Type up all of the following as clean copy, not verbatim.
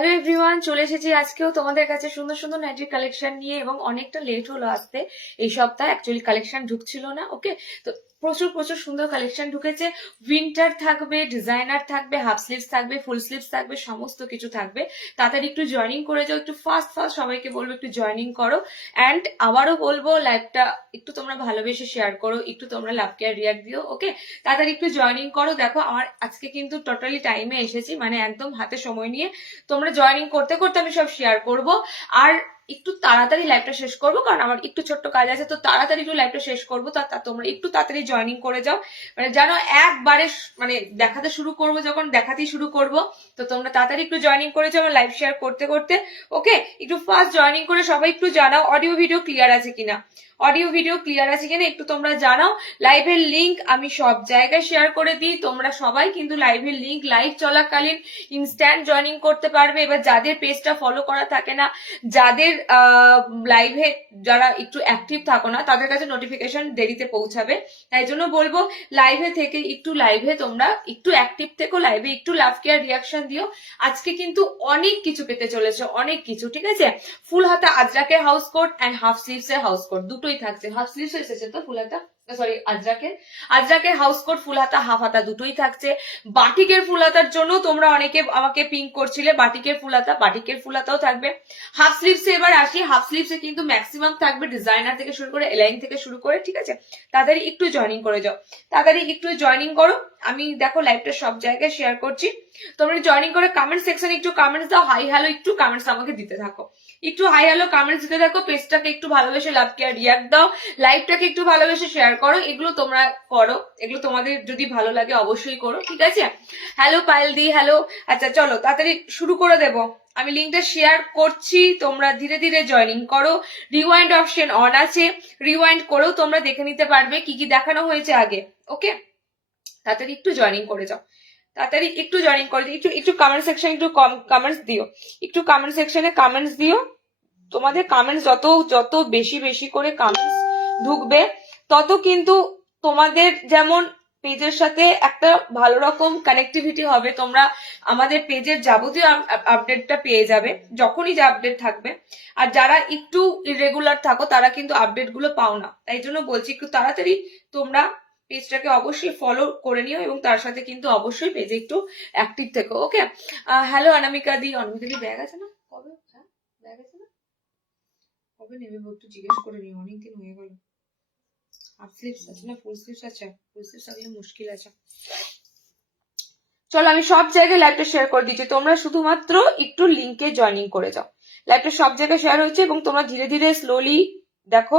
Hello everyone, চলে এসেছি আজকেও তোমাদের কাছে সুন্দর সুন্দর নাইটির কালেকশন নিয়ে, এবং অনেকটা লেট হলো আসতে। এই সপ্তাহে অ্যাকচুয়ালি কালেকশন ঢুকছিল না। ওকে, তো প্রচুর প্রচুর সুন্দর কালেকশন ঢুকেছে। উইন্টার থাকবে, ডিজাইনার থাকবে, হাফ স্লিভস থাকবে, ফুল স্লিভস থাকবে, সমস্ত কিছু থাকবে। তাড়াতাড়ি একটু জয়েনিং করে যাও, একটু ফাস্ট ফাস্ট সবাইকে বলবো একটু জয়েনিং করো। অ্যান্ড আবারও বলবো লাইভটা একটু তোমরা ভালোবেসে শেয়ার করো, একটু তোমরা লাভ কেয়ার রিয়াক্ট দিও। ওকে, তাড়াতাড়ি একটু জয়েনিং করো। দেখো আমার আজকে কিন্তু টোটালি টাইমে এসেছি, মানে একদম হাতে সময় নিয়ে। তোমরা জয়েনিং করতে করতে আমি সব শেয়ার করব। আর একটু তাড়াতাড়ি লাইভটা শেষ করবো, কারণ আমার একটু ছোট্ট কাজ আছে, তো তাড়াতাড়ি একটু লাইভটা শেষ করবো। তোমরা একটু তাড়াতাড়ি জয়েনিং করে যাও, মানে যেন একবারে মানে দেখাতে শুরু করবো, যখন দেখাতেই শুরু করব, তো তোমরা তাড়াতাড়ি একটু জয়েনিং করে যাও লাইভ শেয়ার করতে করতে। ওকে, একটু ফার্স্ট জয়েনিং করে সবাই একটু জানাও অডিও ভিডিও ক্লিয়ার আছে কিনা, অডিও ভিডিও ক্লিয়ার আছে কিনা একটু তোমরা জানাও। লাইভের লিঙ্ক আমি সব জায়গায় শেয়ার করে দিই, তোমরা সবাই কিন্তু লাইভের লিঙ্ক লাইভ চলাকালীন ইনস্ট্যান্ট জয়েনিং করতে পারবে। এবার যাদের পেজটা ফলো করা থাকে না, যাদের লাইভে যারা একটু অ্যাক্টিভ থাকো না, তাদের কাছে নোটিফিকেশন দেরিতে পৌঁছাবে। তাই জন্য বলবো লাইভে থেকে একটু লাইভে তোমরা একটু অ্যাক্টিভ থেকো, লাইভে একটু লাভ কেয়ার রিয়াকশন দিও। আজকে কিন্তু অনেক কিছু পেতে চলেছে, অনেক কিছু। ঠিক আছে, ফুল হাতা আজরাকের house coat and half sleeves এর হাউস কোট দুটোই থাকছে। হাফ স্লিভস এসেছে তো ফুল হাতা, সরি আজরাকের হাউস কোট ফুল হাতা হাফ হাতা দুটোই থাকছে। বাটিকের ফুল হাতার জন্য তোমরা অনেকে আমাকে পিঙ্ক করছিলে, বাটিকের ফুল হাতাও থাকবে। হাফ স্লিভস এ এবার আসি। হাফ স্লিভস এ কিন্তু ম্যাক্সিমাম থাকবে ডিজাইনার থেকে শুরু করে এলাইন থেকে শুরু করে। ঠিক আছে, তাড়াতাড়ি একটু জয়েনিং করে যাও, তাড়াতাড়ি একটু জয়েনিং করো। আমি দেখো লাইভটা সব জায়গায় শেয়ার করছি, তোমরা জয়েনিং করে কমেন্ট সেকশনে একটু কমেন্টস দাও, হাই হ্যালো একটু কমেন্টস আমাকে দিতে থাকো, একটু হাই হ্যালো কমেন্টস দিতে থাকো। পেজটাকে একটু ভালোবেসে লাভ কেয়ার রিয়াক্ট দাও, লাইভটাকে একটু ভালোবেসে শেয়ার করো। এগুলো তোমরা করো, এগুলো তোমাদের যদি ভালো লাগে অবশ্যই করো। ঠিক আছে, হ্যালো পায়েল দি, হ্যালো। আচ্ছা চলো তাড়াতাড়ি শুরু করে দেবো, আমি লিঙ্কটা শেয়ার করছি, তোমরা ধীরে ধীরে জয়েনিং করো। রিওয়াইন্ড অপশন অন আছে, রিওয়াইন্ড করেও তোমরা দেখে নিতে পারবে কি কি দেখানো হয়েছে আগে। ওকে, তাড়াতাড়ি একটু জয়েনিং করে যাও, তাড়াতাড়ি একটু জয়েনিং করে দিও। একটু কমেন্ট সেকশন একটু কমেন্টস দিও, একটু কমেন্ট সেকশনে কমেন্টস দিও। তোমাদের কমেন্টস যত যত বেশি বেশি করে কমেন্টস ঢুকবে, তত কিন্তু তোমাদের যেমন পেজের সাথে একটা ভালো রকম কানেক্টিভিটি হবে, তোমরা আমাদের পেজের যাবতীয় আপডেটটা পেয়ে যাবে যখনই যা আপডেট থাকবে। আর যারা একটু ইরেগুলার থাকো তারা কিন্তু আপডেট গুলো পাও না, তাই জন্য বলছি একটু তাড়াতাড়ি তোমরা পেজটাকে অবশ্যই ফলো করে নিও, এবং তার সাথে কিন্তু অবশ্যই পেজে একটু অ্যাক্টিভ থেকো। ওকে, হ্যালো অনামিকা দি। অনামিকা দি ব্যাগ আছে না? কবে? হ্যাঁ, ব্যাগ আছে না? কবে নেবে একটু জিজ্ঞেস করে নিও, অনেকদিন হয়ে গেল। হাফ স্লিভস আছে না ফুল স্লিভস আছে? ফুল স্লিভস থাকলে মুশকিল আছে। চলো আমি সব জায়গায় লাইভটা শেয়ার করে দিচ্ছি, তোমরা শুধুমাত্র একটু লিঙ্কে জয়েনিং করে যাও। লাইভটা সব জায়গায় শেয়ার হয়েছে, এবং তোমরা ধীরে ধীরে স্লোলি দেখো,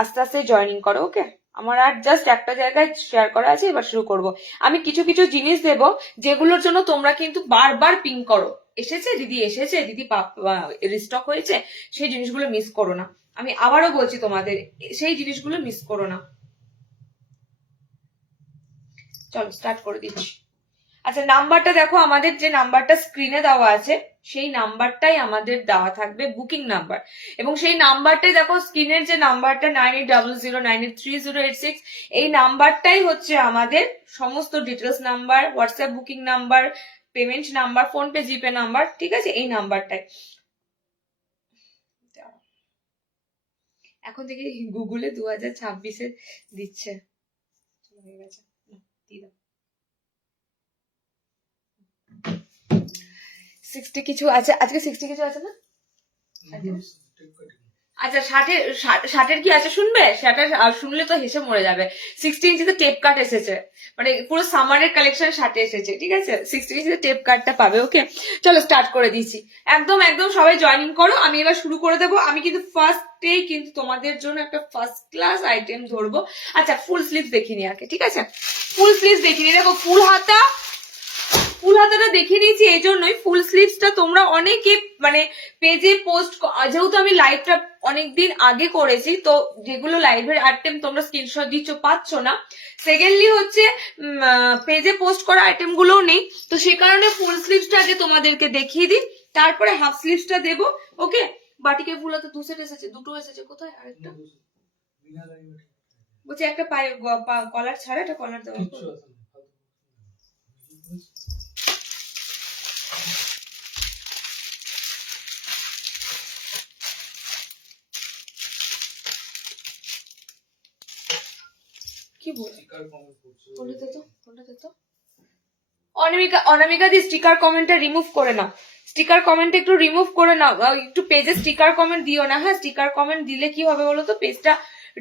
আস্তে আস্তে জয়েনিং করো। ওকে, আমার আর জাস্ট একটা জায়গায় শেয়ার করা আছে, এবার শুরু করব। আমি কিছু কিছু জিনিস দেব যেগুলোর জন্য তোমরা কিন্তু বারবার পিং করো, এসেছে দিদি, এসেছে দিদি, রিস্টক হয়েছে, সেই জিনিসগুলো মিস করো না। আমি আবারও বলছি তোমাদের, সেই জিনিসগুলো মিস করো না। চলো স্টার্ট করে দিচ্ছি। আচ্ছা, নাম্বারটা দেখো, আমাদের যে নাম্বারটা স্ক্রিনে দেওয়া আছে সেই নাম্বারটাই আমাদের দেওয়া থাকবে বুকিং নাম্বার, এবং সেই নাম্বারটাই দেখো স্ক্রিনের যে নাম্বারটা 9800983086, এই নাম্বারটাই হচ্ছে আমাদের সমস্ত details number, WhatsApp booking number, payment number, PhonePe GPay number. ঠিক আছে, এই নাম্বারটাই। এখন থেকে গুগলে 2026-এ দিচ্ছে, হয়ে গেছে, দিয়ে দাও। 60 কিছু আছে আজকে, 60 কিছু আছে না? আচ্ছা, 60-এর কি আছে শুনবে? সেটা শুনলে তো হেসে মরে যাবে। 60 ইঞ্চিতে টেপ কাট এসেছে, মানে পুরো সামারের কালেকশন 60 এসেছে। ঠিক আছে, 60 ইঞ্চিতে টেপ কাটটা পাবে। ওকে, চলো স্টার্ট করে দিচ্ছি। একদম একদম সবাই জয়েনিং করো, আমি এবার শুরু করে দেবো। আমি কিন্তু ফার্স্টেই কিন্তু তোমাদের জন্য একটা ফার্স্ট ক্লাস আইটেম ধরবো। আচ্ছা, ফুল স্লিভস দেখিনি আগে। ঠিক আছে, ফুল স্লিভস দেখিনি। দেখো ফুল হাতাটা দেখে নিয়েছি, এই জন্যই ফুল স্লিভসটা তোমরা অনেকে মানে পেজে পোস্ট, যেহেতু আমি লাইভটা অনেকদিন আগে করেছি, তো যেগুলো লাইভের আইটেম তোমরা স্ক্রিনশট দিচ্ছ পাচ্ছ না। সেকেন্ডলি হচ্ছে পেজে পোস্ট করা আইটেম গুলোও নেই, তো সে কারণে ফুল স্লিভসটা আগে তোমাদেরকে দেখিয়ে দিই, তারপরে হাফ স্লিভসটা দেবো। ওকে, বাটিকের ফুল হাতে দু সেট এসেছে, দুটো এসেছে, কোথায় আরেকটা? বলছি একটা পায়ে কলার ছাড়া, একটা কলার দেওয়া। বল বলতে তো বলতে তো অনামিকা দি স্টিকার কমেন্টটা রিমুভ করে নাও, স্টিকার কমেন্ট একটু রিমুভ করে নাও, একটু পেজে স্টিকার কমেন্ট দিও না। হ্যাঁ, স্টিকার কমেন্ট দিলে কি হবে বলো তো, পেজটা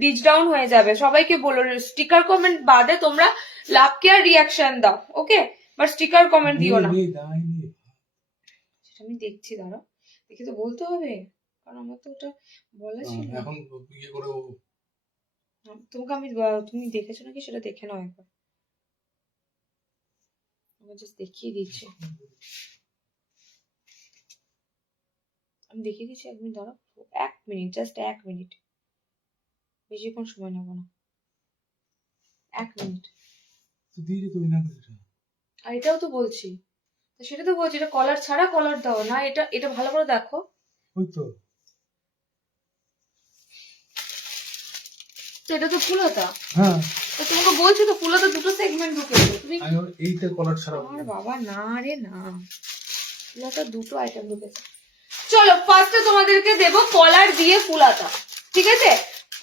রিচ ডাউন হয়ে যাবে। সবাইকে বলো স্টিকার কমেন্ট বাদে তোমরা লাভ কেয়ার রিয়াকশন দাও, ওকে, বাট স্টিকার কমেন্ট দিও না। সেটা আমি দেখছি, দাঁড়াও, দেখে তো বলতে হবে, কারণ আমার তো ওটা বলা ছিল। এখন ইয়ে করে তোমাকে আমি, তুমি দেখেছো নাকি সেটা দেখে নাও একবার, আমি জাস্ট দেখিয়ে দিচ্ছি, আমি দেখিয়ে দিচ্ছি। 1 মিনিট দাঁড়াও, 1 মিনিট, জাস্ট 1 মিনিট, বেশিক্ষণ সময় নেবো না, 1 মিনিট। আর এটাও তো বলছি, সেটা তো বলছি, এটা কলার ছাড়া, কলার দাও না, এটা এটা ভালো করে দেখো। ওই তো এটা তো ফুলতা। হ্যাঁ, তো তোমাকে বলছি তো ফুলতা দুটো সেগমেন্ট ঢুকেছে, তুমি এইটা কলার ছাড়া। আর বাবা না রে না, ফুলতা দুটো আইটেম ঢুকেছে। চলো ফার্স্টে তোমাদেরকে দেব কলার দিয়ে ফুলাতা, ঠিক আছে,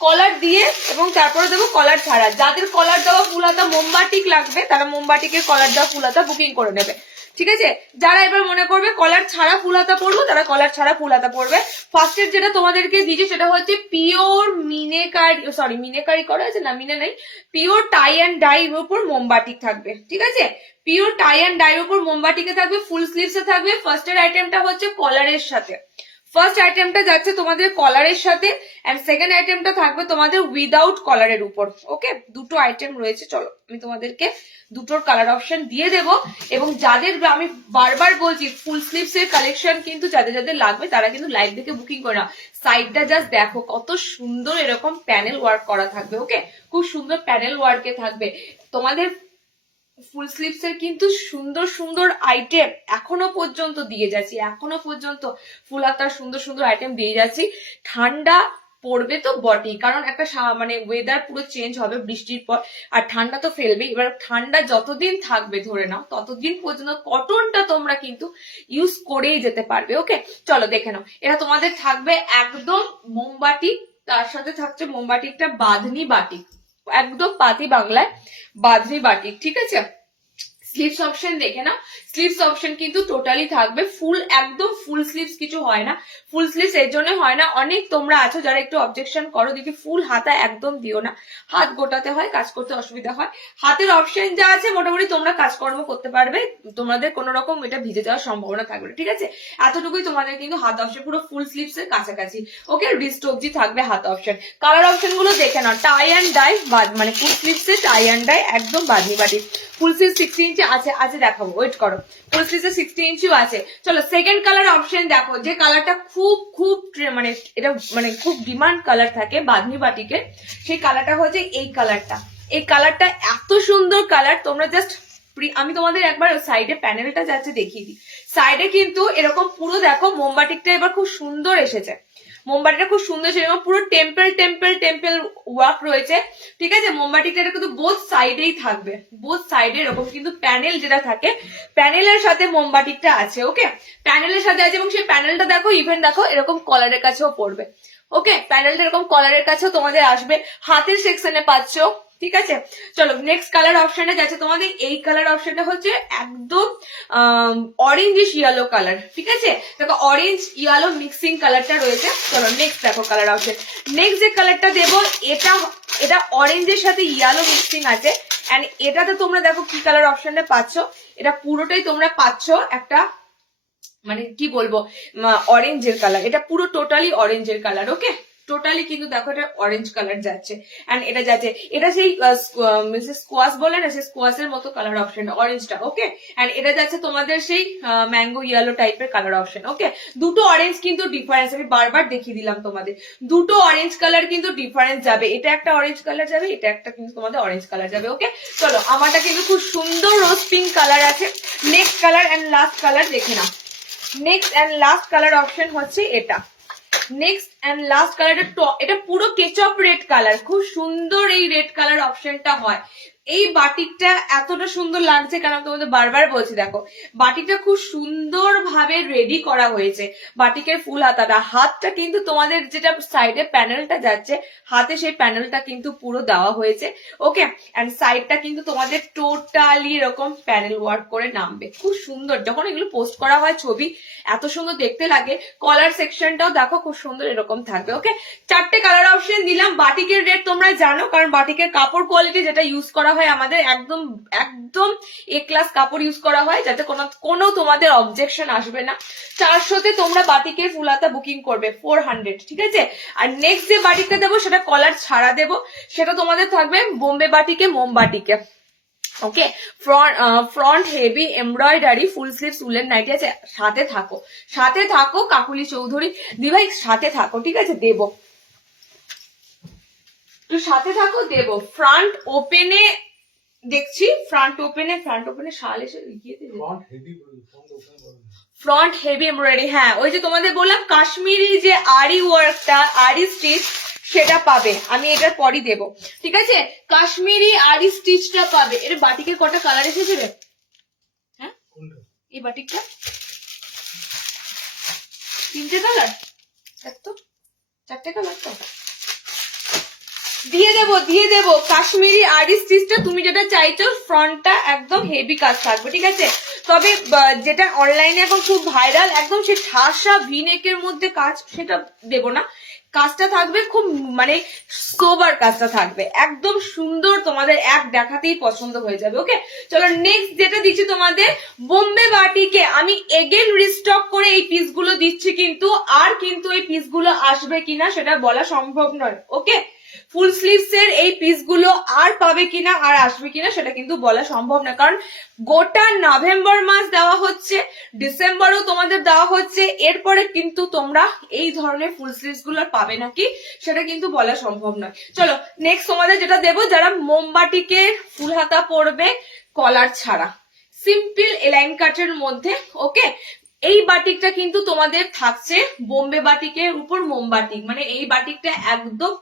কলার দিয়ে, এবং তারপরে দেবো কলার ছাড়া। যাদের কলার দেওয়া ফুলাতা মোমবাটিক লাগবে তারা মোমবাটিকের কলার দেওয়া ফুলাতা বুকিং করে নেবে, ঠিক আছে। যারা এবার মনে করবে কলার ছাড়া ফুলাতা পরবো তারা কলার ছাড়া ফুলাতা পরবে। ফার্স্টের যেটা তোমাদেরকে দিয়েছে সেটা হচ্ছে পিওর মিনেকারি, সরি মিনেকারি করা আছে না, মিনে নেই, পিওর টাই অ্যান্ড ডাইর উপর মোমবাটিক থাকবে, ঠিক আছে, পিওর টাই অ্যান্ড ডাইর উপর মোমবাটিকে থাকবে, ফুল স্লিভসে থাকবে। ফার্স্টের আইটেমটা হচ্ছে কলারের সাথে, ফার্স্ট আইটেমটা যাচ্ছে তোমাদের কলারের সাথে, এন্ড সেকেন্ড আইটেমটা থাকবে তোমাদের উইদাউট কলারের উপর, ওকে, দুটো আইটেম রয়েছে। চলো আমি তোমাদেরকে দুটোর কালার অপশন দিয়ে দেবো, এবং যাদের, আমি বারবার বলছি ফুল স্লিভস এর কালেকশন কিন্তু যাদের যাদের লাগবে তারা কিন্তু লাইভ দেখে বুকিং করে নাও। সাইডটা জাস্ট দেখো কত সুন্দর এরকম প্যানেল ওয়ার্ক করা থাকবে, ওকে, খুব সুন্দর প্যানেল ওয়ার্কে থাকবে তোমাদের। ফুল স্লিভস এর কিন্তু সুন্দর সুন্দর আইটেম এখনো পর্যন্ত দিয়ে যাচ্ছি, এখনো পর্যন্ত ফুল হাতার সুন্দর সুন্দর আইটেম দিয়ে যাচ্ছি। ঠান্ডা পড়বে তো বটেই, কারণ একটা মানে ওয়েদার পুরো চেঞ্জ হবে বৃষ্টির পর, আর ঠান্ডা তো ফেলবে। এবার ঠান্ডা যতদিন থাকবে ধরে নাও ততদিন পর্যন্ত কটনটা তোমরা কিন্তু ইউজ করেই যেতে পারবে, ওকে। চলো দেখে নাও, এটা তোমাদের থাকবে একদম মোমবাটি, তার সাথে থাকছে মোমবাটিকটা বাঁধনি বাটিক, একদম পাতি বাংলায় বাঁধনি বাটিক, ঠিক আছে। স্লিভস অপশন দেখে না, স্লিভস অপশন কিন্তু টোটালি থাকবে ফুল, একদম ফুল স্লিভস কিছু হয় না। ফুল স্লিভস এর জন্য হয় না, অনেক তোমরা আছো যারা একটু অবজেকশন করো দেখি ফুল হাতা একদম দিও না, হাত গোটাতে হয়, কাজ করতে অসুবিধা হয়। হাতের অপশন যা আছে মোটামুটি তোমরা কাজকর্ম করতে পারবে, তোমাদের কোনো রকম এটা ভিজে যাওয়ার সম্ভাবনা থাকবে না, ঠিক আছে। এতটুকুই তোমাদের কিন্তু হাত অপশন পুরো ফুল স্লিভস এর কাছাকাছি, ওকে, রিস্ট অবধি থাকবে হাত অপশন। কালার অপশন গুলো দেখে নাও, টাই অ্যান্ড ডাই, মানে ফুল স্লিভস এর টাই অ্যান্ড ডাই একদম বাঁধনি বাটি। ফুল স্লিভ 60 ইঞ্চি আছে, আছে দেখাবো, ওয়েট করো, ফুল স্লিভে 60 ইঞ্চিও আছে। চলো সেকেন্ড কালার অপশন দেখো, যে কালারটা খুব খুব মানে এটা মানে খুব ডিমান্ড কালার থাকে বাঁধনি বাটিকে, সেই কালারটা হচ্ছে এই কালারটা। এই কালারটা এত সুন্দর কালার, তোমরা জাস্ট, আমি তোমাদের একবার সাইডে প্যানেলটা যাচ্ছে দেখিয়ে দিই। সাইডে কিন্তু এরকম পুরো দেখো মোমবাটিকটা এবার খুব সুন্দর এসেছে, মোমবাটিটা খুব সুন্দর ছিল, পুরো টেম্পল টেম্পল টেম্পল ওয়ার্ক রয়েছে, ঠিক আছে। মোমবাটিটা কিন্তু বোথ সাইডেই থাকবে, বোথ সাইডে এরকম কিন্তু প্যানেল যেটা থাকে, প্যানেলের সাথে মোমবাটিকটা আছে, ওকে, প্যানেলের সাথে আছে। এবং সেই প্যানেলটা দেখো, ইভেন দেখো এরকম কলারের কাছেও পড়বে, ওকে, প্যানেলটা এরকম কলারের কাছেও তোমাদের আসবে, হাতের সেকশনে পাচ্ছ, ঠিক আছে। চলো নেক্সট কালার অপশনটা যাচ্ছে তোমাদের, এই কালার অপশনটা হচ্ছে একদম অরেঞ্জিশ ইয়েলো কালার, ঠিক আছে, দেখো অরেঞ্জ ইয়েলো মিক্সিং কালারটা রয়েছে। চলো নেক্সট দেখো কালার অপশন, নেক্সট যে কালারটা দেবো এটা, এটা অরেঞ্জের সাথে ইয়েলো মিক্সিং আছে, এন্ড এটাতে তোমরা দেখো কি কালার অপশনটা পাচ্ছ, এটা পুরোটাই তোমরা পাচ্ছ একটা মানে কি বলবো অরেঞ্জের কালার, এটা পুরো টোটালি অরেঞ্জের কালার, ওকে, টোটালি কিন্তু দেখো এটা অরেঞ্জ কালার যাচ্ছে, এন্ড এটা যাচ্ছে, এটা সেই স্কোয়াশ বলে না, সেই স্কোয়াশের মতো কালার অপশন অরেঞ্জটা, ওকে, এন্ড এটা যাচ্ছে তোমাদের সেই ম্যাঙ্গো ইয়েলো টাইপের কালার অপশন, ওকে। দুটো অরেঞ্জ কিন্তু ডিফারেন্স, আমি বারবার দেখিয়ে দিলাম তোমাদের, দুটো অরেঞ্জ কালার কিন্তু ডিফারেন্স যাবে, এটা একটা অরেঞ্জ কালার যাবে, এটা একটা কিন্তু তোমাদের অরেঞ্জ কালার যাবে, ওকে। চলো আমারটা কিন্তু খুব সুন্দর রোজ পিঙ্ক কালার আছে। Next colour and last colour দেখে নাও, next and last colour option হচ্ছে এটা, নেক্সট এন্ড লাস্ট কালারটা, এটা পুরো কেচপ রেড কালার, খুব সুন্দর এই রেড কালার অপশনটা হয়, এই বাটিকটা এতটা সুন্দর লাগছে কারণ তোমাদের বারবার বলছি, দেখো বাটিকটা খুব সুন্দর ভাবে রেডি করা হয়েছে। বাটিকের ফুল হাতটা কিন্তু তোমাদের যেটা সাইডে প্যানেলটা যাচ্ছে হাতে, সেই প্যানেলটা কিন্তু পুরো দেওয়া হয়েছে। ওকে, এন্ড সাইডটা কিন্তু তোমাদের টোটালি এরকম প্যানেল ওয়ার্ক করে নামবে, খুব সুন্দর। যখন এগুলো পোস্ট করা হয় ছবি এত সুন্দর দেখতে লাগে। কলার সেকশনটাও দেখো খুব সুন্দর এরকম থাকবে। ওকে, 4টে কালার অপশন দিলাম। বাটিকের রেট তোমরা জানো, কারণ বাটিকের কাপড় কোয়ালিটি যেটা ইউজ করা হয় আমাদের একদম একদম এ ক্লাস কাপড় ইউজ করা হয়, যাতে কোনো তোমাদের অবজেকশন আসবে না। 400তে তোমরা বাটিকের ফুল হাতা বুকিং করবে, 400, ঠিক আছে। আর নেক্সট যে বাটিকটা দেবো সেটা কলার ছাড়া দেবো, সেটা তোমাদের থাকবে বোম্বে বাটিকে, মোমবাটিকে। Okay, front heavy embroidery full sleeves woollen nightie আছে। সাথে থাকো কাকুলি চৌধুরী দিভাই, সাথে থাকো, ঠিক আছে, দেবো একটু সাথে থাকো, দেবো। ফ্রন্ট ওপেনে দেখছি, ফ্রন্ট ওপেনে শাল এসে গিয়ে ফ্রন্ট হেভি এমব্রয়ডারি। হ্যাঁ, ওই যে তোমাদের বললাম কাশ্মীরি যে আরি ওয়ার্কটা, আরি স্টিচ, সেটা পাবে। আমি এটার পরই দেব, ঠিক আছে। কাশ্মীরি আরি স্টিচটা পাবে। এর বাটিকে কটা কালার এসেছে রে? হ্যাঁ, এই বাটিকটা 3টে কালার, তো 4টে কালার তো দিয়ে দেবো। কাশ্মীরি আরি স্টিচটা তুমি যেটা চাইছো, ফ্রন্টটা একদম হেভি কাজ থাকবে, ঠিক আছে। তবে যেটা অনলাইনে এখন খুব ভাইরাল একদম সে ঠাসা ভি নেকের মধ্যে কাজ, সেটা দেবো না। কাজটা থাকবে খুব মানে সোবার কাজটা থাকবে, একদম সুন্দর, তোমাদের এক দেখাতেই পছন্দ হয়ে যাবে। ওকে, চলো নেক্সট যেটা দিচ্ছি তোমাদের বোম্বে বাটিকে। আমি এগেন রিস্টক করে এই পিসগুলো দিচ্ছি, কিন্তু এই পিসগুলো আসবে কিনা সেটা বলা সম্ভব নয়। ওকে, ফুল স্লিভস এর এই পিসগুলো আর পাবে কিনা আর আসবে কিনা সেটা কিন্তু বলা সম্ভব না, কারণ গোটা নভেম্বর মাস দেওয়া হচ্ছে, ডিসেম্বরও তোমাদের দেওয়া হচ্ছে। এরপরে কিন্তু তোমরা এই ধরনের ফুল স্লিভস গুলো পাবে নাকি সেটা কিন্তু বলা সম্ভব নয়। চলো নেক্সট তোমাদের যেটা দেবো, যারা মোমবাটিকে ফুল হাতা পরবে কলার ছাড়া, সিম্পল এলাইন কাটের মধ্যে। ওকে, এই বাটিকটা কিন্তু তোমাদের থাকছে বোম্বে বাটিকের উপর মোমবাটিক, মানে এই বাটিকটা একদম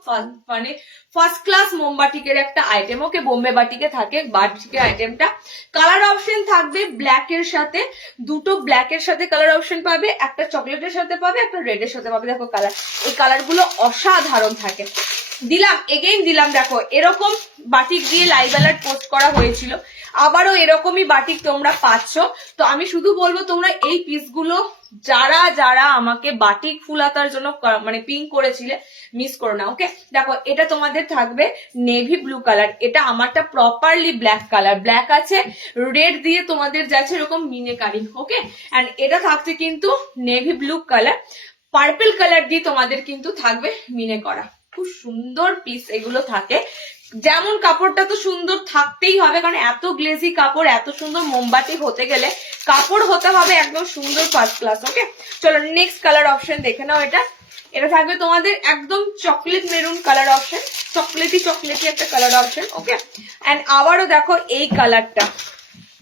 মানে ফার্স্ট ক্লাস মোমবাটিকের একটা আইটেম। ওকে, বোম্বে বাটিকে থাকে বাটিকের আইটেমটা। কালার অপশন থাকবে ব্ল্যাক এর সাথে, দুটো ব্ল্যাকের সাথে কালার অপশন পাবে, একটা চকলেটের সাথে পাবে, একটা রেডের সাথে পাবে। দেখো কালার, এই কালার গুলো অসাধারণ থাকে। দিলাম দেখো এরকম বাটিক দিয়ে লাইভ অ্যালার্ট পোস্ট করা হয়েছিল, আবারও এরকমই বাটিক তোমরা পাচ্ছ। তো আমি শুধু বলবো তোমরা এই পিসগুলো যারা আমাকে বাটিক ফুলাতার জন্য মানে পিং করেছিলে, মিস করো না। ওকে, দেখো এটা তোমাদের থাকবে নেভি ব্লু কালার, এটা আমারটা প্রপারলি ব্ল্যাক কালার, ব্ল্যাক আছে রেড দিয়ে তোমাদের যাচ্ছে এরকম মিনেকারি। ওকে, এন্ড এটা থাকছে কিন্তু navy blue colour, purple colour দিয়ে তোমাদের কিন্তু থাকবে মিনে করা। খুব সুন্দর পিস এগুলো থাকে। যেমন কাপড়টা তো সুন্দর থাকতেই হবে, কারণ এত গ্লেজি কাপড়, এত সুন্দর মোমবাতি হতে গেলে কাপড় হতে হবে একদম সুন্দর ফার্স্ট ক্লাস। ওকে, চলো নেক্সট কালার অপশন দেখে নাও। এটা থাকবে তোমাদের একদম chocolate maroon colour option, chocolatey একটা কালার অপশন। ওকে, এন্ড আবারও দেখো এই কালারটা,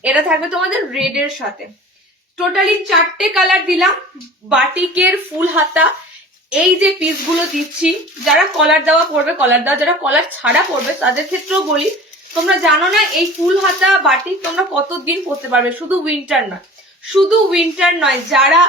এটা থাকবে তোমাদের রেড এর সাথে। টোটালি 4টে কালার দিলাম। বাটিকের ফুল হাতা এই যে পিসগুলো দিচ্ছি, যারা কলার দেওয়া পড়বে কলার দেওয়া, যারা কলার ছাড়া পড়বে তাদের ক্ষেত্রেও বলি, তোমরা জানো না এই ফুল হাতা বাটিক তোমরা কতদিন পরতে পারবে, শুধু উইন্টার নয়, যারা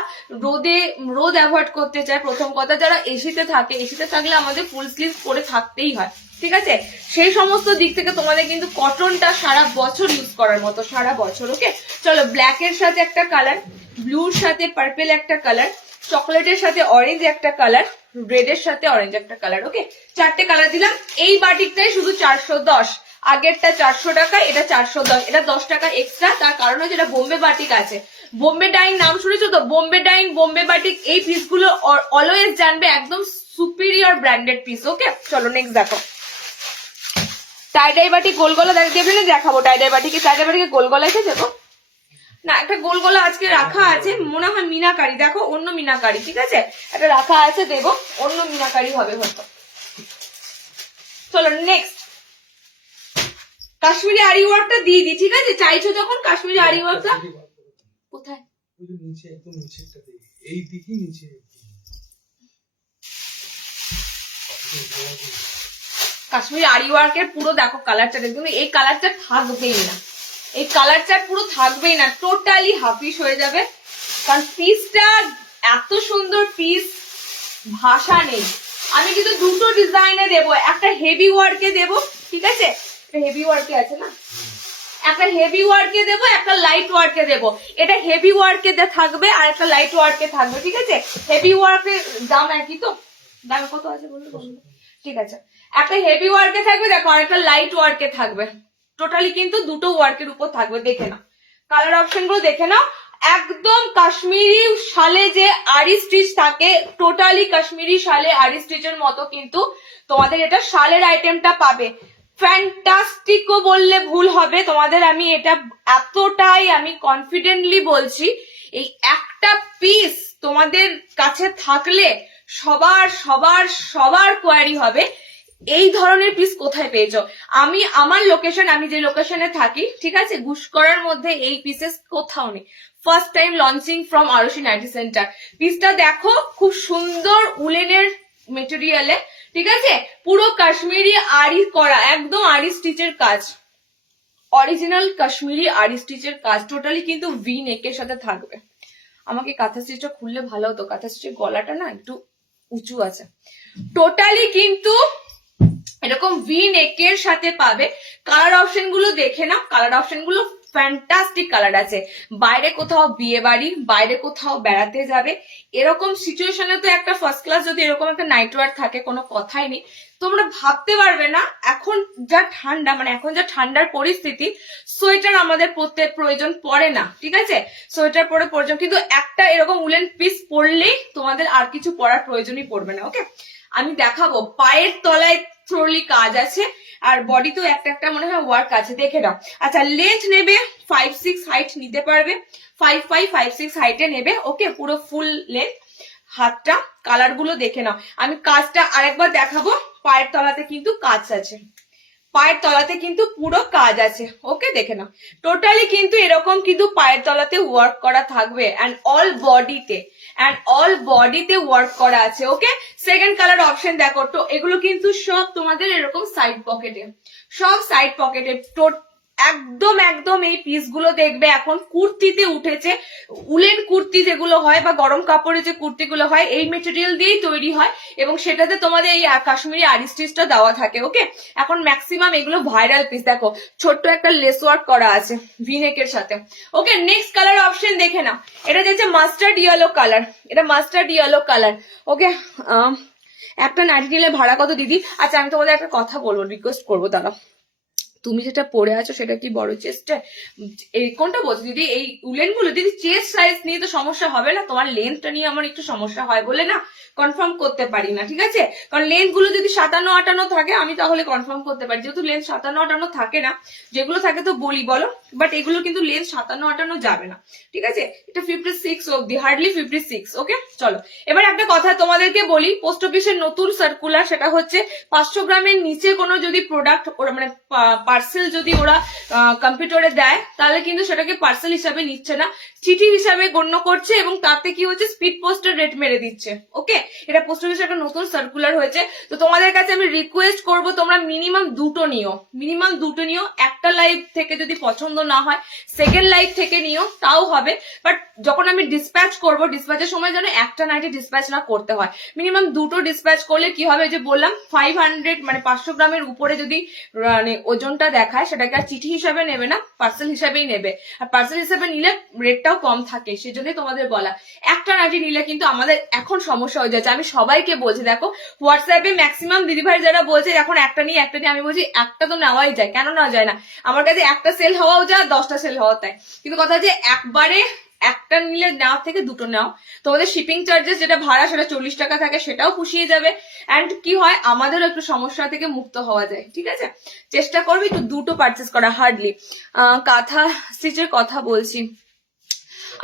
রোদ অ্যাভয়েড করতে চায়, প্রথম কথা যারা এসিতে থাকলে আমাদের ফুল স্লিভ পরে থাকতেই হয়, ঠিক আছে। সেই সমস্ত দিক থেকে তোমাদের কিন্তু কটনটা সারা বছর ইউজ করার মতো, সারা বছর। ওকে, চলো ব্ল্যাক এর সাথে একটা কালার, ব্লুর সাথে পার্পল একটা কালার, চকলেটের সাথে অরেঞ্জ একটা কালার, রেড এর সাথে অরেঞ্জ একটা কালার। ওকে, 4টে কালার দিলাম। এই বাটিকটাই শুধু 410, আগেরটা 400 টাকা, এটা 410, এটা 10 টাকা এক্সট্রা। তার কারণ হচ্ছে এটা বোম্বে বাটিক আছে। বোম্বে ডাইং নাম শুনেছো তো, বোম্বে ডাইং, বোম্বে বাটিক, এই পিসগুলো অলওয়েজ জানবে একদম সুপিরিয়র ব্র্যান্ডেড পিস। ওকে, চলো নেক্সট দেখো টাইডাই বাটি গোল গলা দেখাবো। টাইডাই বাটিকে গোল গলা এসেছে তো না, একটা গোল গলা আজকে রাখা আছে, মনে হয় মিনাকারি, দেখো অন্য মিনাকারি, ঠিক আছে, একটা রাখা আছে, দেবো অন্য মিনাকারি হবে হয়তো। চলো নেক্সট কাশ্মীরি আরি ওয়ার্কটা দিয়ে দিই, ঠিক আছে, চাইছো যখন কাশ্মীরি আরি ওয়ার্কটা কোথায়, নিচে একদম নিচেরটা দিই, এই দিকে নিচে কাশ্মীরি আরি ওয়ার্কের পুরো দেখো কালারটা, কিন্তু এই কালারটা থাকবেই না, এই কালারটা পুরো থাকবেই না, টোটালি হাফিস হয়ে যাবে। কারণ পিসটা এত সুন্দর পিস, ভাষা নেই। আমি কিন্তু দুটো ডিজাইনে দেবো, একটা হেভি ওয়ার্কে দেবো, ঠিক আছে, হেভি ওয়ার্কে আছে না, একটা হেভি ওয়ার্কে দেবো, একটা লাইট ওয়ার্কে দেবো। এটা হেভি ওয়ার্কে থাকবে আর একটা লাইট ওয়ার্কে থাকবে, ঠিক আছে। হেভি ওয়ার্কের দাম একই তো, দাম কত আছে বলুন? ঠিক আছে, একটা হেভি ওয়ার্কে থাকবে দেখো, আর একটা লাইট ওয়ার্কে থাকবে। টোটালি কিন্তু দুটো ওয়ার্কের উপর থাকবে, দেখে নাও কালার অপশন গুলো, দেখে নাও। একদম কাশ্মীরি শালে যে আরি স্টিচ থাকে, টোটালি কাশ্মীরি শালে আরি স্টিচের মতো কিন্তু তোমাদের এটা শালের আইটেমটা পাবে। ফ্যান্টাস্টিকও বললে ভুল হবে তোমাদের, আমি এটা এতটাই আমি কনফিডেন্টলি বলছি, এই একটা পিস তোমাদের কাছে থাকলে সবার সবার সবার কোয়ারি হবে এই ধরনের পিস কোথায় পেয়েছো। আমি আমার লোকেশন, আমি যে লোকেশনে থাকি, ঠিক আছে, গুসকরার মধ্যে এই পিসেস কোথাও নেই। First time launching from Arushi nighty centre. পিসটা দেখো, খুব সুন্দর উলেনের মেটেরিয়ালে, ঠিক আছে, পুরো কাশ্মীরি আরি করা, একদম আরি স্টিচের কাজ, অরিজিনাল কাশ্মীরি আরি স্টিচের কাজ, টোটালি কিন্তু ভি নেকের সাথে থাকবে। আমাকে কাঁথা স্টিচটা খুললে ভালো হতো, কাঁথা স্টিচের গলাটা না একটু উঁচু আছে। টোটালি কিন্তু এরকম ভি নেকের সাথে পাবে। কালার অপশন গুলো দেখে নাও, কালার অপশন গুলো ফ্যান্টাস্টিক কালার আছে। বাইরে কোথাও বিয়ে বাড়ি, বাইরে কোথাও বেড়াতে যাবে, এরকম সিচুয়েশনে তো একটা ফার্স্ট ক্লাস যদি এরকম একটা নাইট ওয়ার থাকে, কোনো কথাই নেই। তোমরা ভাবতে পারবে না এখন যা ঠান্ডা, মানে এখন যা ঠান্ডার পরিস্থিতি, সোয়েটার আমাদের পরতে প্রয়োজন পড়ে না, ঠিক আছে, সোয়েটার পরে প্রয়োজন, কিন্তু একটা এরকম উলেন পিস পরলেই তোমাদের আর কিছু পরার প্রয়োজনই পড়বে না। ওকে, আমি দেখাবো, পায়ের তলায় থ্রোলি কাজ আছে, আর বডিতেও একটা একটা মনে হয় ওয়ার্ক আছে, দেখে নাও। আচ্ছা, লেন্থ নেবে 5-6 হাইট নিতে পারবে, 5'5", 5'6" হাইটে নেবে। ওকে, পুরো ফুল লেন্থ। হাতটা, কালার গুলো দেখে নাও। আমি কাজটা আরেকবার দেখাবো। পায়ের তলাতে কিন্তু কাজ আছে, পায়ের তলাতে কিন্তু পুরো কাজ আছে। ওকে, দেখে নাও, টোটালি কিন্তু এরকম কিন্তু পায়ের তলাতে ওয়ার্ক করা থাকবে, অ্যান্ড অল বডিতে ওয়ার্ক করা আছে। ওকে, সেকেন্ড কালার অপশন দেখো, তো এগুলো কিন্তু সব তোমাদের এরকম সাইড পকেটে, সব সাইড পকেটে। একদম একদম এই পিস গুলো দেখবে এখন কুর্তিতে উঠেছে, উলেন কুর্তি যেগুলো হয় বা গরম কাপড়ে যে কুর্তিগুলো হয়, এই মেটেরিয়াল দিয়েই তৈরি হয়, এবং সেটাতে তোমাদের এই কাশ্মীরি আরি স্টিচটা দেওয়া থাকে। ওকে, এখন ম্যাক্সিমাম এগুলো ভাইরাল পিস। দেখো, ছোট্ট একটা লেস ওয়ার্ক করা আছে ভিনেকের সাথে। ওকে, নেক্সট কালার অপশন দেখে নাও, এটা দেখছে মাস্টার্ড ইয়েলো কালার, এটা মাস্টার্ড ইয়েলো কালার। ওকে, একটা নাইটি নিলে ভাড়া কত দিদি? আচ্ছা, আমি তোমাদের একটা কথা বলবো, রিকোয়েস্ট করবো, দাঁড়া, তুমি যেটা পরে আছো সেটা কি বড় চেস্টে? এই কোনটা বলছো দিদি? এই উলেন গুলো দিদি চেস্ট সাইজ নিয়ে তো সমস্যা হবে না, তোমার লেন্থটা নিয়ে আমার একটু সমস্যা হয় বলে না কনফার্ম করতে পারি না, ঠিক আছে। কারণ লেন্থ গুলো যদি 57-58 থাকে আমি তাহলে কনফার্ম করতে পারি, যেহেতু লেন্থ 57-58 থাকে না, যেগুলো থাকে তো বলি বলো, বাট এগুলো কিন্তু লেন্থ 57-58 যাবে না, ঠিক আছে। এটা 56 অব্দি, হার্ডলি 56। ওকে, চলো এবার একটা কথা তোমাদেরকে বলি, পোস্ট অফিসের নতুন সার্কুলার, সেটা হচ্ছে 500 গ্রামের নিচে কোনো যদি প্রোডাক্ট ওরা মানে পার্সেল যদি ওরা কম্পিউটারে দেয়, তাহলে কিন্তু সেটাকে পার্সেল হিসাবে নিচ্ছে না, চিঠি হিসাবে গণ্য করছে, এবং তাতে কি হচ্ছে, স্পিড পোস্টের রেট মেরে দিচ্ছে। ওকে, এটা পোস্ট অফিসের একটা নতুন সার্কুলার হয়েছে। তো তোমাদের কাছে আমি রিকোয়েস্ট করব, তোমরা মিনিমাম দুটো নিও, একটা লাইভ থেকে যদি পছন্দ না হয় সেকেন্ড লাইভ থেকে নিও, তাও হবে। বাট যখন আমি ডিসপ্যাচ করব, ডিসপ্যাচের সময় যেন একটা নাইটে ডিসপ্যাচ না করতে হয়, মিনিমাম দুটো ডিসপ্যাচ করলে কি হবে, যে বললাম 500 মানে 500 গ্রামের উপরে যদি মানে ওজনটা দেখায়, সেটাকে আর চিঠি হিসাবে নেবে না, পার্সেল হিসাবেই নেবে। আর পার্সেল হিসাবে নিলে রেটটাও কম থাকে, সেজন্যই তোমাদের বলা। একটা নাইটি নিলে কিন্তু আমাদের এখন সমস্যা হয়ে যাচ্ছে, আমি সবাইকে বলছি, দেখো হোয়াটসঅ্যাপে ম্যাক্সিমাম দিদিভাই যারা বলছে এখন একটা নিয়ে, আমি বলছি একটা তো নেওয়াই যায়, কেন নেওয়া যায় না? আমার কাছে একটা সেল হওয়াও যায়, 10টা সেল হওয়া তাই, কিন্তু কথা হচ্ছে একবারে একটা নিলে নেওয়ার থেকে দুটো নাও, তোমাদের শিপিং চার্জেস যেটা ভাড়া সেটা 40 টাকা থাকে, সেটাও পুষিয়ে যাবে, অ্যান্ড কি হয়, আমাদেরও একটু সমস্যা থেকে মুক্ত হওয়া যায়, ঠিক আছে। চেষ্টা করবি একটু দুটো পারচেস করা। হার্ডলি কাঁথা স্টিচের কথা বলছি,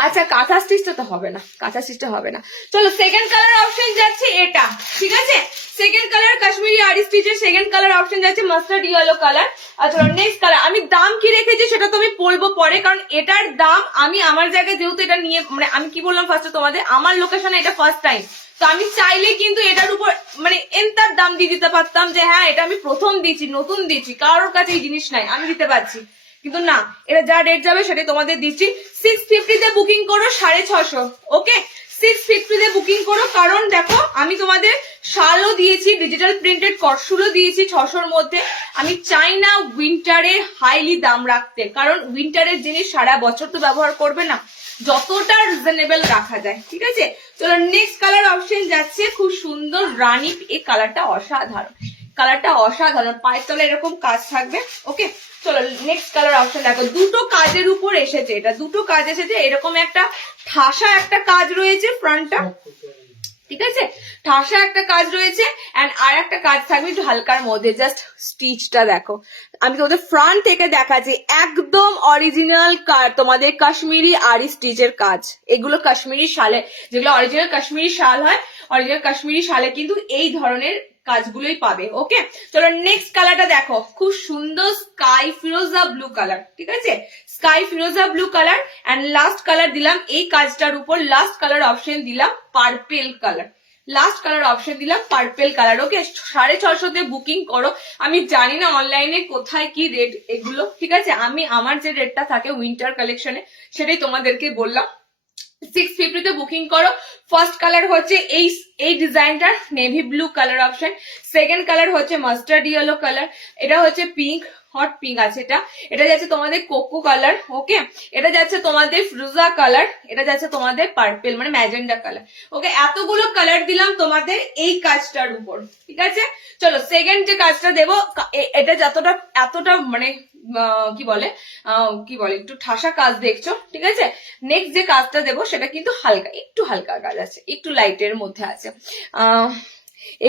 আচ্ছা কাঁথা স্টিচটা তো হবে না, কাঁথা স্টিচটা হবে না। চলো সেকেন্ড কালার অপশন যাচ্ছে এটা, ঠিক আছে? সেকেন্ড কালার কাশ্মীরি আরি স্টিচের সেকেন্ড কালার অপশন যাচ্ছে মাস্টার্ড ইয়েলো কালার। আর চলো নেক্সট কালার, আমি দাম কি রেখেছি সেটা তো আমি বলবো পরে, কারণ এটার দাম আমি আমার জায়গায় যেহেতু এটা নিয়ে মানে আমি কি বললাম ফার্স্টে তোমাদের, আমার লোকেশনে এটা ফার্স্ট টাইম, তো আমি চাইলে কিন্তু এটার উপর মানে এন্তার দাম দিয়ে দিতে পারতাম যে হ্যাঁ এটা আমি প্রথম দিচ্ছি, নতুন দিচ্ছি, কারোর কাছে এই জিনিস নাই, আমি দিতে পারছি, কিন্তু না, এটা যা রেট যাবে সেটাই তোমাদের দিচ্ছি। 650 তে বুকিং করো, 650, ওকে? 650 তে বুকিং করো, কারণ দেখো আমি তোমাদের শালও দিয়েছি, ডিজিটাল প্রিন্টেড কটসুলও দিয়েছি 600-র মধ্যে। আমি চাই না উইন্টারে হাইলি দাম রাখতে, কারণ উইন্টারের জিনিস সারা বছর তো ব্যবহার করবে না, যতটা রিজনেবল রাখা যায়, ঠিক আছে? চলো নেক্সট কালার অপশন যাচ্ছে খুব সুন্দর রানী, এই কালারটা অসাধারণ, কালারটা অসাধারণ, পায়ের তলায় এরকম কাজ থাকবে, ওকে? চলো নেক্সট কালার অপশন দেখো, দুটো কাজের উপর এসেছে, এটা দুটো কাজ এসেছে, এরকম একটা ঠাসা একটা কাজ রয়েছে ফ্রন্টটা, ঠিক আছে? ঠাসা একটা কাজ রয়েছে এন্ড আর একটা কাজ থাকবে একটু হালকার মধ্যে, জাস্ট স্টিচটা দেখো, আমি তোমাদের ফ্রন্ট থেকে দেখাচ্ছি, একদম অরিজিনাল তোমাদের কাশ্মীরি আরি স্টিচের কাজ, এগুলো কাশ্মীরি শালে, যেগুলো অরিজিনাল কাশ্মীরি শাল হয়, অরিজিনাল কাশ্মীরি শালে কিন্তু এই ধরনের কাজগুলোই পাবে, ওকে? চলো নেক্সট কালারটা দেখো, খুব সুন্দর স্কাই ফিরোজা ব্লু কালার, ঠিক আছে? স্কাই ফিরোজা blue colour and last colour দিলাম এই কাজটার উপর, লাস্ট কালার অপশন দিলাম purple colour, last colour option দিলাম পার্পেল কালার, ওকে? 650 তে বুকিং করো। আমি জানি না অনলাইনে কোথায় কি রেট এগুলো, ঠিক আছে? আমি আমার যে রেটটা থাকে উইন্টার কালেকশনে সেটাই তোমাদেরকে বললাম। 650 তে বুকিং করো। ফার্স্ট কালার হচ্ছে এই ডিজাইনটার navy blue colour option, second colour হচ্ছে মাস্টার্ড ইয়েলো কালার, এটা হচ্ছে পিঙ্ক, হট পিঙ্ক আছে, এটা যাচ্ছে তোমাদের কোকো কালার, ওকে? এটা যাচ্ছে তোমাদের ফিরোজা কালার, এটা যাচ্ছে তোমাদের পার্পেল মানে ম্যাজেন্ডা কালার, ওকে? এতগুলো কালার দিলাম তোমাদের এই কাজটার উপর, ঠিক আছে? চলো সেকেন্ড যে কাজটা দেবো, এটা এতটা মানে কি বলে একটু ঠাসা কাজ দেখছো, ঠিক আছে? নেক্সট যে কাজটা দেবো সেটা কিন্তু একটু হালকা কাজ আছে, একটু লাইটের মধ্যে আছে।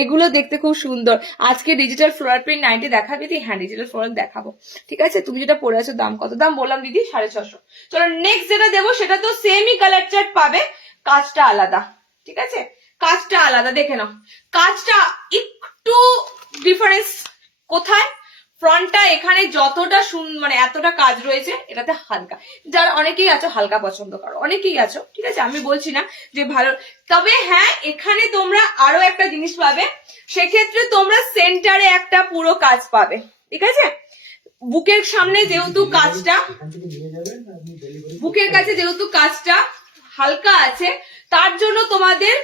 এগুলো দেখতে খুব সুন্দর। আজকে ডিজিটাল ফ্লোরাল প্রিন্ট নাইটি দেখাবি তুই? হ্যাঁ ডিজিটাল ফ্লোরাল দেখাবো, ঠিক আছে? তুমি যেটা পরে আছো দাম কত? দাম বললাম দিদি 650। চলো নেক্সট যেটা দেবো সেটা তো সেমই কালার চার্ট পাবে, কাজটা আলাদা, ঠিক আছে? কাজটা আলাদা, দেখে নাও কাজটা একটু ডিফারেন্স কোথায়, ফ্রন্টটা এখানে যতটা মানে এতটা কাজ রয়েছে, এটাতে হালকা, যারা অনেকেই আছো হালকা পছন্দ করো, অনেকেই আছো, ঠিক আছে? আমি বলছি না যে ভালো, তবে হ্যাঁ এখানে তোমরা আরো একটা জিনিস পাবে, সেক্ষেত্রে তোমরা সেন্টারে একটা পুরো কাজ পাবে, ঠিক আছে? বুকের সামনে যেহেতু কাজটা, বুকের কাছে যেহেতু কাজটা হালকা আছে, তার জন্য তোমাদের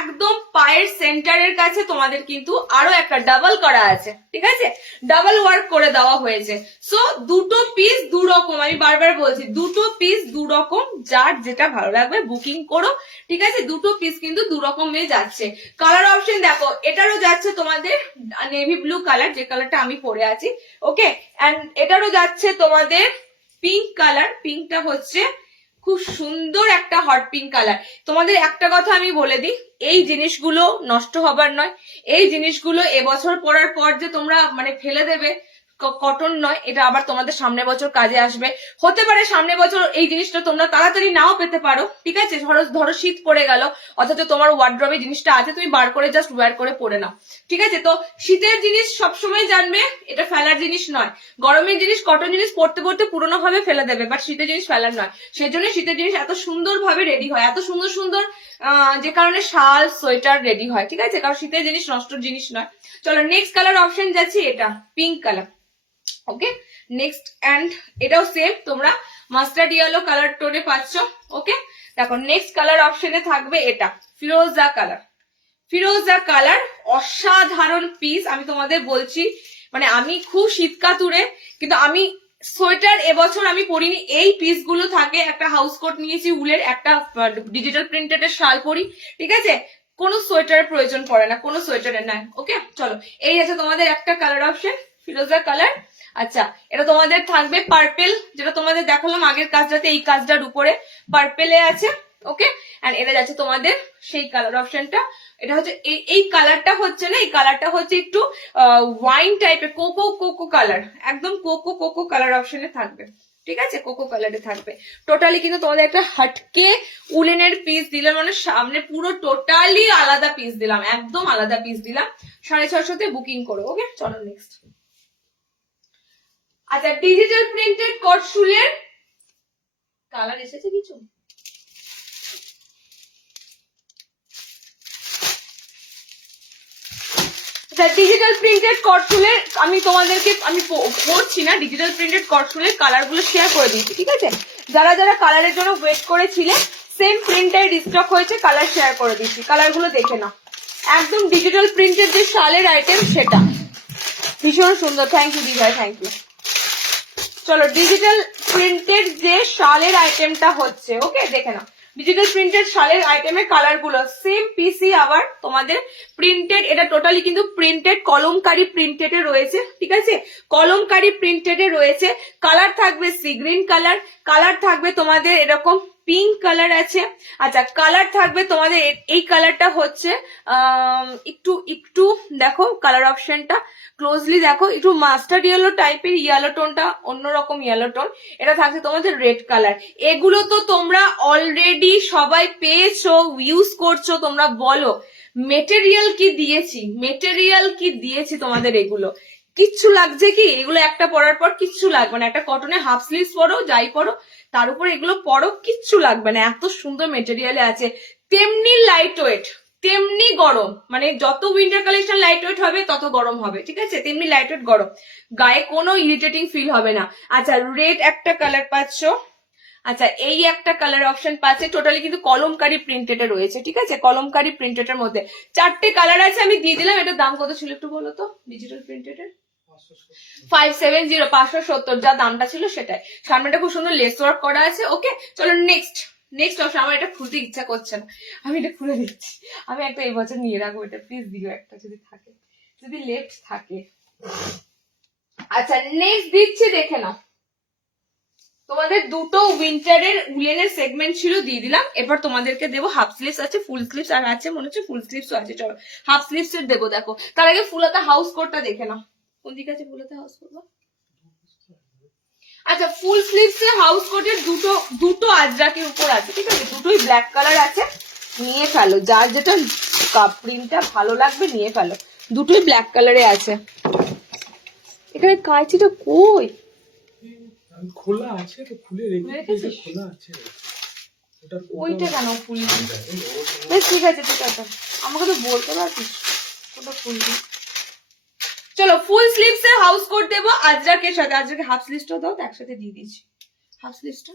একদম পায়ের সেন্টারের কাছে তোমাদের কিন্তু আরো একটা ডাবল করা আছে, ঠিক আছে? ডাবল ওয়ার্ক করে দেওয়া হয়েছে। সো দুটো পিস দু রকম, আমি বারবার বলছি দুটো পিস দু রকম, যার যেটা ভালো লাগবে বুকিং করো, ঠিক আছে? দুটো পিস কিন্তু দু রকমে যাচ্ছে। কালার অপশন দেখো, এটারও যাচ্ছে তোমাদের নেভি ব্লু কালার, যে কালারটা আমি পরে আছি, ওকে? এন্ড এটারও যাচ্ছে তোমাদের পিঙ্ক কালার, পিঙ্কটা হচ্ছে খুব সুন্দর একটা হট পিঙ্ক কালার। তোমাদের একটা কথা আমি বলে দিই, এই জিনিসগুলো নষ্ট হবার নয়, এই জিনিসগুলো এবছর পরার পর যে তোমরা মানে ফেলে দেবে, কটন নয়, এটা আবার তোমাদের সামনে বছর কাজে আসবে। হতে পারে সামনে বছর এই জিনিসটা তোমরা তাড়াতাড়ি নাও পেতে পারো, ঠিক আছে? ধরো শীত পড়ে গেল, অথচ তোমার ওয়ার্ড্রবে জিনিসটা আছে, তুমি বার করে জাস্ট ওয়্যার করে পরে নাও, ঠিক আছে? তো শীতের জিনিস সবসময় জানবে এটা ফেলার জিনিস নয়, গরমের জিনিস কটন জিনিস পড়তে পড়তে পুরোনো ভাবে ফেলে দেবে, বাট শীতের জিনিস ফেলার নয়। সেই জন্য শীতের জিনিস এত সুন্দর ভাবে রেডি হয়, এত সুন্দর সুন্দর যে কারণে শাল সোয়েটার রেডি হয়, ঠিক আছে? কারণ শীতের জিনিস নষ্টর জিনিস নয়। চলো নেক্সট কালার অপশন যাচ্ছে এটা pink colour, okay? Next and এটাও সেম, তোমরা মাস্টার্ড ইয়েলো কালার টোনে পাচ্ছ, ওকে? দেখো নেক্সট কালার অপশনে থাকবে এটা ফিরোজা কালার, ফিরোজা কালার অসাধারণ পিস। আমি তোমাদের বলছি মানে আমি খুব শীতকাতুরে, কিন্তু আমি সোয়েটার এবছর আমি পরিনি, এই পিস গুলো থাকে, একটা হাউস কোট নিয়েছি উলের, একটা ডিজিটাল প্রিন্টেড এর শাল পরি, ঠিক আছে? কোনো সোয়েটারের প্রয়োজন পড়ে না, কোনো সোয়েটারের নাই, ওকে? চলো এই আছে তোমাদের একটা কালার অপশন ফিরোজা কালার। আচ্ছা এটা তোমাদের থাকবে পার্পেল, যেটা তোমাদের দেখালাম আগের কাজটাতে, এই কাজটার উপরে পার্পেলে আছে, ওকে? এন্ড এটা যাচ্ছে তোমাদের সেই কালার অপশনটা, এটা হচ্ছে এই কালারটা হচ্ছে না, এই কালারটা হচ্ছে একটু ওয়াইন টাইপের, কোকো কালার, একদম কোকো কালার অপশনে থাকবে, ঠিক আছে, কোকো কালারে থাকবে। টোটালি কিন্তু তোমাদের একটা হাটকে উলেনের পিস দিলাম, মানে সামনে পুরো টোটালি আলাদা পিস দিলাম, একদম আলাদা পিস দিলাম। 650 বুকিং করো। ওকে, চলো নেক্সট। আচ্ছা, ডিজিটাল প্রিন্টেড কটশুলের কালার এসেছে কিছু? ডিজিটাল প্রিন্টেড কটশুলের আমি তোমাদেরকে পড়ছি না, ডিজিটাল প্রিন্টেড কটশুলের কালার গুলো শেয়ার করে দিচ্ছি, ঠিক আছে? যারা যারা কালারের জন্য ওয়েট করেছিলে, সেম প্রিন্টের রিস্টক হয়েছে, কালার শেয়ার করে দিচ্ছি, কালার গুলো দেখে নাও। একদম ডিজিটাল প্রিন্টের যে শালের আইটেম সেটা ভীষণ সুন্দর। থ্যাংক ইউ দিভাই, থ্যাংক ইউ। চলো, ডিজিটাল প্রিন্টেড যে শালের আইটেমটা হচ্ছে, ওকে দেখে নাও। ডিজিটাল প্রিন্টেড শালের আইটেমের কালার গুলো সেম পিসি, আবার তোমাদের প্রিন্টেড, এটা টোটালি কিন্তু প্রিন্টেড, কলমকারি প্রিন্টেড এ রয়েছে, ঠিক আছে? কলমকারি প্রিন্টেড এ রয়েছে। কালার থাকবে সি গ্রিন কালার, কালার থাকবে তোমাদের এরকম পিঙ্ক কালার আছে। আচ্ছা, কালার থাকবে তোমাদের এই কালারটা হচ্ছে একটু একটু দেখো কালার অপশনটা ক্লোজলি দেখো, একটু মাস্টার্ড ইয়েলো টাইপের, ইয়েলো টোনটা অন্যরকম ইয়েলো টোন। এটা থাকছে তোমাদের রেড কালার। এগুলো তো তোমরা অলরেডি সবাই পেয়েছো, ইউজ করছো। তোমরা বলো মেটেরিয়াল কি দিয়েছি, মেটেরিয়াল কি দিয়েছি তোমাদের? এগুলো কিচ্ছু লাগছে কি? এগুলো একটা পরার পর কিচ্ছু লাগবে না। একটা কটনের হাফ স্লিভস পরো, যাই পরো, তার উপর এগুলো পরো, কিচ্ছু লাগবে না। এত সুন্দর মেটেরিয়ালে আছে, তেমনি লাইট ওয়েট, তেমনি গরম। মানে যত উইন্টার কালেকশন লাইট ওয়েট হবে তত গরম হবে, ঠিক আছে? তেমনি লাইট ওয়েট, গরম, গায়ে কোনো ইরিটেটিং ফিল হবে না। আচ্ছা, রেড একটা কালার পাচ্ছ। আচ্ছা, এই একটা কালার অপশন পাচ্ছে। টোটালি কিন্তু কলমকারি প্রিন্টেড রয়েছে, ঠিক আছে? কলমকারি প্রিন্টেড এর মধ্যে 4টে কালার আছে, আমি দিয়ে দিলাম। এটার দাম কত ছিল একটু বলো তো? ডিজিটাল প্রিন্টেড এর 570, 570 যা দামটা ছিল সেটাই। সামনেটা খুব সুন্দর লেস ওয়ার্ক করা আছে। ওকে, চলো নেক্সট। নেক্সট অপশন, আমার এটা খুলতে ইচ্ছা করছে না, আমি এটা খুলে দিচ্ছি। আমি একটা এই বছর নিয়ে রাখবো এটা, প্লিজ দিও একটা যদি থাকে, যদি লেফট থাকে। আচ্ছা, নেক্সট দিচ্ছি, দেখে নাও। তোমাদের দুটো উইন্টারের উলেনের সেগমেন্ট ছিল, দিয়ে দিলাম। এবার তোমাদেরকে দেবো হাফ স্লিভস আছে, ফুল স্লিভস আর আছে, মনে হচ্ছে ফুল স্লিভসও আছে। চলো হাফ স্লিভস এর দেবো। দেখো, তার আগে ফুল হাতা হাউস কোটটা দেখে নাও। কোন দিকে আছে ফুল হাতা হাউস কোট? আচ্ছা, ফুল স্লিভস এর হাউস কোটের দুটো আজরাকের উপর আছে, ঠিক আছে? দুটোই ব্ল্যাক কালার আছে, নিয়ে ফেলো। যার যেটা প্রিন্টটা ভালো লাগবে নিয়ে ফেলো। দুটোই ব্ল্যাক কালারে আছে। এখানে কাঁচিটা কই? খোলা আছে তো, খুলে রেখেছি, খোলা আছে। ওইটা কেন খুললি? ঠিক আছে, ঠিক আছে, আমাকে তো বলতে পারছিস ওটা খুলবি। চলো, ফুল স্লিভস এর হাউস কোট দেবো আজরাকের সাথে। আজরাকে হাফ স্লিভসটা দাও, তো একসাথে দিয়ে দিচ্ছি হাফ স্লিভসটা।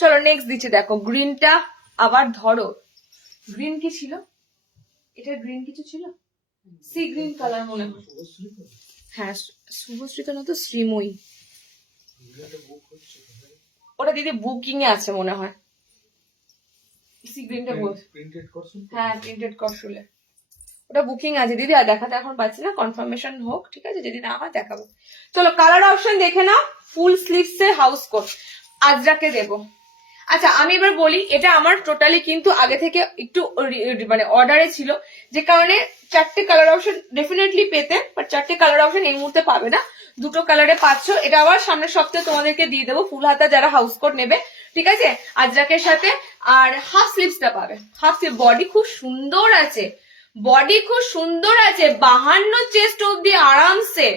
চলো নেক্সট দিচ্ছি। দেখো গ্রিনটা আবার ধরো, গ্রিন কি ছিল? এটা গ্রিন কিছু ছিল, সি গ্রিন কালার মনে হয়। হ্যাঁ, শুভশ্রীতা না তো শ্রীময়ী, ওটা দিদি বুকিং এ আছে মনে হয়। সি গ্রিনটা হ্যাঁ, প্রিন্টেড কটশুলে ওটা বুকিং আছে দিদি, আর দেখাতে এখন পাচ্ছি না, কনফার্মেশন হোক, ঠিক আছে? যদি না হয় দেখাবো। চলো কালার অপশন দেখে নাও। ফুল স্লিভস এর হাউস কোট আজরাকে দেবো। আচ্ছা, আমি এবার বলি, এটা আমার টোটালি কিন্তু আগে থেকে একটু মানে অর্ডারে ছিল, যে কারণে 4টে কালার অপশন ডেফিনেটলি পেতে, বাট 4টে কালার অপশন এই মুহূর্তে পাবে না, দুটো কালারে পাচ্ছ। এটা আবার সামনের সপ্তাহে তোমাদেরকে দিয়ে দেবো, ফুল হাতা যারা হাউস কোট নেবে, ঠিক আছে? আজরাকের সাথে। আর হাফ স্লিভসটা পাবে। হাফ স্লিভ, বডি খুব সুন্দর আছে, বডি খুব সুন্দর আছে, 52 চেস্ট অব্দি আরামসে,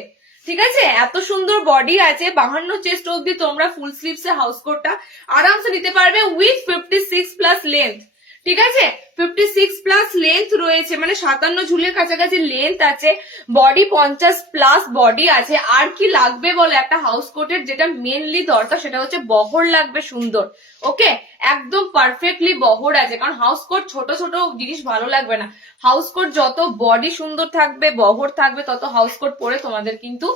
ঠিক আছে? এত সুন্দর বডি আছে, 52 চেস্ট অব্দি তোমরা ফুল স্লিভস এর হাউস কোটটা আরামসে নিতে পারবে উইথ 56 প্লাস লেন্থ, ঠিক আছে? 56 প্লাস লেন্থ রয়েছে, মানে 57 ঝুলের কাছাকাছি লেন্থ আছে, বডি 50 প্লাস বডি আছে। আর কি লাগবে বলো একটা হাউস কোটের? যেটা মেনলি দরকার সেটা হচ্ছে বহর লাগবে সুন্দর। ওকে, একদম পারফেক্টলি বহর আছে, কারণ হাউস কোট ছোট ছোট জিনিস ভালো লাগবে না। হাউস কোট যত বডি সুন্দর থাকবে, বহর থাকবে, তত হাউস কোট পরে তোমাদের কিন্তু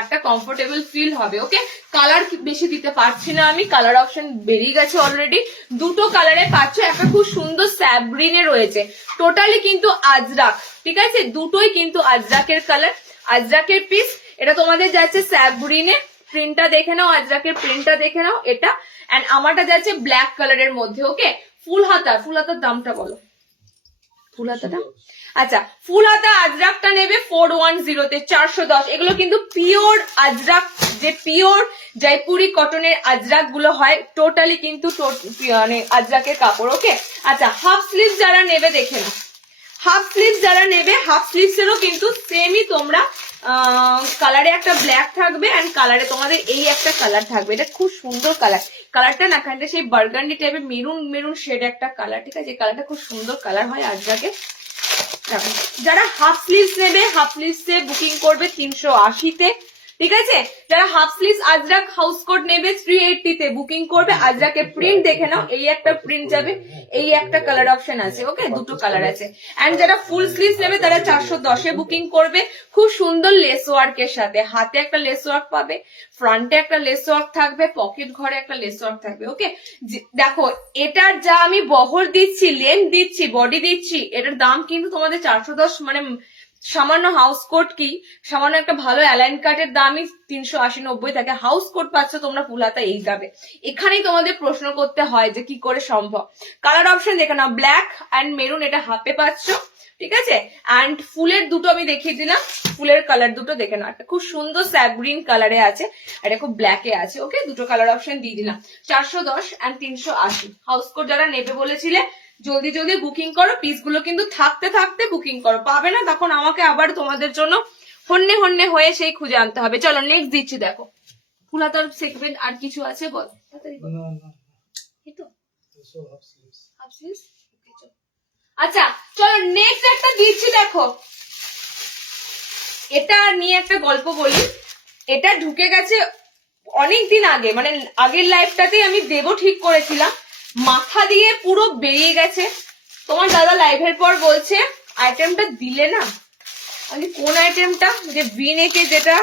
একটা কমফোর্টেবল ফিল হবে। ওকে, কালার বেশি দিতে পারছি না আমি, কালার অপশন বেরিয়ে গেছে অলরেডি। দুটো কালারে পাচ্ছ, একটা খুব সুন্দর স্যাপ গ্রিনে রয়েছে, টোটালি কিন্তু আজরাক, ঠিক আছে? দুটোই কিন্তু আজরাকের কালার, আজরাকের পিস। এটা তোমাদের যাচ্ছে স্যাপ গ্রিনে, প্রিন্টটা দেখে নাও, আজরাকের প্রিন্টটা দেখে নাও এটা। এন্ড আমারটা যাচ্ছে ব্ল্যাক কালারের মধ্যে। ওকে, ফুল হাতা, ফুল হাতার দামটা বলো। ফুল হাতাটা, আচ্ছা ফুল হাতা আজরাকটা নেবে 410 তে 410। এগুলো কিন্তু পিওর আজরাক, যে পিওর জয়পুরি কটনের আজরাক গুলো হয়, টোটালি কিন্তু মানে আজরাকের কাপড়। ওকে, আচ্ছা হাফ স্লিভ যারা নেবে দেখে নাও, হাফ স্লিভ যারা নেবে, হাফ স্লিভস এরও কিন্তু সেমই তোমরা কালারে একটা ব্ল্যাক থাকবে এন্ড কালারে তোমাদের এই একটা কালার থাকবে। এটা খুব সুন্দর কালার, কালারটা না খানটা সেই বার্গান্ডি টাইপের মেরুন মেরুন শেড একটা কালার, ঠিক আছে? কালারটা খুব সুন্দর কালার হয় আজরাকে। যারা হাফ স্লিভস নেবে, হাফ স্লিভস এ বুকিং করবে 380 তে, ঠিক আছে? যারা half sleeves Ajrak house coat নেবে 380 তে বুকিং করবে। আজরাকে প্রিন্ট দেখে নাও, এই একটা প্রিন্ট যাবে, এই একটা কালার অপশন আছে। ওকে, দুটো কালার আছে। এন্ড যারা ফুল স্লিভস নেবে তারা 410 এ বুকিং করবে, খুব সুন্দর লেস ওয়ার্কের সাথে। হাতে একটা লেস ওয়ার্ক পাবে, ফ্রন্টে একটা লেস ওয়ার্ক থাকবে, পকেট ঘরে একটা লেস ওয়ার্ক থাকবে। ওকে, দেখো এটার যা আমি বহর দিচ্ছি, লেন্থ দিচ্ছি, বডি দিচ্ছি, এটার দাম কিন্তু তোমাদের 410, মানে সামান্য হাউস কোট কি, সামান্য একটা ভালো অ্যালাইন কাটের দামই 380-90 থাকে। হাউস কোট পাচ্ছ তোমরা ফুল হাতা এই দামে। এখানেই তোমাদের প্রশ্ন করতে হয় যে কি করে সম্ভব। কালার অপশন দেখে নাও, ব্ল্যাক অ্যান্ড মেরুন, এটা হাফে পাচ্ছ, ঠিক আছে? অ্যান্ড ফুলের দুটো আমি দেখিয়ে দিলাম, ফুলের কালার দুটো দেখে নাও, একটা খুব সুন্দর স্যাগ্রিন কালারে আছে, এটা খুব ব্ল্যাকে আছে। ওকে, দুটো কালার অপশন দিয়ে দিলাম, 410 অ্যান্ড 380। হাউস কোট যারা নেবে বলেছিলে জলদি জলদি বুকিং করো, পিসগুলো কিন্তু থাকতে থাকতে বুকিং করো, পাবে না তখন আমাকে আবার তোমাদের জন্য হন্যে হন্যে হয়ে সেই খুঁজে আনতে হবে। চলো নেক্সট দিচ্ছি, দেখো ফুল হাতার সেগমেন্ট আর কিছু আছে বল? আচ্ছা চলো নেক্সট একটা দিচ্ছি, দেখো এটা নিয়ে একটা গল্প বলি। এটা ঢুকে গেছে অনেকদিন আগে, মানে আগের লাইফটাতেই আমি দেবো ঠিক করেছিলাম, মাথা দিয়ে পুরো বেরিয়ে গেছে। তোমার দাদা লাইভের পর বলছে আইটেমটা দিলে না। আমি কোন আইটেমটা? যে ভিনেকে, যেটা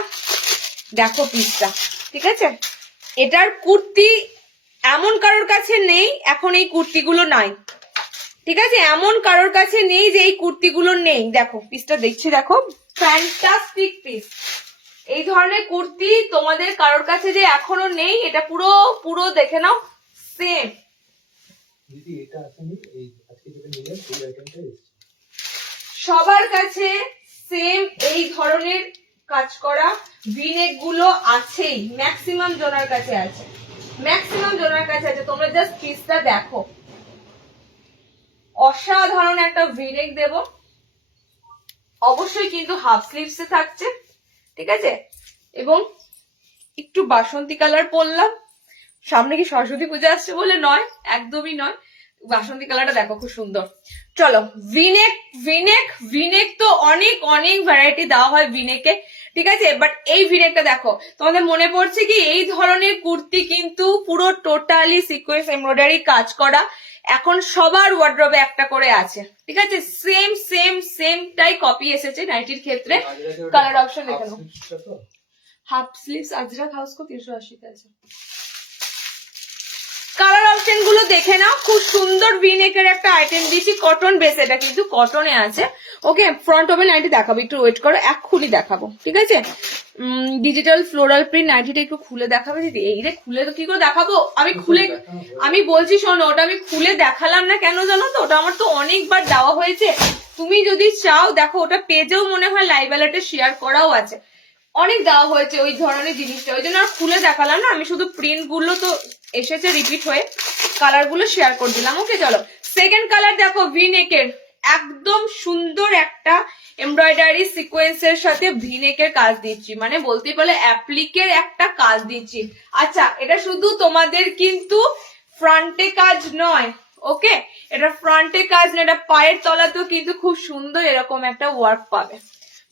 দেখো পিসটা, ঠিক আছে? এটার কুর্তি এমন কারোর কাছে নেই, এখন এই কুর্তিগুলো নাই, ঠিক আছে? এমন কারোর কাছে নেই যে এই কুর্তিগুলো নেই। দেখো পিসটা দেখছি, দেখো ফ্যান্টাস্টিক পিস। এই ধরনের কুর্তি তোমাদের কারোর কাছে যে এখনো নেই, এটা পুরো পুরো দেখে নাও সেম। দিদি এটা আসেনি, এই আজকে যেটা নিলেন এই আইটেমটা এসেছে সবার কাছে সেম এই ধরনের কাজ করা ভিনেক গুলো আছেই, ম্যাক্সিমাম জনের কাছে আছে, ম্যাক্সিমাম জনের কাছে আছে। তোমরা জাস্ট পিসটা দেখো, অসাধারণ একটা ভিনেক দেব, অবশ্যই কিন্তু হাফ স্লিভস এ থাকছে, ঠিক আছে? এবং একটু বাসন্তী কালার পরলাম, সামনে কি সরস্বতী পূজা আসছে বলে নয়, একদমই নয়, বাসন্তী কালারটা দেখো খুব সুন্দর। চলো ভিনেক, ভিনেক ভিনেক তো অনেক অনেক ভ্যারাইটি দেওয়া হয় ভিনেকে, ঠিক আছে? বাট এই ভিনেকটা দেখো, তোমাদের মনে পড়ছে কি এই ধরনের কুর্তি কিন্তু পুরো টোটালি সিকোয়েন্স এমব্রয়ডারি কাজ করা এখন সবার ওয়ার্ড্রবে একটা করে আছে, ঠিক আছে? সেম সেম সেমটাই কপি এসেছে নাইটির ক্ষেত্রে। কালার অপশন দেখে নাও, হাফ স্লিভস আজরাক হাউস কো 380 তে আছে। কালার অপশন গুলো দেখে নাও, খুব সুন্দর ভিনেকের একটা আইটেম দিয়েছি, কটন বেস, এটা কিন্তু কটনে আছে। ওকে, ফ্রন্ট ওপেন নাইটি দেখাবো, একটু ওয়েট করো, এক খুলি দেখাবো, ঠিক আছে? ডিজিটাল ফ্লোরাল প্রিন্ট নাইটিটা একটু খুলে দেখাবে দিদি। এই রে খুলে তো কি করে দেখাবো, আমি খুলে, আমি বলছি শোনো, ওটা আমি খুলে দেখালাম না কেন জানো তো, ওটা আমার তো অনেকবার দেওয়া হয়েছে। তুমি যদি চাও দেখো, ওটা পেজেও মনে হয় লাইভ অ্যালার্টে শেয়ার করাও আছে, অনেক দেওয়া হয়েছে ওই ধরনের জিনিসটা, ওই জন্য আর খুলে দেখালাম না। আমি শুধু প্রিন্ট গুলো তো এসেছে রিপিট হয়ে, কালার গুলো শেয়ার করে দিলাম। ওকে চলো সেকেন্ড কালার দেখো, ভিনেকের একদম সুন্দর একটা এমব্রয়ডারি সিকোয়েন্সের সাথে ভিনেকের কাজ দিচ্ছি, মানে বলতে পারলে অ্যাপ্লিকের একটা কাজ দিচ্ছি। আচ্ছা এটা শুধু তোমাদের কিন্তু ফ্রন্টে কাজ নয়, ওকে, এটা ফ্রন্টে কাজ না, এটা পায়ের তলাতেও কিন্তু খুব সুন্দর এরকম একটা ওয়ার্ক পাবে।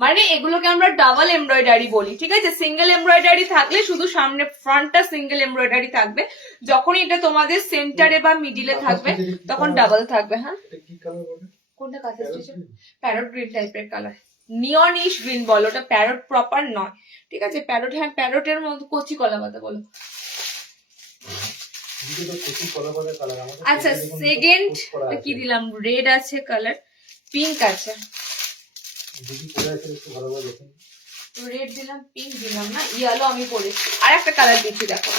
মানে এগুলোকে আমরা ডাবল এমব্রয়ডারি বলি, ঠিক আছে? সিঙ্গেল এমব্রয়ডারি থাকলে শুধু সামনে ফ্রন্টটা সিঙ্গেল এমব্রয়ডারি থাকবে, যখন এটা তোমাদের সেন্টারে বা মিডিলে থাকবে তখন ডাবল থাকবে। হ্যাঁ কোনটা কাছে প্যারট গ্রিন টাইপের কালার, নিয়নিশ গ্রিন বলো, ওটা প্যারট প্রপার নয়, ঠিক আছে? প্যারট, হ্যাঁ প্যারটের মধ্যে কচি কলা পাতা বলো। আচ্ছা সেকেন্ড কি দিলাম, রেড আছে কালার, পিঙ্ক আছে, রেড দিলাম, পিঙ্ক দিলাম না, ইয়েলো আমি পরেছি, আর একটা কালার দিচ্ছি দেখো।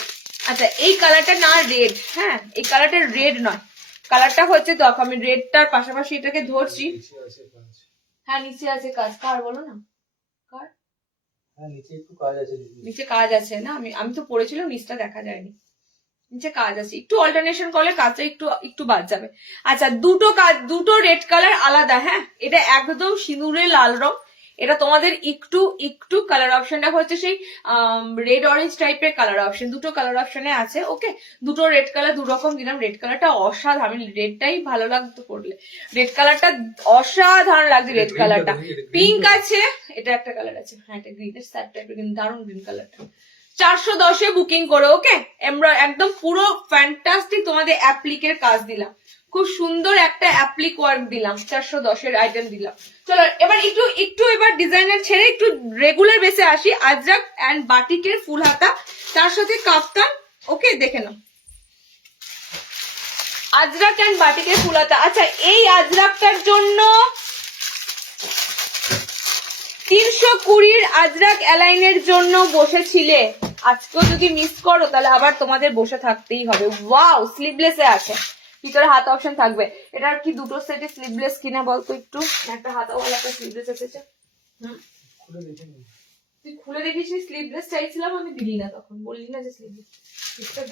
আচ্ছা এই কালারটা না রেড, হ্যাঁ এই কালারটা রেড নয়, কালারটা হচ্ছে, দেখো আমি রেডটার পাশাপাশি এটাকে ধরছি। নিচে আছে কাজ। হ্যাঁ নিচে আছে কাজ, কার বলো না, কার হ্যাঁ নিচে একটু কাজ আছে দিদি। নিচে কাজ আছে না, আমি তো পড়েছিলাম, নিচটা দেখা যায়নি, নিচে কাজ আছে, একটু অল্টারনেশন করলে কাজটা একটু একটু বাদ যাবে। আচ্ছা দুটো কাজ, দুটো রেড কালার আলাদা, হ্যাঁ এটা একদম সিঁদুরে লাল রং, এটা তোমাদের একটু একটু কালার অপশনটা হচ্ছে সেই রেড অরেঞ্জ টাইপের কালার অপশন, দুটো কালার অপশনে আছে। ওকে, দুটো রেড কালার দু রকম দিলাম। রেড কালারটা অসাধারণ, আমি রেডটাই ভালো লাগতো পড়লে, রেড কালারটা অসাধারণ লাগছে রেড কালারটা। পিঙ্ক আছে, এটা একটা কালার আছে, হ্যাঁ এটা গ্রিনের স্যাট টাইপের, কিন্তু দারুণ গ্রিন কালারটা। 410-এ বুকিং করে। ওকে, আমরা একদম পুরো ফ্যান্টাস্টিক তোমাদের অ্যাপ্লিকের কাজ দিলাম, খুব সুন্দর একটা অ্যাপ্লিক ওয়ার্ক দিলাম, 410-এর আইটেম দিলাম। চলো এবার একটু একটু এবার ডিজাইনার ছেড়ে একটু রেগুলার বেসে আসি। আজরাক অ্যান্ড বাটিকের ফুল হাতা, তার সাথে কাফতান। ওকে দেখে নাও, আজরাক অ্যান্ড বাটিকের ফুল হাতা। আচ্ছা এই আজরাকটার জন্য 320-র আজরাক অ্যালাইনের জন্য বসেছিলে, আজকেও যদি মিস করো তাহলে আবার তোমাদের বসে থাকতেই হবে। ওয়াও, স্লিভলেসে আছে, ভিতরে হাত অপশন থাকবে। এটার কি দুটো সেটে স্লিভলেস কিনা বলতো একটু, একটা হাতাওয়ালা একটা স্লিভলেস এসেছে। খুলে দেখে নিন। তুই খুলে দেখিস, স্লিভলেস চাইছিলাম আমি, দিলি না তখন, বললি না যে স্লিভলেস।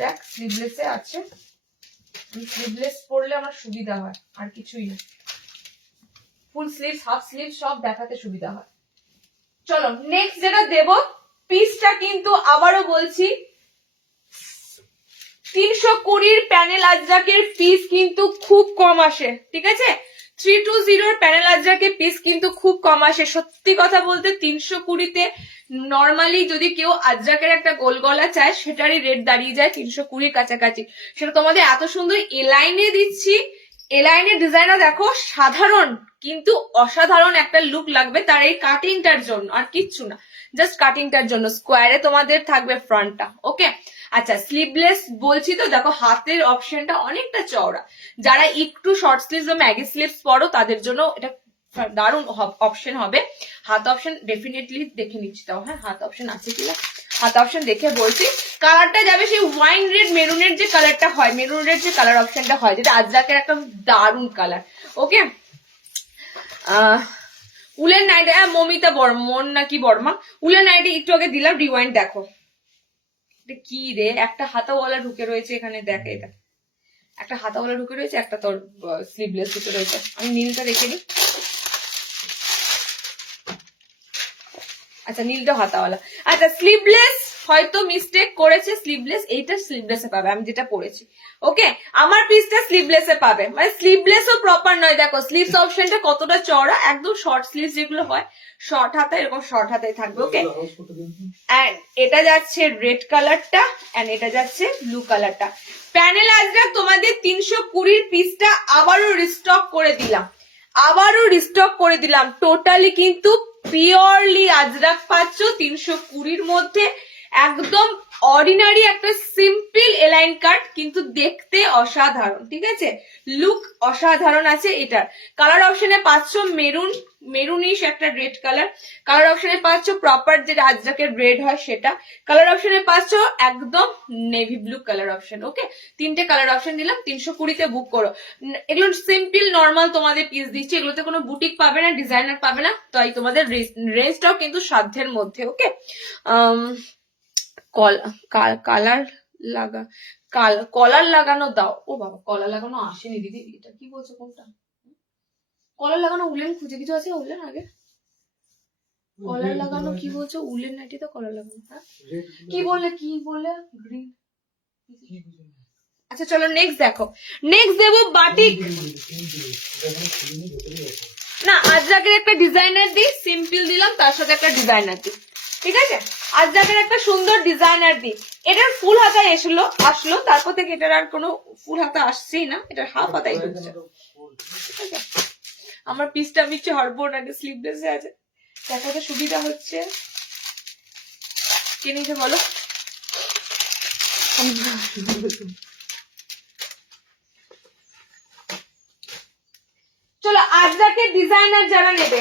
দেখ স্লিভলেসে আছে, স্লিভলেস পরলে আমার সুবিধা হয়, আর কিছুই না, ফুল স্লিভ হাফ স্লিভ সব দেখাতে সুবিধা হয়। চলো নেক্সট যেটা দেব, পিসটা কিন্তু আবারও বলছি 320-র প্যানেল আজরাকের পিস কিন্তু খুব কম আসে, ঠিক আছে? 320-র প্যানেল আজরাকের পিস কিন্তু খুব কম আসে। সত্যি কথা বলতে 320-তে নর্মালি যদি কেউ আজরাকের একটা গোল গলা চায়, সেটারই রেট দাঁড়িয়ে যায় 320 কাছাকাছি। সেটা তোমাদের এত সুন্দর এলাইনে দিচ্ছি, এলাইনের ডিজাইনটা দেখো, সাধারণ কিন্তু অসাধারণ একটা লুক লাগবে তার এই কাটিংটার জন্য, আর কিচ্ছু না, জাস্ট কাটিংটার জন্য। স্কোয়ারে তোমাদের থাকবে ফ্রন্টটা। ওকে, আচ্ছা স্লিভলেস বলছি তো, দেখো হাতের অপশনটা অনেকটা চওড়া, যারা একটু শর্ট স্লিভস বা ম্যাগি স্লিভস পরো তাদের জন্য এটা দারুণ অপশন হবে। হাত অপশন ডেফিনেটলি দেখে নিচ্ছি, তাও হ্যাঁ হাত অপশন আছে কিনা, হাত অপশন দেখে বলছি। কালারটা যাবে সেই ওয়াইন রেড মেরুনের যে কালারটা হয়, মেরুন রেড যে কালার অপশনটা হয়, যেটা আজরাকের একটা দারুণ কালার। ওকে, উলের নাইটে মমিতা বর্মন নাকি বর্মা, উলের নাইটে একটু আগে দিলাম, রিওয়াইন্ড দেখো কি রে, একটা হাতাওয়ালা ঢুকে রয়েছে এখানে, দেখ এটা একটা হাতাওয়ালা ঢুকে রয়েছে, একটা তোর স্লিভলেস ঢুকে রয়েছে। আমি নীলটা রেখে দিই, আচ্ছা নীলটা হাতাওয়ালা। আচ্ছা স্লিভলেস হয়তো মিস্টেক করেছে, স্লিভলেস এইটা স্লিভলেসে পাবে, আমি যেটা পড়েছি। ওকে, আমার পিসটা স্লিভলেসে পাবে, মানে স্লিভলেসও প্রপার নয়। দেখো স্লিভস অপশনটা কতটা চওড়া, একদম শর্ট স্লিভস যেগুলো হয় শর্ট হাতা, এরকম শর্ট হাতায় থাকবে। ওকে, এন্ড এটা যাচ্ছে রেড কালারটা, এন্ড এটা যাচ্ছে ব্লু কালারটা। প্যানেল আজরাক তোমাদের 320-র পিসটা আবারও রিস্টক করে দিলাম, আবারও রিস্টক করে দিলাম। টোটালি কিন্তু পিওরলি আজরাক পাচ্ছ 320-র মধ্যে, একদম অর্ডিনারি একটা সিম্পল এলাইন কাট, কিন্তু দেখতে অসাধারণ, ঠিক আছে? লুক অসাধারণ আছে এটার। কালার অপশনে পাচ্ছ মেরুন, মেরুনিশ একটা রেড কালার। কালার অপশনে পাচ্ছ প্রপার যেটা আজরাকের রেড হয় সেটা। কালার অপশনে পাচ্ছ একদম নেভি ব্লু কালার অপশন। ওকে, তিনটে কালার অপশন দিলাম, 320-তে বুক করো। এগুলো সিম্পল নর্মাল তোমাদের পিস দিচ্ছি, এগুলোতে কোনো বুটিক পাবে না, ডিজাইনার পাবে না, তাই তোমাদের রেঞ্জটাও কিন্তু সাধ্যের মধ্যে। ওকে, কালার লাগা, কলার লাগানো দাও। ও বাবা, কলার লাগানো আসেনি দিদি, এটা কি বলছো, কোনটা কলার লাগানো? উলেন খুঁজে কিছু আছে উলেন আগে, কলার লাগানো কি বলছো? উলেন নাইটি তো কলার লাগানো, হ্যাঁ কি বললে, কি বললে গ্রিন। আচ্ছা চলো নেক্সট দেখো, নেক্সট দেবো বাটিক। না আজরাকের একটা ডিজাইনার দিই, সিম্পল দিলাম, তার সাথে একটা ডিজাইনার দিই, ঠিক আছে? আজরাকের একটা সুন্দর ডিজাইনার দিই। এটার ফুল হাতা আসলো, তারপর থেকে এটার আর কোনো ফুল হাতা আসছেই না, এটার হাফ হাতাই ঢুকছে। আমার পিসটা মিচ্ছে হরবোর্ড একটা স্লিভলেসে আছে, দেখাতে সুবিধা হচ্ছে। কে নিয়েছে বলো? চলো আজরাকের ডিজাইনার যারা নেবে,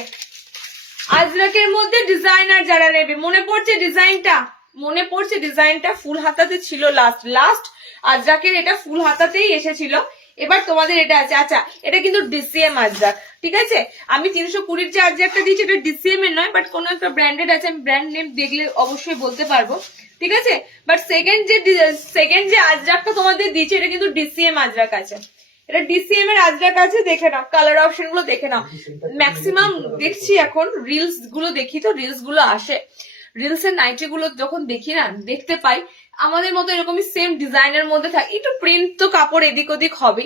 আজরাকের মধ্যে ডিজাইনার যারা নেবে, মনে পড়ছে ডিজাইনটা, মনে পড়ছে ডিজাইনটা ফুল হাতাতে ছিল লাস্ট আজরাকের, এটা ফুল হাতাতেই এসেছিল। এবার তোমাদের এটা আছে, আচ্ছা এটা কিন্তু ডিসিএম আজরাক, ঠিক আছে। আমি 320 যে আজরাকটা দিয়েছি এটা ডিসিএম এর নয়, বাট কোনো একটা ব্র্যান্ডেড আছে, আমি ব্র্যান্ড নেম দেখলে অবশ্যই বলতে পারবো, ঠিক আছে। বাট সেকেন্ড যে আজরাকটা তোমাদের দিয়েছি এটা কিন্তু ডিসিএম আজরাক আছে, এটা ডিসিএম এর আজরাক আছে, দেখে নাও কালার অপশন গুলো দেখে নাও। ম্যাক্সিমাম দেখছি এখন রিলস গুলো দেখি, তো রিলস গুলো আসে, রিলস এর নাইটি গুলো যখন দেখি না, দেখতে পাই আমাদের মতো এরকমই সেম ডিজাইনের মধ্যে থাকে, একটু প্রিন্ট তো কাপড় এদিক ওদিক হবে,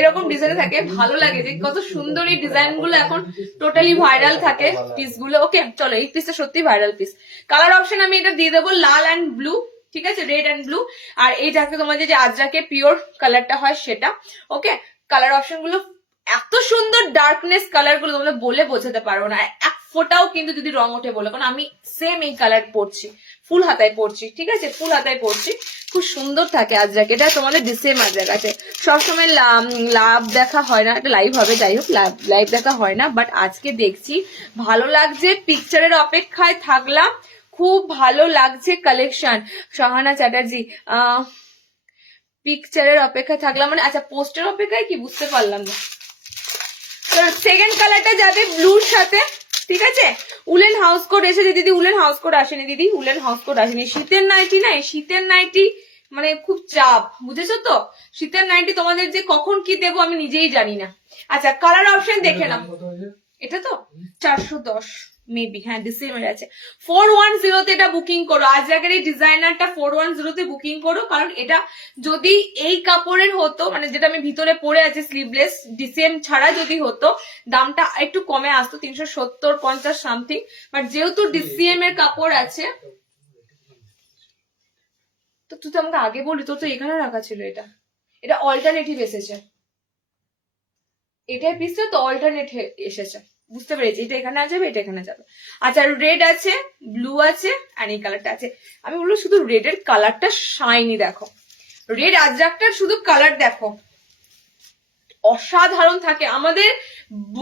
এরকম ডিজাইনে থাকে, ভালো লাগে যে কত সুন্দর এই ডিজাইন গুলো এখন টোটালি ভাইরাল থাকে পিস গুলো। ওকে চলো, এই পিসটা সত্যি ভাইরাল পিস। কালার অপশন আমি এটা দিয়ে দেবো লাল অ্যান্ড ব্লু, ঠিক আছে, রেড অ্যান্ড ব্লু, আর এই যাকে তোমাদের যে আজরাকে পিওর কালারটা হয় সেটা। ওকে, কালার অপশন গুলো এত সুন্দর, ডার্কনেস কালার গুলো তোমরা বলে বোঝাতে পারবো না, এক ফোটাও কিন্তু যদি রং ওঠে বলে, কারণ আমি সেম এই কালার পরছি, ফুল হাতায় পরছি, ঠিক আছে, ফুল হাতায় পরছি, খুব সুন্দর থাকে আজরাক। এটা তোমাদের ডিসেম আজরাক আছে, সবসময় লাভ দেখা হয় না, এটা লাইভ হবে, যাই হোক লাইভ দেখা হয় না, বাট আজকে দেখছি ভালো লাগছে, পিকচারের অপেক্ষায় থাকলাম, খুব ভালো লাগছে কালেকশন। সহানা চ্যাটার্জি, পিকচারের অপেক্ষায় থাকলাম মানে, আচ্ছা পোস্টের অপেক্ষায় কি বুঝতে পারলাম না। সেকেন্ড কালারটা যাবে ব্লুর সাথে, ঠিক আছে। উলেন হাউস কোট এসেছে দিদি, উলেন হাউস কোট আসেনি দিদি, উলেন হাউস কোট আসেনি। শীতের নাইটি না, শীতের নাইটি মানে খুব চাপ, বুঝেছো তো, শীতের নাইটি তোমাদের যে কখন কি দেবো আমি নিজেই জানি না। আচ্ছা কালার অপশন দেখে নাও, এটা তো 410 মেবি, হ্যাঁ ডিসেম্বর আছে। 410 তে এটা বুকিং করো, আজরাকের এই ডিজাইনারটা 410 তে বুকিং করো, কারণ এটা যদি এই কাপড়ের হতো, মানে যেটা আমি ভিতরে পরে আছি স্লিভলেস ডিসেম ছাড়া যদি হতো, দামটা একটু কমে আসতো, 370-50 সামথিং, বাট যেহেতু ডিসিএম এর কাপড় আছে, তো তুই তো আমাকে আগে বলি, তোর তো এখানে রাখা ছিল, এটা এটা অল্টারনেটিভ এসেছে, এটার পিসটা তো অল্টারনেট এসেছে, বুঝতে পেরেছি, এটা এখানে যাবে, এটা এখানে যাবে। আচ্ছা রেড আছে, ব্লু আছে, আর এই কালারটা আছে। আমি বলবো শুধু রেডের কালারটা শাইনি, দেখো রেড আজরাকটার শুধু কালার দেখো, অসাধারণ থাকে। আমাদের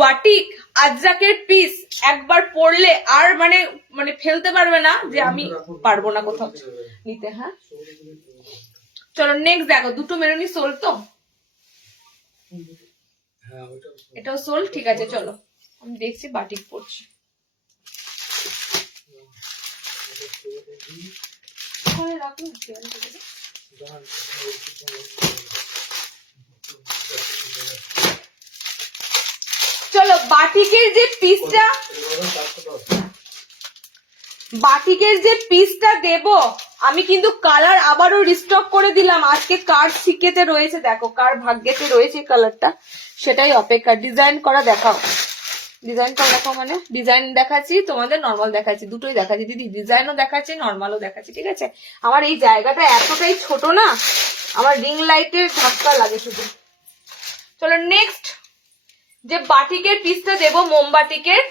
বাটিক আজরাকের পিস একবার পরলে আর মানে মানে ফেলতে পারবে না যে আমি পারবো না কোথাও নিতে। হ্যাঁ চলো নেক্সট দেখো, দুটো মেরুনি সোল তো, এটাও সোল, ঠিক আছে চলো আমি দেখছি বাটিক পড়ছি। চলো বাটিকের যে পিসটা দেব আমি, কিন্তু কালার আবারও রিস্টক করে দিলাম, আজকে কার শিখেতে রয়েছে, দেখো কার ভাগ্যেতে রয়েছে কালারটা, সেটাই অপেক্ষা। ডিজাইন করা দেখাও, ডিজাইন করা দেখাও, মানে ডিজাইন দেখাচ্ছি তোমাদের, নর্মাল দেখাচ্ছি, দুটোই দেখাচ্ছি দিদি, ডিজাইনও দেখাচ্ছি নর্মালও দেখাচ্ছি, ঠিক আছে। আমার এই জায়গাটা এতটাই ছোট না, আমার রিং লাইটের ধাক্কা লাগে শুধু। চলো নেক্সট যে বাটিকের পিসটা দেবো, মোমবাটিকের,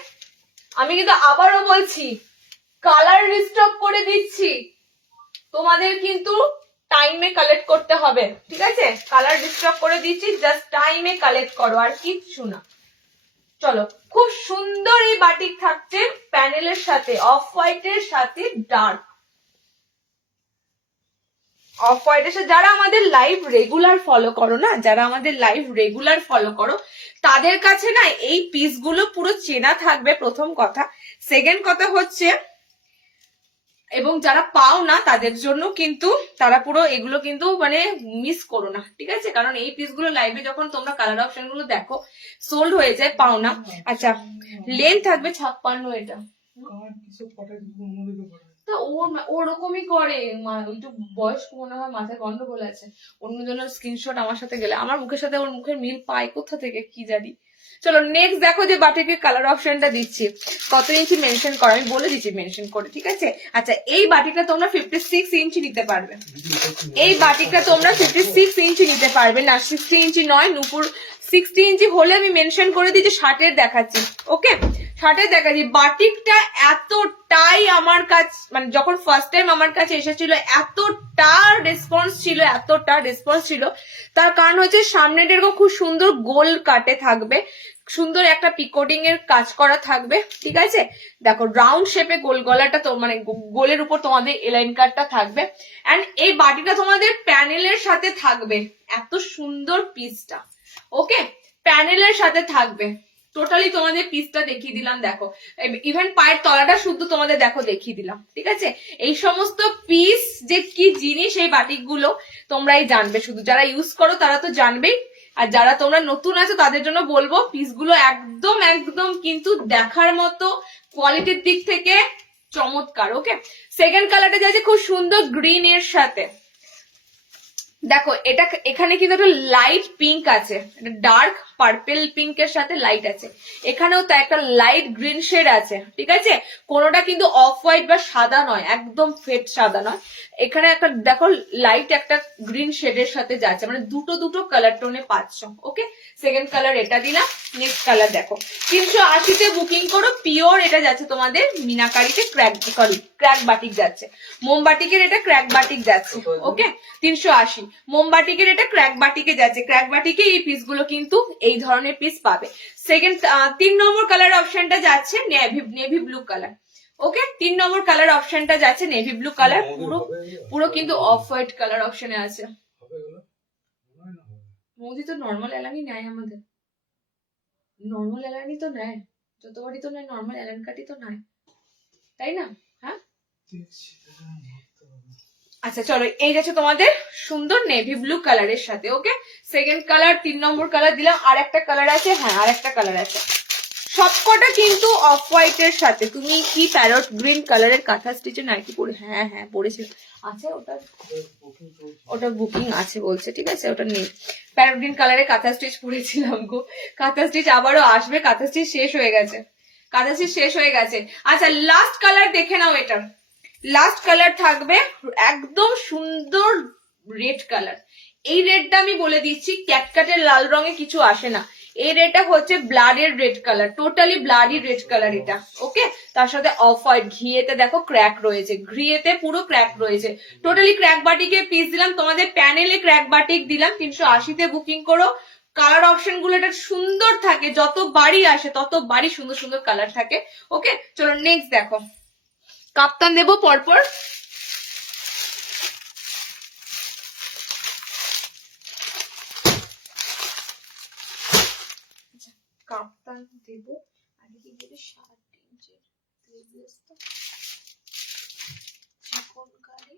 আমি কিন্তু আবারও বলছি কালার রিস্টক করে দিচ্ছি, তোমাদের কিন্তু টাইমে কালেক্ট করতে হবে, ঠিক আছে, কালার রিস্টক করে দিচ্ছি, জাস্ট টাইমে কালেক্ট করো, আর কিচ্ছু না। চলো খুব সুন্দর এই বাটিক থাকছে প্যানেলের সাথে, অফ হোয়াইটের সাথে ডার্ক অফ হোয়াইটের সাথে। যারা আমাদের লাইভ রেগুলার ফলো করো না, যারা আমাদের লাইভ রেগুলার ফলো করো, তাদের কাছে না এই পিসগুলো পুরো চেনা থাকবে, প্রথম কথা। সেকেন্ড কথা হচ্ছে, এবং যারা পাও না তাদের জন্য কিন্তু তারা পুরো এগুলো কিন্তু মানে মিস করো না, ঠিক আছে, কারণ এই পিসগুলো লাইভে যখন তোমরা কালার অপশন গুলো দেখো সোল্ড হয়ে যায়, পাও না। আচ্ছা লেন্থ থাকবে 56, এটা তো ওরকমই করে, একটু বয়স্ক মনে হয়, মাথায় গন্ডগোল আছে, অন্যজনের স্ক্রিনশট আমার সাথে গেলে আমার মুখের সাথে ওর মুখের মিল পায় কোথা থেকে কি জানি। চলো নেক্সট দেখো যে বাটিকের কালার অপশনটা দিচ্ছি, কত ইঞ্চি মেনশন করা আমি বলে দিচ্ছি মেনশন করে, ঠিক আছে। আচ্ছা এই বাটিকটা তোমরা 56 ইঞ্চি নিতে পারবে, এই বাটিকটা তোমরা 56 ইঞ্চি নিতে পারবে, না 60 ইঞ্চি নয়, নুপুর 60 ইঞ্চি হলে আমি মেনশন করে দিচ্ছি, 60-এর দেখাচ্ছি, ওকে 60-এর দেখাচ্ছি। বাটিকটা এতটাই আমার কাছে, মানে যখন ফার্স্ট টাইম আমার কাছে এসেছিল এতটা রেসপন্স ছিল, তার কারণ হচ্ছে সামনেটা এরকম খুব সুন্দর গোল কাটে থাকবে, সুন্দর একটা পিকোডিং এর কাজ করা থাকবে, ঠিক আছে। দেখো রাউন্ড শেপে গোল গলাটা তো মানে গোলের উপর তোমাদের এলাইন কাটটা থাকবে। এন্ড এই বাটিটা তোমাদের প্যানেলের সাথে থাকবে, এত সুন্দর পিসটা। ওকে, প্যানেলের সাথে থাকবে। টোটালি তোমাদের পিসটা দেখিয়ে দিলাম, দেখো ইভেন পায়ের তলাটা শুদ্ধ তোমাদের দেখো দেখিয়ে দিলাম, ঠিক আছে। এই সমস্ত পিস যে কি জিনিস এই বাটিকগুলো তোমরাই জানবে, শুধু যারা ইউজ করো তারা তো জানবেই, আর যারা তোমরা নতুন আছো তাদের জন্য বলবো পিসগুলো একদম একদম কিন্তু দেখার মতো, কোয়ালিটির দিক থেকে চমৎকার। ওকে, সেকেন্ড কালারটা যাচ্ছে খুব সুন্দর গ্রিন এর সাথে। দেখো এটা এখানে কিন্তু একটা লাইট পিঙ্ক আছে, ডার্ক পার্পেল পিঙ্কের সাথে লাইট আছে, এখানেও তো একটা লাইট গ্রিন শেড আছে, ঠিক আছে। কোনোটা কিন্তু অফ হোয়াইট বা সাদা নয়, একদম ফেড সাদা নয়। এখানে একটা দেখো লাইট একটা গ্রিন শেডের সাথে যাচ্ছে, মানে দুটো দুটো কালার টোনে পাচ্ছ। ওকে, সেকেন্ড কালার এটা দিলাম। নেক্সট কালার দেখো 380-তে বুকিং করো, পিওর এটা যাচ্ছে তোমাদের মিনাকারিতে ক্র্যাক বাটিক যাচ্ছে, মোমবাটিকের এটা ক্র্যাক বাটিক যাচ্ছে। ওকে, 380 মোমবাটিকের এটা ক্র্যাক বাটিকে যাচ্ছে, ক্র্যাক বাটিকে এই পিসগুলো কিন্তু এই ধরনের পিস পাবে। সেকেন্ড 3 নম্বর কালার অপশনটা যাচ্ছে নেভি ব্লু কালার। ওকে, 3 নম্বর কালার অপশনটা যাচ্ছে নেভি ব্লু কালার, পুরো কিন্তু অফ হোয়াইট কালার অপশনে আছে। মোদি তো নর্মাল এলানি নেয়, আমাদের নর্মাল এলানি তো নেয়, যতবারই তো নেয় নর্মাল এলান কাটি তো নেয়, তাই না? হ্যাঁ, আচ্ছা চলো, এই যাচ্ছে তোমাদের সুন্দর নেভি ব্লু কালারের সাথে। ওকে, সেকেন্ড কালার 3 নম্বর কালার দিলাম। আর একটা কালার আছে, হ্যাঁ আর একটা কালার আছে, সবকটা কিন্তু অফ হোয়াইট এর সাথে। তুমি কি প্যারট গ্রিন কালারের কাঁথা স্টিচে নাইটি পরে? হ্যাঁ হ্যাঁ পরেছিল, আছে ওটা বুকিং আছে বলছে, ঠিক আছে ওটা নেই। প্যারট গ্রিন কালারের কাঁথা স্টিচ পরেছিলাম গো, কাঁথা স্টিচ আবারও আসবে, কাঁথা স্টিচ শেষ হয়ে গেছে, কাঁথা স্টিচ শেষ হয়ে গেছে। আচ্ছা লাস্ট কালার দেখে নাও, এটা লাস্ট কালার থাকবে একদম সুন্দর রেড কালার। এই রেডটা আমি বলে দিচ্ছি, ক্যাটকাটের লাল রঙে কিছু আসে না, এই রেডটা হচ্ছে ব্লাডের red colour, totally bloody red colour এটা। ওকে, তার সাথে অফ হোয়াইট, ঘিয়েতে দেখো ক্র্যাক রয়েছে, ঘিয়েতে পুরো ক্র্যাক রয়েছে, টোটালি ক্র্যাক বাটিকে পিস দিলাম তোমাদের, প্যানেলে ক্র্যাক বাটিক দিলাম। 380-তে বুকিং করো। কালার অপশন গুলো এটা সুন্দর থাকে, যত বাড়ি আসে তত বাড়ি সুন্দর সুন্দর কালার থাকে। ওকে, চলো নেক্সট দেখো, কাপ্তান দেবো পরপর। কাপ্তান দেবো আগে কি দেবে, 7 ইঞ্চের চিকন কালি।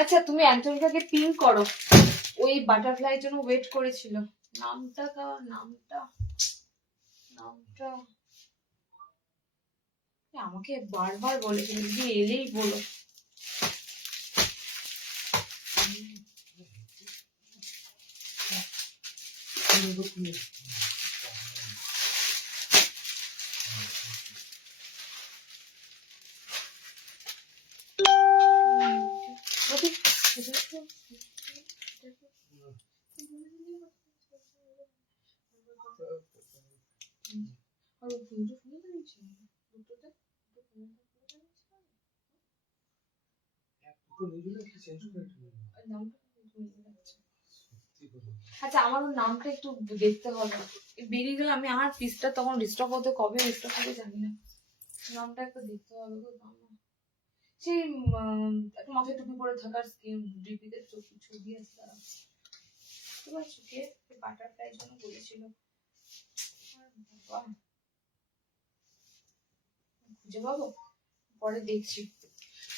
আচ্ছা তুমি অ্যান্টনিটাকে পিন করো, ওই বাটারফ্লাই জন্য ওয়েট করেছিল, নামটা নামটা আমাকে বারবার বলেছিল যে এলেই বলো। আচ্ছা আমার ওর নামটা একটু দেখতে হবে, বেরিয়ে গেলে আমি আমার পিসটা তখন রিস্টক হতে, কবে রিস্টক হবে জানি না, নামটা একটু দেখতে হবে গো। সেই একটা মাথায় টুপি পরে থাকার স্কিন ডিপিতে ছবি আছে তারা, তোমার চোখে বাটারফ্লাই জন্য বলেছিল, খুঁজে পাবো পরে দেখছি।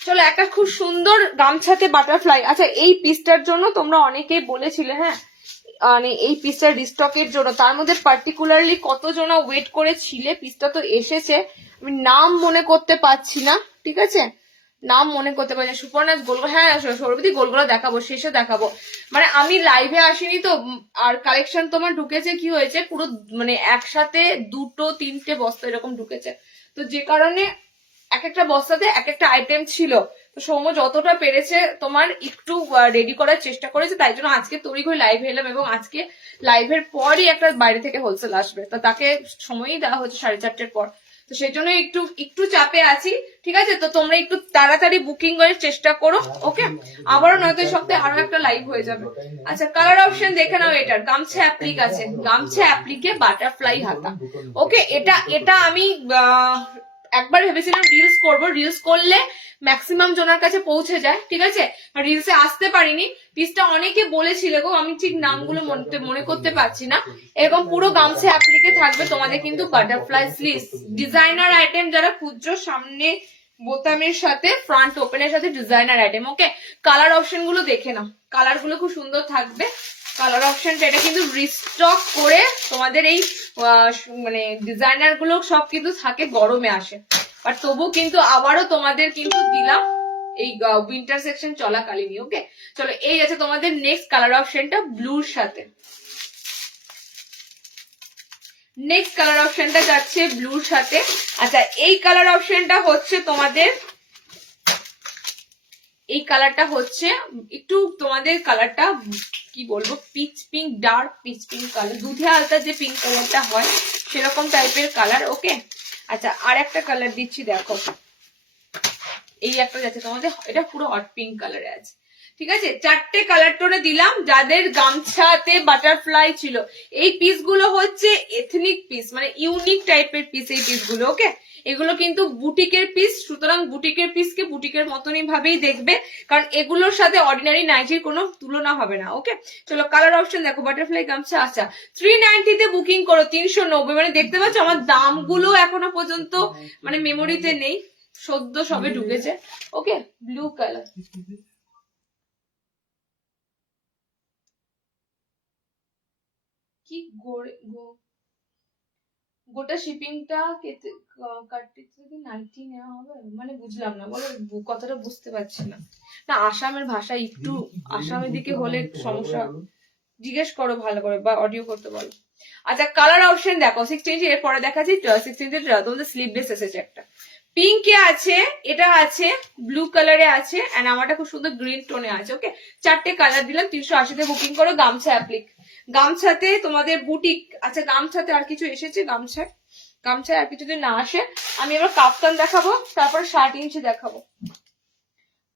চলো একটা খুব সুন্দর গামছাতে বাটারফ্লাই। আচ্ছা এই পিসটার জন্য তোমরা অনেকেই বলেছিলে, হ্যাঁ মানে এই পিসটার রিস্টকের জন্য, তার মধ্যে পার্টিকুলারলি কতজন ওয়েট করেছিলে, পিসটা তো এসেছে, আমি নাম মনে করতে পারছি না, ঠিক আছে নাম মনে করতে পারি না, সুপর্ণা গোলগোলা, হ্যাঁ সৌরভী গোলগোলা দেখাবো, শেষে দেখাবো। মানে আমি লাইভে আসিনি তো, আর কালেকশন তোমার ঢুকেছে কি হয়েছে পুরো মানে একসাথে 2-3টে বস্তা এরকম ঢুকেছে, তো যে কারণে এক একটা বস্তাতে এক একটা আইটেম ছিল। তো সৌম্য যতটা পেরেছে তোমার একটু রেডি করার চেষ্টা করেছে, তাই জন্য আজকে তড়িঘড়ি লাইভে এলাম, এবং আজকে লাইভের পরই একটা বাইরে থেকে হোলসেল আসবে, তো তাকে সময়ই দেওয়া হচ্ছে 4:30-এর পর, তো সেই জন্য একটু একটু চাপে আছি। ঠিক আছে, তো তোমরা একটু তাড়াতাড়ি বুকিং করার চেষ্টা করো, ওকে? আবারও নয়তো এই সপ্তাহে আরো একটা লাইভ হয়ে যাবে। আচ্ছা, কালার অপশন দেখে নাও। এটার গামছা অ্যাপ্লিক আছে, গামছা অ্যাপ্লিকে বাটারফ্লাই হাতা, ওকে? এটা আমি একবার ভেবেছিলাম রিলস করব, রিলস করলে ম্যাক্সিমাম জনের কাছে পৌঁছে যায়, ঠিক আছে? রিলসে আসতে পারিনি, পিসটা অনেকে বলেছিল গো, আমি ঠিক নামগুলো মনে করতে পারছি না। এরকম পুরো গামছা অ্যাপ্লিকে থাকবে তোমাদের কিন্তু বাটারফ্লাই স্লিভস, ডিজাইনার আইটেম যারা খুঁজছো, সামনে বোতামের সাথে ফ্রন্ট ওপেনের সাথে ডিজাইনার আইটেম, ওকে? কালার অপশন গুলো দেখে নাও, কালার গুলো খুব সুন্দর থাকবে। কালার অপশনটা এটা কিন্তু রিস্টক করে তোমাদের এই মানে ডিজাইনার গুলো সব কিন্তু থাকে গরমে আসে, আর তবু কিন্তু আবারও তোমাদের কিন্তু দিলাম এই উইন্টার সেকশন চলাকালীনই, ওকে? চলো, এই আছে তোমাদের নেক্সট কালার অপশনটা ব্লুর সাথে। নেক্সট কালার অপশনটা যাচ্ছে ব্লুর সাথে। আচ্ছা, এই কালার অপশনটা হচ্ছে তোমাদের, এই কালারটা হচ্ছে একটু তোমাদের কালারটা কি বলবো, pitch pink, dark pitch pink colour, দুধে হালকা যে পিঙ্ক কালারটা হয় সেরকম টাইপের কালার, ওকে? আচ্ছা, আর একটা কালার দিচ্ছি, দেখো এই একটা যাচ্ছে তোমাদের, এটা পুরো হট পিঙ্ক কালারে আছে, ঠিক আছে? 4টে কালার টোনে দিলাম। যাদের গামছাতে বাটারফ্লাই ছিল, এই পিস গুলো হচ্ছে এথনিক পিস, মানে ইউনিক টাইপের পিস এই পিস গুলো, ওকে? এগুলো কিন্তু বুটিকের পিস, সুতরাং বুটিকের পিসকে বুটিকের মতনই ভাবেই দেখবে, কারণ এগুলোর সাথে অর্ডিনারি নাইটির কোনো তুলনা হবে না, ওকে? চলো, কালার অপশন দেখো, বাটারফ্লাই গামছা। আচ্ছা, 390 তে বুকিং করো, 390, মানে দেখতে পাচ্ছ আমার দামগুলো এখনো পর্যন্ত মানে মেমোরিতে নেই, সদ্য সবে ঢুকেছে, ওকে? ব্লু কালার, কি গোটা শিপিংটা কাটতে যদি 90 নেওয়া হবে, মানে বুঝলাম না, বলো কথাটা বুঝতে পারছি না। না, আসামের ভাষা একটু আসামের দিকে হলে সমস্যা, জিজ্ঞেস করো ভালো করে বা অডিও করতে বলো। আচ্ছা, কালার অপশন দেখো, 16 ইঞ্চি, এরপরে দেখাচ্ছি 16 ইঞ্চি তোমাদের স্লিভলেস এসেছে, একটা পিঙ্কে আছে, এটা আছে ব্লু কালারে আছে, এন্ড আমারটা খুব সুন্দর গ্রিন টোনে আছে, ওকে? 4টে কালার দিলাম, 380 তে বুকিং করো। গামছা অ্যাপ্লিক, গামছাতে তোমাদের বুটিক। আচ্ছা, গামছাতে আর কিছু এসেছে? গামছায় আর কিছু যদি না আসে, আমি এবার কাপ্তান দেখাবো, তারপর 60 ইঞ্চি দেখাবো,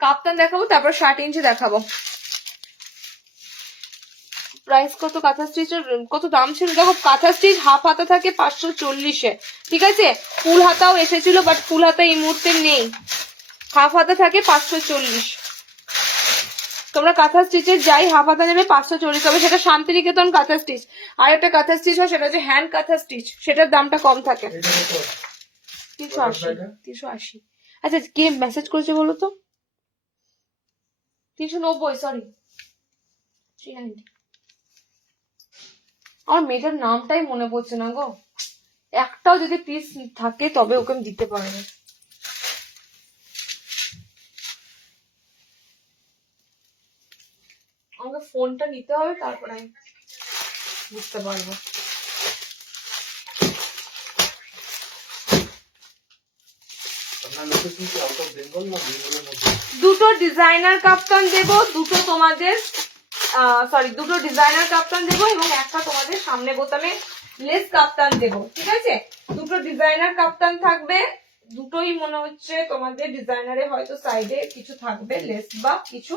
কাপ্তান দেখাবো, তারপর 60 ইঞ্চি দেখাবো। প্রাইস কত? কাঁথা স্টিচের কত দাম ছিল দেখো, কাঁথা স্টিচ হাফ হাতা থাকে 540-এ, ঠিক আছে? ফুল হাতাও এসেছিল, বাট ফুল হাতা এই মুহূর্তে নেই, হাফ হাতা থাকে 540। তোমরা কাঁথা স্টিচের যাই হাফ হাতা নেবে 540, তবে সেটা শান্তিনিকেতন কাঁথা স্টিচ। আর একটা কাঁথা স্টিচ হয়, সেটা হচ্ছে হ্যান্ড কাঁথা স্টিচ, সেটার দামটা কম থাকে, 380। আচ্ছা, কে মেসেজ করেছে বলো তো? 390, সরি 390। আমার মেয়েটার নামটাই মনে পড়ছে না গো, একটাও যদি পিস থাকে তবে ওকে আমি দিতে পারবো। আমাকে ফোনটা নিতে হবে, তারপর আমি বুঝতে পারবো। দুটো ডিজাইনার কাপ্তান দেবো, দুটো তোমাদের দুটো ডিজাইনার কাপ্তান দেবো, এবং একটা তোমাদের সামনে বোতামে লেস কাপ্তান দেবো, ঠিক আছে? দুটো ডিজাইনার কাপ্তান থাকবে, দুটোই মনে হচ্ছে তোমাদের ডিজাইনারে হয়তো সাইডে কিছু থাকবে লেস বা কিছু,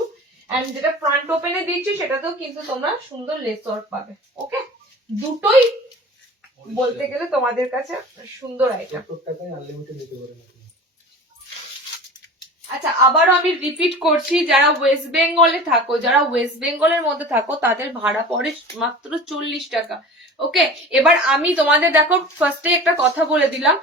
এন্ড যেটা ফ্রন্ট ওপেনে দিচ্ছি সেটাতেও কিন্তু তোমরা সুন্দর লেস ওয়ার্ক পাবে, ওকে? দুটোই বলতে গেলে তোমাদের কাছে সুন্দর আইটেম। আচ্ছা, আবারও আমি রিপিট করছি, যারা ওয়েস্ট বেঙ্গলে থাকো, যারা ওয়েস্ট বেঙ্গলের মধ্যে থাকো, তাদের ভাড়া পড়ে মাত্র 40 টাকা, ওকে? এবার আমি তোমাদের দেখো ফার্স্টে একটা কথা বলে দিলাম,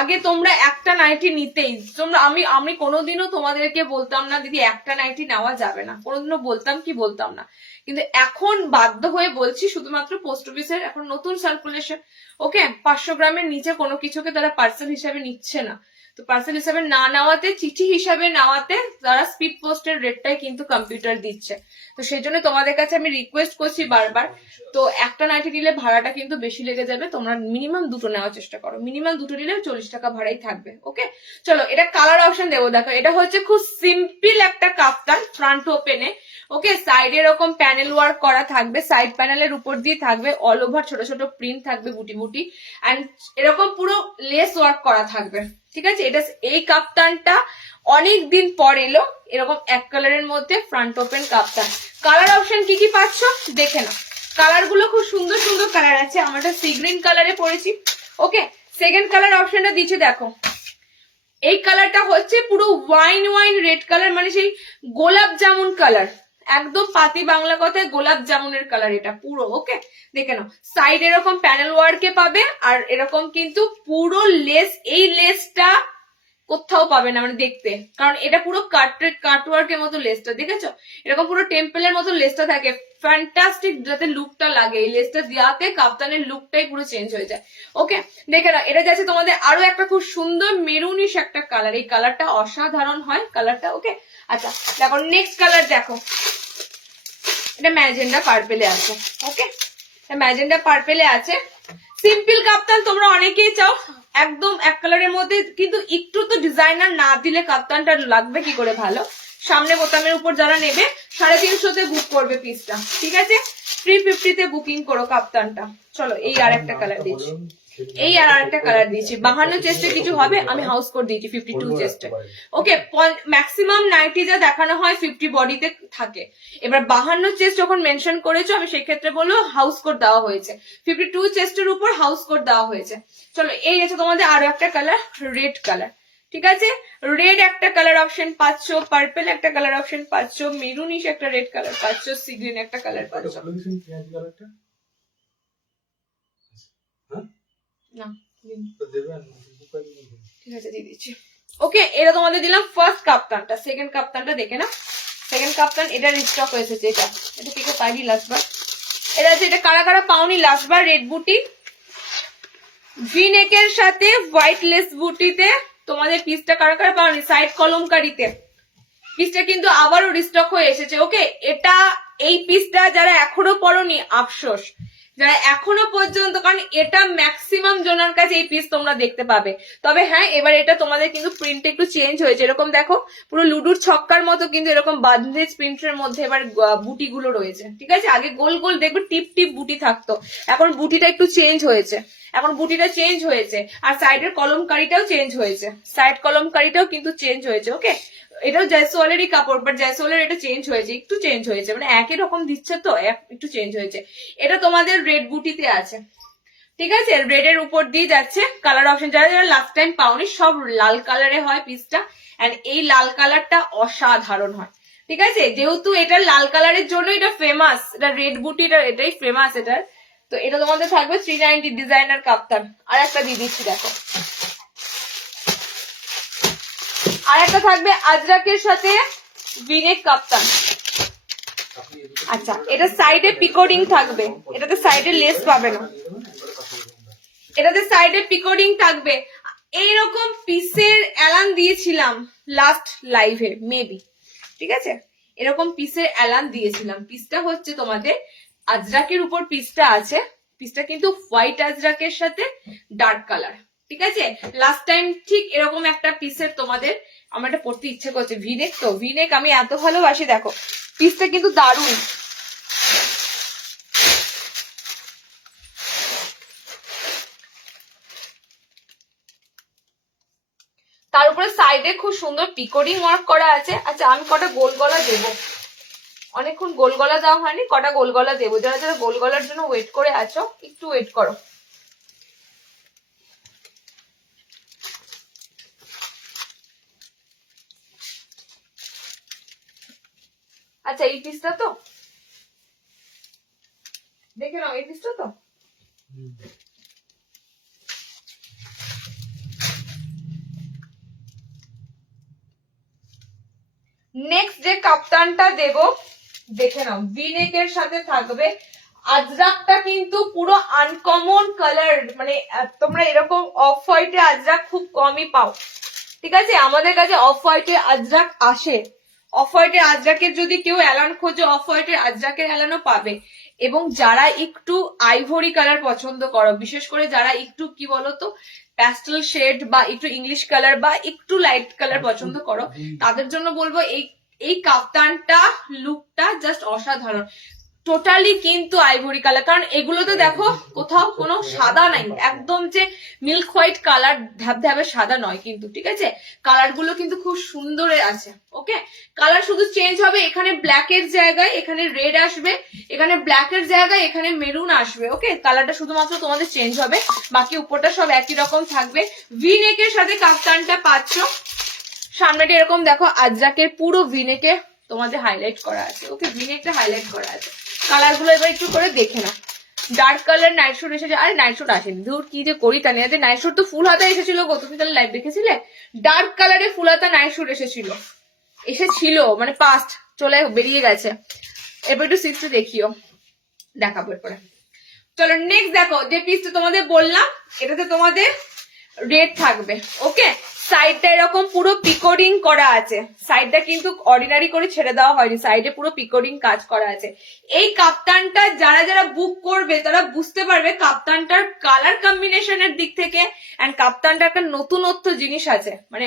আগে তোমরা একটা নাইটি নিতেই, তোমরা আমি কোনোদিনও তোমাদেরকে বলতাম না দিদি একটা নাইটি নেওয়া যাবে না, কোনোদিনও বলতাম না, কিন্তু এখন বাধ্য হয়ে বলছি, শুধুমাত্র পোস্ট অফিসের এখন নতুন সার্কুলেশন, ওকে? 500 গ্রামের নিচে কোনো কিছুকে তারা পার্সেল হিসাবে নিচ্ছে না, তো পার্সেল হিসাবে না নেওয়াতে, চিঠি হিসাবে নেওয়াতে তারা স্পিড পোস্টের রেটটাই কিন্তু কম্পিউটার দিচ্ছে। তো সেই জন্য তোমাদের কাছে আমি রিকোয়েস্ট করছি বারবার, তো একটা নাইটি নিলে ভাড়াটা কিন্তু বেশি লেগে যাবে, তোমরা মিনিমাম দুটো নেওয়ার চেষ্টা করো, মিনিমাম দুটো নিলে 40 টাকা ভাড়াই থাকবে। ওকে, চলো এটা কালার অপশন দেবো। দেখো এটা হচ্ছে খুব সিম্পল একটা কাফতান, ফ্রন্ট ওপেনে। ওকে, সাইডে এরকম প্যানেল ওয়ার্ক করা থাকবে, সাইড প্যানেলের উপর দিয়ে থাকবে অল ওভার ছোট ছোট প্রিন্ট থাকবে বুটি বুটি, এন্ড এরকম পুরো লেস ওয়ার্ক করা থাকবে। ঠিক আছে, এটা এই কাপ্তানটা অনেক দিন পর এলো এরকম এক কালারের মধ্যে ফ্রন্ট ওপেন কাপ্তান। কালার অপশন কি কি পাচ্ছ দেখে নাও, কালার গুলো খুব সুন্দর সুন্দর কালার আছে। আমরা সি গ্রিন কালারে পরেছি। ওকে, সেকেন্ড কালার অপশনটা দিচ্ছে দেখো, এই কালারটা হচ্ছে পুরো ওয়াইন ওয়াইন রেড কালার, মানে সেই গোলাপ জামুন কালার, একদম পাতি বাংলা কথায় গোলাপ জামুনের কালার এটা পুরো। ওকে, দেখে নাও সাইড এরকম প্যানেল ওয়ার্কে পাবে, আর এরকম কিন্তু পুরো লেস, এই লেসটা কোথাও পাবে না মানে দেখতে, কারণ এটা পুরো কাটওয়ার্কের মতো লেসটা দেখেছো, এরকম পুরো টেম্পলের মতো লেসটা থাকে, ফ্যান্টাস্টিক যাতে লুকটা লাগে, এই লেসটা দেওয়াতে কাপ্তানের লুকটাই পুরো চেঞ্জ হয়ে যায়। ওকে, দেখে নাও এটা যাচ্ছে তোমাদের আরো একটা খুব সুন্দর মেরুনিশ একটা কালার, এই কালারটা অসাধারণ হয় কালারটা। ওকে, আচ্ছা দেখো নেক্সট কালার দেখো, এটা ম্যাজেন্ডা পার্পেলে আছে। ওকে, ম্যাজেন্ডা পার্পেলে আছে, সিম্পল কাপ্তান তোমরা অনেকেই চাও একদম এক কালারের মধ্যে, কিন্তু একটু তো ডিজাইনার না দিলে কাপ্তানটা লাগবে কি করে ভালো। সামনে বোতামের উপর যারা নেবে 350 বুক করবে পিসটা, ঠিক আছে, 350 বুকিং করো কাপ্তানটা। চলো এই আর একটা কালার দিচ্ছি, এই আর একটা কালার দিয়েছি। 52 চেস্টে কিছু হবে, আমি হাউস কোড দিয়েছি 52 চেস্টে। ওকে, ম্যাক্সিমাম নাইটি যা দেখানো হয় 50 বডিতে থাকে, এবার 52 চেস্ট যখন মেনশন করেছো আমি সেক্ষেত্রে বলবো হাউস কোড দেওয়া হয়েছে, 52 চেস্টের উপর হাউস কোড দেওয়া হয়েছে। চলো এই আছে তোমাদের আরো একটা কালার, রেড কালার। ঠিক আছে, রেড একটা কালার অপশন পাচ্ছ, পার্পল একটা কালার অপশন পাচ্ছ, মেরুনিশ একটা রেড কালার পাচ্ছ, সি গ্রিন একটা কালার পাচ্ছ। না ঠিক আছে দিয়ে দিচ্ছি। ওকে, এটা তোমাদের দিলাম ফার্স্ট কাপ্তানটা। সেকেন্ড কাপ্তানটা দেখে না, সেকেন্ড কাপ্তান এটা রিস্টক হয়েছে, যেটা এটা থেকে পাইনি লাস্টবার, এটা আছে, এটা কারা কারা পাওনি লাস্টবার, রেড বুটি ভি নেকের সাথে হোয়াইট লেস বুটিতে তোমাদের পিসটা কারা কারা পাওনি, সাইড কলমকারিতে পিসটা কিন্তু আবারও রিস্টক হয়ে এসেছে। ওকে, এটা এই পিসটা যারা এখনো পরনি আফসোস, যারা এখনো পর্যন্ত, কারণ এটা ম্যাক্সিমাম জনের কাছে এই পিস তোমরা দেখতে পাবে। তবে হ্যাঁ, এবার এটা তোমাদের কিন্তু প্রিন্ট একটু চেঞ্জ হয়েছে, এরকম দেখো পুরো লুডুর ছক্কার মতো কিন্তু এরকম বান্দেজ প্রিন্টের মধ্যে এবার বুটি গুলো রয়েছে। ঠিক আছে, আগে গোল গোল দেখবে টিপ টিপ বুটি থাকতো, এখন বুটিটা একটু চেঞ্জ হয়েছে, এখন বুটিটা চেঞ্জ হয়েছে, আর সাইডের কলমকারিটাও চেঞ্জ হয়েছে, সাইড কলমকারিটাও কিন্তু চেঞ্জ হয়েছে। ওকে, এটাও জয়সওয়ালেরই কাপড়, বাট জয়সওয়ালের এটা চেঞ্জ হয়েছে, একটু চেঞ্জ হয়েছে, মানে একই রকম দিচ্ছে তো একটু চেঞ্জ হয়েছে। এটা তোমাদের রেড বুটিতে আছে। ঠিক আছে, রেড এর উপর দিয়ে যাচ্ছে কালার অপশন, যারা যারা লাস্ট টাইম পাওনি সব লাল কালারে হয় পিসটা, এন্ড এই লাল কালারটা অসাধারণ হয়। ঠিক আছে, যেহেতু এটা লাল কালারের জন্য এটা ফেমাস, এটা রেড বুটিটা এটাই ফেমাস এটার। তো এটা তোমাদের থাকবে 390 ডিজাইনার কাপ্তান। আর একটা দিয়ে দিচ্ছি দেখো, আর একটা থাকবে আজরাকের সাথে ভিনেক কাপ্তান। আচ্ছা, এটা সাইডে পিকোডিং থাকবে, এটাতে সাইডে লেস পাবে না, এটাতে সাইডে পিকোডিং থাকবে। এইরকম পিসের অ্যালান দিয়েছিলাম লাস্ট লাইভে মেবি, ঠিক আছে, এরকম পিসের অ্যালান দিয়েছিলাম। পিসটা হচ্ছে তোমাদের আজরাকের উপর পিসটা আছে, পিসটা কিন্তু হোয়াইট আজরাকের সাথে ডার্ক কালার। ঠিক আছে, লাস্ট টাইম ঠিক এরকম একটা পিসের তোমাদের আমার এটা পড়তে ইচ্ছে করছে, ভিনেক, তো ভিনেক আমি এত ভালোবাসি, দেখো পিসটা কিন্তু দারুণ। তার উপরে সাইডে খুব সুন্দর পিকোডিং ওয়ার্ক করা আছে। আচ্ছা, আমি কটা গোল গলা দেবো, অনেকক্ষণ গোল গলা দেওয়া হয়নি, কটা গোল গলা দেবো, যারা যারা গোল গলার জন্য ওয়েট করে আছো একটু ওয়েট করো। আচ্ছা, এই পিসটা তো দেখে নাও, এই পিসটা তো নেক্সট যে কাপ্তানটা দেব দেখে নাও, ভিনেকের সাথে থাকবে। আজরাকটা কিন্তু পুরো আনকমন কালার, মানে তোমরা এরকম অফ হোয়াইটে আজরাক খুব কমই পাও। ঠিক আছে, আমাদের কাছে অফ হোয়াইটের আজরাক আসে, অফ হোয়াইটের আজরাকের যদি কেউ অ্যালান খোঁজো, অফ হোয়াইটের আজরাকের অ্যালানও পাবে। এবং যারা একটু আইভরি কালার পছন্দ করো, বিশেষ করে যারা একটু কি বলতো প্যাস্টেল শেড বা একটু ইংলিশ কালার বা একটু লাইট কালার পছন্দ করো, তাদের জন্য বলবো এই কাপ্তানটা লুকটা জাস্ট অসাধারণ। টোটালি কিন্তু আইভরি কালার, কারণ এগুলো তো দেখো কোথাও কোনো সাদা নাই, একদম যে মিল্ক হোয়াইট কালার ধ্যাবধ্যাবে সাদা নয় কিন্তু, ঠিক আছে, কালার গুলো কিন্তু খুব সুন্দর আছে। ওকে, কালার শুধু চেঞ্জ হবে, এখানে ব্ল্যাক এর জায়গায় এখানে রেড আসবে, এখানে ব্ল্যাক এর জায়গায় এখানে মেরুন আসবে। ওকে, কালারটা শুধুমাত্র তোমাদের চেঞ্জ হবে, বাকি উপরটা সব একই রকম থাকবে। ভি নেকের সাথে কাপ্তানটা পাচ্ছ। সামনেটা এরকম দেখো আজরাকের পুরো ভি নেকে তোমাদের হাইলাইট করা আছে। ওকে, ভি নেকটা হাইলাইট করা আছে। কালার গুলো এবার একটু করে দেখে নাও। ডার্ক কালার নাইট শুট এসেছে, আরে নাইট শুট আসেনি, ধুর কি যে করি তা নিয়ে, নাইট শুট তো ফুল হাতা এসেছিল গো, তুমি তাহলে লাইভ দেখেছিলে? ডার্ক কালারে ফুল হাতা নাইট শুট এসেছিল মানে পাস্ট চলে বেরিয়ে গেছে। এবার একটু সিক্সটা দেখিও, দেখাবো এরপরে। চলো নেক্সট দেখো, যে পিসটা তোমাদের বললাম এটাতে তোমাদের রেড থাকবে। ওকে, সাইডটা এরকম পুরো পিকোডিং করা আছে, সাইডটা কিন্তু অর্ডিনারি করে ছেড়ে দেওয়া হয়নি, সাইডে পুরো পিকোডিং কাজ করা আছে। এই কাপ্তানটা যারা যারা বুক করবে তারা বুঝতে পারবে কাপ্তানটার কালার কম্বিনেশনের দিক থেকে এন্ড কাপ্তানটার একটা নতুনত্ব জিনিস আছে, মানে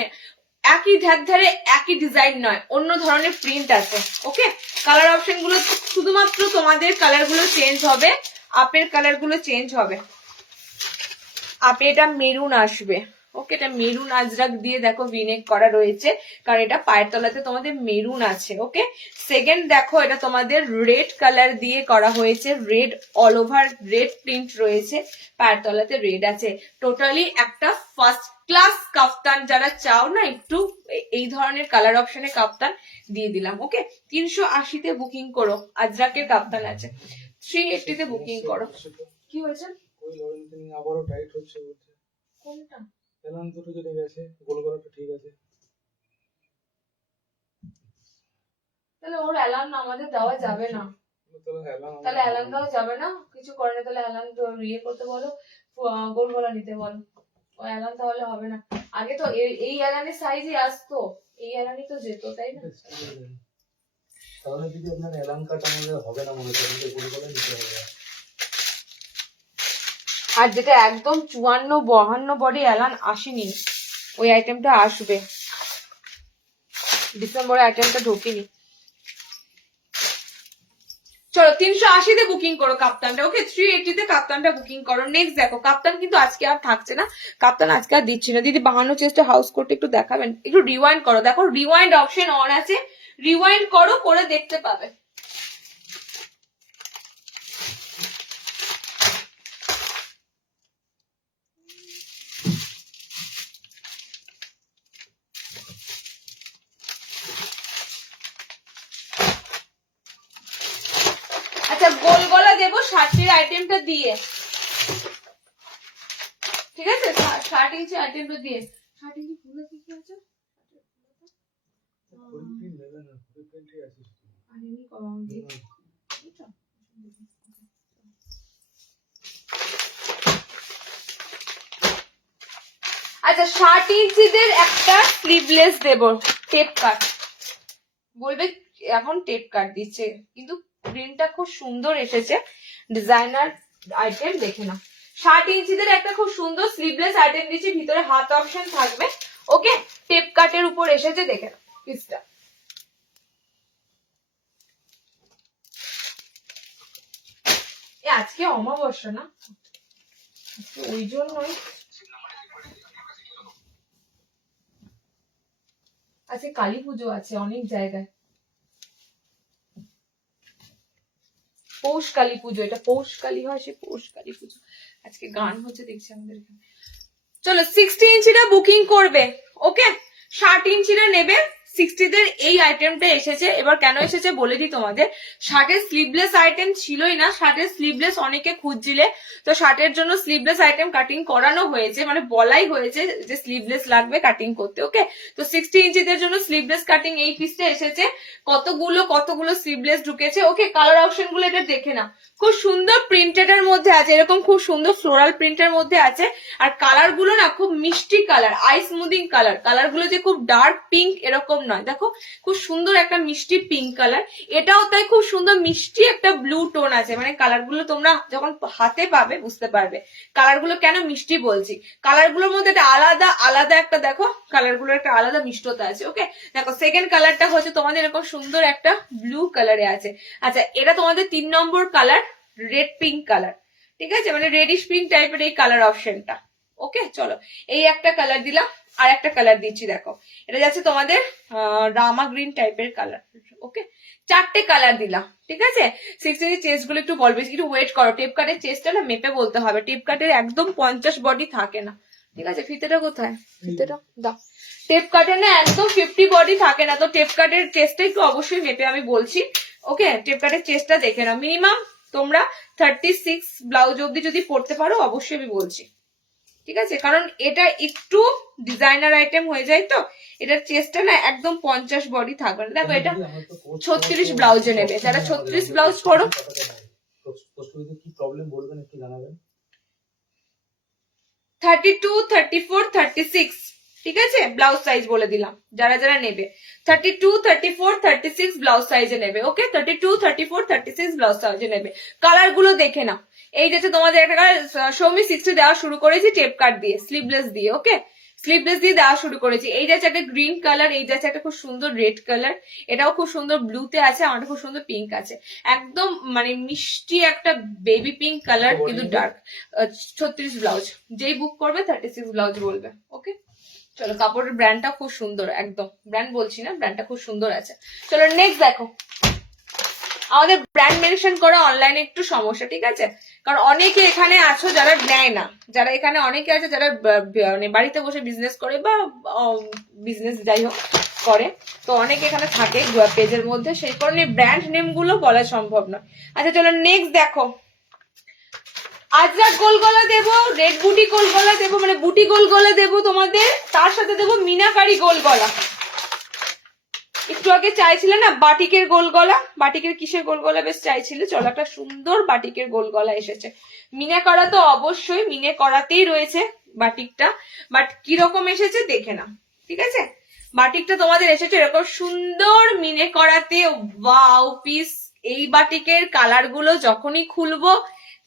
একই ধারে একই ডিজাইন নয়, অন্য ধরনের প্রিন্ট আছে। ওকে, কালার অপশন গুলো শুধুমাত্র তোমাদের কালার গুলো চেঞ্জ হবে, আপের কালার গুলো চেঞ্জ হবে। আপে এটা মেরুন আসবে। ওকে, এটা মেরুন আজরাক দিয়ে দেখো ভিনেক করা রয়েছে, কারণ এটা পায়ের তলাতে তোমাদের মেরুন আছে। ওকে, সেকেন্ড দেখো এটা তোমাদের রেড কালার দিয়ে করা হয়েছে, red all over red print রয়েছে, পায়ের তলাতে রেড আছে। টোটালি একটা ফার্স্ট ক্লাস কাফতান যারা চাও না একটু এই ধরনের কালার অপশনে কাফতান দিয়ে দিলাম। ওকে, 380-তে বুকিং করো, আজরাকের কাফতান আছে। 380-তে বুকিং করো। কি হয়েছে? ওই লরেন্সিং আবারও টাইট হচ্ছে বলছে। কোনটা? এলান দুটো যেটা গেছে গোল করাটা ঠিক আছে। তাহলে ওর অ্যালার্ম আমাদের দেওয়া যাবে না, তাহলে অ্যালার্ম দেওয়া যাবে না, কিছু করে না, তাহলে অ্যালার্ম তো ইয়ে করতে বলো, গোল গলা নিতে বলো, ও অ্যালার্ম তাহলে হবে না। আগে তো এই অ্যালার্মের সাইজই আসতো, এই অ্যালার্মই তো যেত, তাই না? তাহলে যদি আপনার অ্যালার্ম কাট আমাদের হবে না মনে করেন, গোল গলা নিতে হবে। আর যেটা একদম 54-52 বডি অ্যালার্ম আসেনি, ওই আইটেমটা আসবে, ডিসেম্বরে আইটেমটা ঢোকেনি। চলো 380-তে বুকিং করো কাপ্তানটা। ওকে, 380-তে কাপ্তানটা বুকিং করো। নেক্সট দেখো, কাপ্তান কিন্তু আজকে আর থাকছে না, কাপ্তান আজকে আর দিচ্ছি না। দিদি বাহান্ন চেষ্টা হাউস কোটে একটু দেখাবেন, একটু রিওয়াইন্ড করো, দেখো রিওয়াইন্ড অপশন অন আছে, রিওয়াইন্ড করো, করে দেখতে পাবে। আচ্ছা, গোল গলা দেবো 60-এর আইটেমটা দিয়ে, ঠিক আছে, 60 ইঞ্চি আইটেমটা দিয়ে। 60 ইঞ্চি ফুলে কি আছে? ফুল প্রিন্ট নেবে না, ফুল প্রিন্টই আছে। আর এমনি কম দিয়ে এটা আচ্ছা 60 ইঞ্চিদের একটা স্লিভলেস দেব, টেপ কাট বলবে এখন টেপ কাট দিচ্ছে, কিন্তু প্রিন্টটা খুব সুন্দর এসেছে, ডিজাইনার আইটেম দেখে না। 60 ইঞ্চিদের একটা খুব সুন্দর স্লিভলেস আইটেম দিচ্ছি, ভিতরে হাত অপশন থাকবে। ওকে, টেপ কাটের উপর এসেছে, দেখে না পিসটা। আজকে অমাবস্যা না, ওই জন্যই আজকে কালী পুজো আছে অনেক জায়গায়, পৌষ কালী পুজো, এটা পৌষ কালী হয়, সে পৌষ কালী পুজো আজকে গান হচ্ছে দেখছি আমাদের এখানে। চলো 60 ইঞ্চিটা বুকিং করবে। ওকে, 60 ইঞ্চিটা নেবে, 60দের এই আইটেমটা এসেছে। এবার কেন এসেছে বলে দিই তোমাদের, শার্টের স্লিভলেস আইটেম ছিলই না, শার্টের স্লিভলেস অনেকে খুঁজছিলে, তো শার্টের জন্য স্লিভলেস আইটেম কাটিং করানো হয়েছে, মানে বলাই হয়েছে যে স্লিভলেস লাগবে কাটিং করতে। ওকে, তো 60 ইঞ্চিদের জন্য স্লিভলেস কাটিং এই পিসটা এসেছে। কতগুলো স্লিভলেস ঢুকেছে। ওকে, কালার অপশন গুলো এটা দেখে না, খুব সুন্দর প্রিন্টেড এর মধ্যে আছে, এরকম খুব সুন্দর ফ্লোরাল প্রিন্টের মধ্যে আছে। আর কালার গুলো না খুব মিষ্টি colour, I smoothing colour. Colour গুলো যে খুব ডার্ক পিঙ্ক এরকম নয়, দেখো খুব সুন্দর একটা মিষ্টি পিঙ্ক কালার। এটাও তাই খুব সুন্দর মিষ্টি একটা ব্লু টোন আছে, মানে কালার গুলো তোমরা যখন হাতে পাবে বুঝতে পারবে কালার গুলো কেন মিষ্টি বলছি। কালার গুলোর মধ্যে একটা আলাদা একটা দেখো, কালার গুলোর একটা আলাদা মিষ্টতা আছে। ওকে, দেখো সেকেন্ড কালারটা হচ্ছে তোমাদের এরকম সুন্দর একটা ব্লু কালারে আছে। আচ্ছা, এটা তোমাদের 3 নম্বর কালার, রেড পিঙ্ক কালার, ঠিক আছে, মানে রেডিশ পিঙ্ক টাইপের এই কালার অপশনটা। ওকে, চলো এই একটা কালার দিলাম, আর একটা কালার দিচ্ছি, দেখো এটা যাচ্ছে তোমাদের রামা গ্রিন টাইপের কালার। ওকে, 4টে কালার দিলাম, ঠিক আছে। 60 চেস্ট গুলো একটু বলবে, একটু ওয়েট করো, টেপ কাটের চেস্টটা না মেপে বলতে হবে, টেপ কাটের একদম 50 বডি থাকে না, ঠিক আছে। ফিতেটা কোথায়, ফিতেটা দাও। টেপ কাটের না একদম 50 বডি থাকে না, তো টেপ কাটের চেস্টটা একটু অবশ্যই মেপে আমি বলছি। ওকে, টেপ কাটের চেস্টটা দেখে নাও, মিনিমাম তোমরা 36 ব্লাউজ অব্দি যদি পড়তে পারো অবশ্যই আমি বলছি, ঠিক আছে, কারণ এটা একটু ডিজাইনার আইটেম হয়ে যায়, তো এটার চেস্টটা না একদম 50 বডি থাকবে না। দেখো এটা 36 ব্লাউজে নেবে, যারা 36 ব্লাউজ করো কি প্রবলেম বলবেন একটু জানাবেন। 32, 34, 36, ঠিক আছে, ব্লাউজ সাইজ বলে দিলাম যারা যারা নেবে। 32, 34, 36 ব্লাউজ সাইজে নেবে। ওকে, 32, 34, 36 ব্লাউজ সাইজে নেবে। কালার গুলো দেখে নাও, এই যাচ্ছে তোমাদের একটা কালার সৌমি 60 দেওয়া শুরু করেছি টেপ কাট দিয়ে, স্লিভলেস দিয়ে। ওকে, স্লিভলেস দিয়ে দেওয়া শুরু করেছি। এই যাচ্ছে একটা গ্রিন কালার, এই যাচ্ছে একটা খুব সুন্দর রেড কালার, এটাও খুব সুন্দর ব্লুতে আছে, আমারটা খুব সুন্দর পিঙ্ক আছে, একদম মানে মিষ্টি একটা বেবি পিঙ্ক কালার, কিন্তু ডার্ক। 36 ব্লাউজ, যেই বুক করবে 36 ব্লাউজ বলবে। ওকে, চলো কাপড়ের ব্র্যান্ডটা খুব সুন্দর, একদম ব্র্যান্ড বলছি না, ব্র্যান্ডটা খুব সুন্দর আছে। চলো নেক্সট দেখো, আমাদের ব্র্যান্ড মেনশন করা অনলাইনে একটু সমস্যা, ঠিক আছে, কারণ অনেকে এখানে আছো যারা নেয় না, যারা এখানে অনেকে আছে যারা মানে বাড়িতে বসে বিজনেস করে বা বিজনেস যাই হোক করে, তো অনেকে এখানে থাকে পেজের মধ্যে, সেই কারণে ব্র্যান্ড নেম গুলো বলা সম্ভব নয়। আচ্ছা চলো নেক্সট দেখো, আজরাক গোল গলা দেবো, রেড বুটি গোল গলা দেবো, মানে বুটি গোল গলা দেবো তোমাদের, তার সাথে দেবো মিনাকারি গোল গলা। একটু আগে চাইছিলে না বাটিকের গোল গলা, বাটিকের কিসের গোল গলা বেশ চাইছিলে, চলো একটা সুন্দর বাটিকের গোল গলা এসেছে। মিনে করা তো অবশ্যই মিনে করাতেই রয়েছে বাটিকটা, বাট কিরকম এসেছে দেখে না, ঠিক আছে। বাটিকটা তোমাদের এসেছে এরকম সুন্দর মিনে করাতে, ওয়াও পিস। এই বাটিকের কালার গুলো যখনই খুলবো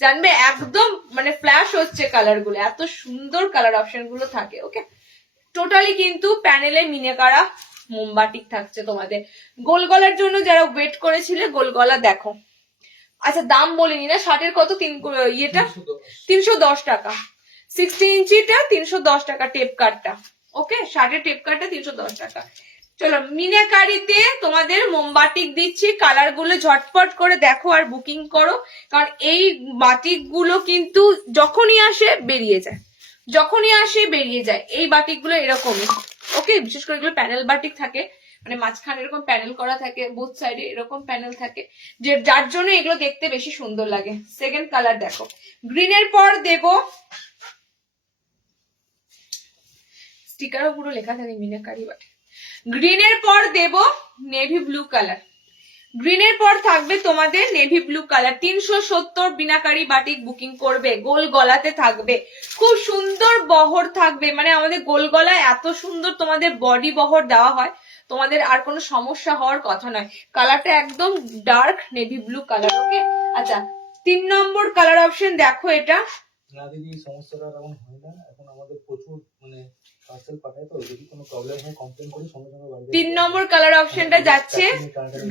জানবে একদম মানে ফ্ল্যাশ হচ্ছে কালার গুলো, এত সুন্দর কালার অপশন গুলো থাকে। ওকে, টোটালি কিন্তু প্যানেলে মিনে করা মোমবাটিক থাকছে তোমাদের। গোল গলার জন্য যারা ওয়েট করেছিলে গোল গলা দেখো। আচ্ছা দাম বলিনি না, শার্টের কত, ইয়েটা 310 টাকা, 60 ইঞ্চিটা 310 টাকা টেপ কাটটা। ওকে, শার্টের টেপ কাটটা 310 টাকা। চলো মিনাকারিতে তোমাদের মোমবাটিক দিচ্ছি, কালার গুলো ঝটপট করে দেখো আর বুকিং করো, কারণ এই বাটিক গুলো কিন্তু যখনই আসে বেরিয়ে যায়, যখনই আসে বেরিয়ে যায়। এই বাটিক গুলো এরকমই। ওকে, বিশেষ করে এগুলো প্যানেল বাটিক থাকে, মানে মাঝখানে এরকম প্যানেল করা থাকে, বোথ সাইডে এরকম প্যানেল থাকে, যে যার জন্য এগুলো দেখতে বেশি সুন্দর লাগে। সেকেন্ড কালার দেখো, গ্রিনের পর দেবো, স্টিকারও পুরো লেখা থাকে মিনাকারি বাটিক। গ্রিনের পর দেব নেভি ব্লু কালার, গ্রিনের পর থাকবে তোমাদের নেভি ব্লু কালার। 370 বিনাকারি বাটিক বুকিং করবে, গোল গলাতে থাকবে, খুব সুন্দর বহর থাকবে, মানে আমাদের গোল গলায় এত সুন্দর তোমাদের বডি বহর দেওয়া হয়, তোমাদের আর কোনো সমস্যা হওয়ার কথা নয়। কালারটা একদম ডার্ক নেভি ব্লু কালার। ওকে, আচ্ছা 3 নম্বর কালার অপশন দেখো, এটা না দিদি সমস্যাটা এখন হয় না, এখন আমাদের প্রচুর মানে পার্সেল পাঠায়, তো যদি কোনো প্রবলেম হয় কমপ্লেন করি সঙ্গে সঙ্গে বাড়ি 3 নম্বর কালার অপশনটা যাচ্ছে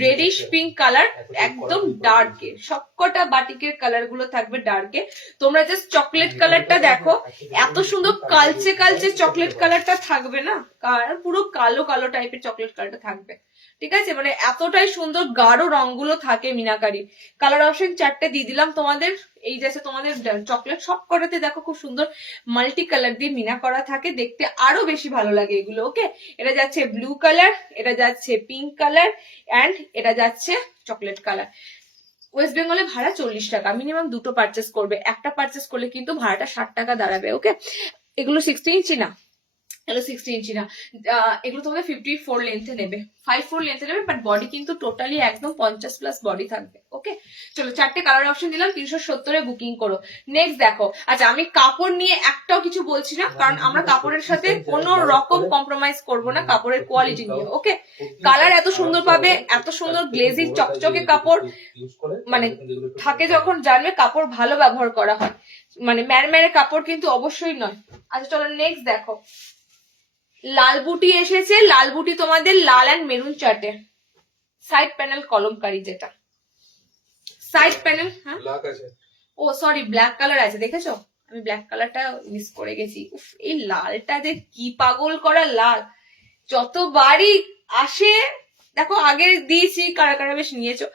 রেডিশ পিঙ্ক কালার, একদম ডার্কে, সবকটা বাটিকের কালার গুলো থাকবে ডার্কে। তোমরা জাস্ট চকলেট কালারটা দেখো, এত সুন্দর কালচে কালচে চকলেট কালারটা থাকবে না, পুরো কালো কালো টাইপের চকলেট কালারটা থাকবে, ঠিক আছে, মানে এতটাই সুন্দর গাঢ় রংগুলো থাকে মিনাকারি। কালার অপশন 4টে দিয়ে দিলাম তোমাদের। এই যাচ্ছে তোমাদের চকলেট, সব কটাতে দেখো খুব সুন্দর মাল্টি কালার দিয়ে মিনা করা থাকে, দেখতে আরো বেশি ভালো লাগে এগুলো। ওকে, এটা যাচ্ছে ব্লু কালার, এটা যাচ্ছে পিঙ্ক কালার অ্যান্ড এটা যাচ্ছে চকলেট কালার। ওয়েস্ট বেঙ্গলে ভাড়া 40 টাকা, মিনিমাম দুটো পারচেস করবে, একটা পারচেস করলে কিন্তু ভাড়াটা 60 টাকা দাঁড়াবে। ওকে, এগুলো 60 ইঞ্চি না, এগুলো 60 ইঞ্চি না, এগুলো তোমাদের 54 লেন্থে নেবে, 54 লেন্থে নেবে, বাট বডি কিন্তু টোটালি একদম 50+ বডি থাকবে। ওকে, চলো 4টে কালার অপশন দিলাম, 370 বুকিং করো। নেক্সট দেখো, আচ্ছা আমি কাপড় নিয়ে একটাও কিছু বলছি না, কারণ আমরা কাপড়ের সাথে কোনো রকম কম্প্রোমাইজ করব না কাপড়ের কোয়ালিটি নিয়ে। ওকে, কালার এত সুন্দর পাবে, এত সুন্দর গ্লেজিং চকচকে কাপড়, মানে থাকে যখন জানবে কাপড় ভালো ব্যবহার করা হয়, মানে ম্যারম্যারে কাপড় কিন্তু অবশ্যই নয়। আচ্ছা চলো নেক্সট দেখো, লাল বুটি এসেছে, লাল বুটি তোমাদের লাল অ্যান্ড মেরুন চার্টে, সাইড প্যানেল কলমকারি, যেটা সাইড প্যানেল, হ্যাঁ ও সরি ব্ল্যাক কালার আছে, দেখেছো আমি ব্ল্যাক কালারটা মিস করে গেছি। উফ, এই লালটা যে কি পাগল করা লাল, যতবারই আসে দেখো, আগে দিয়েছি কারা কারা বেশ নিয়েছো,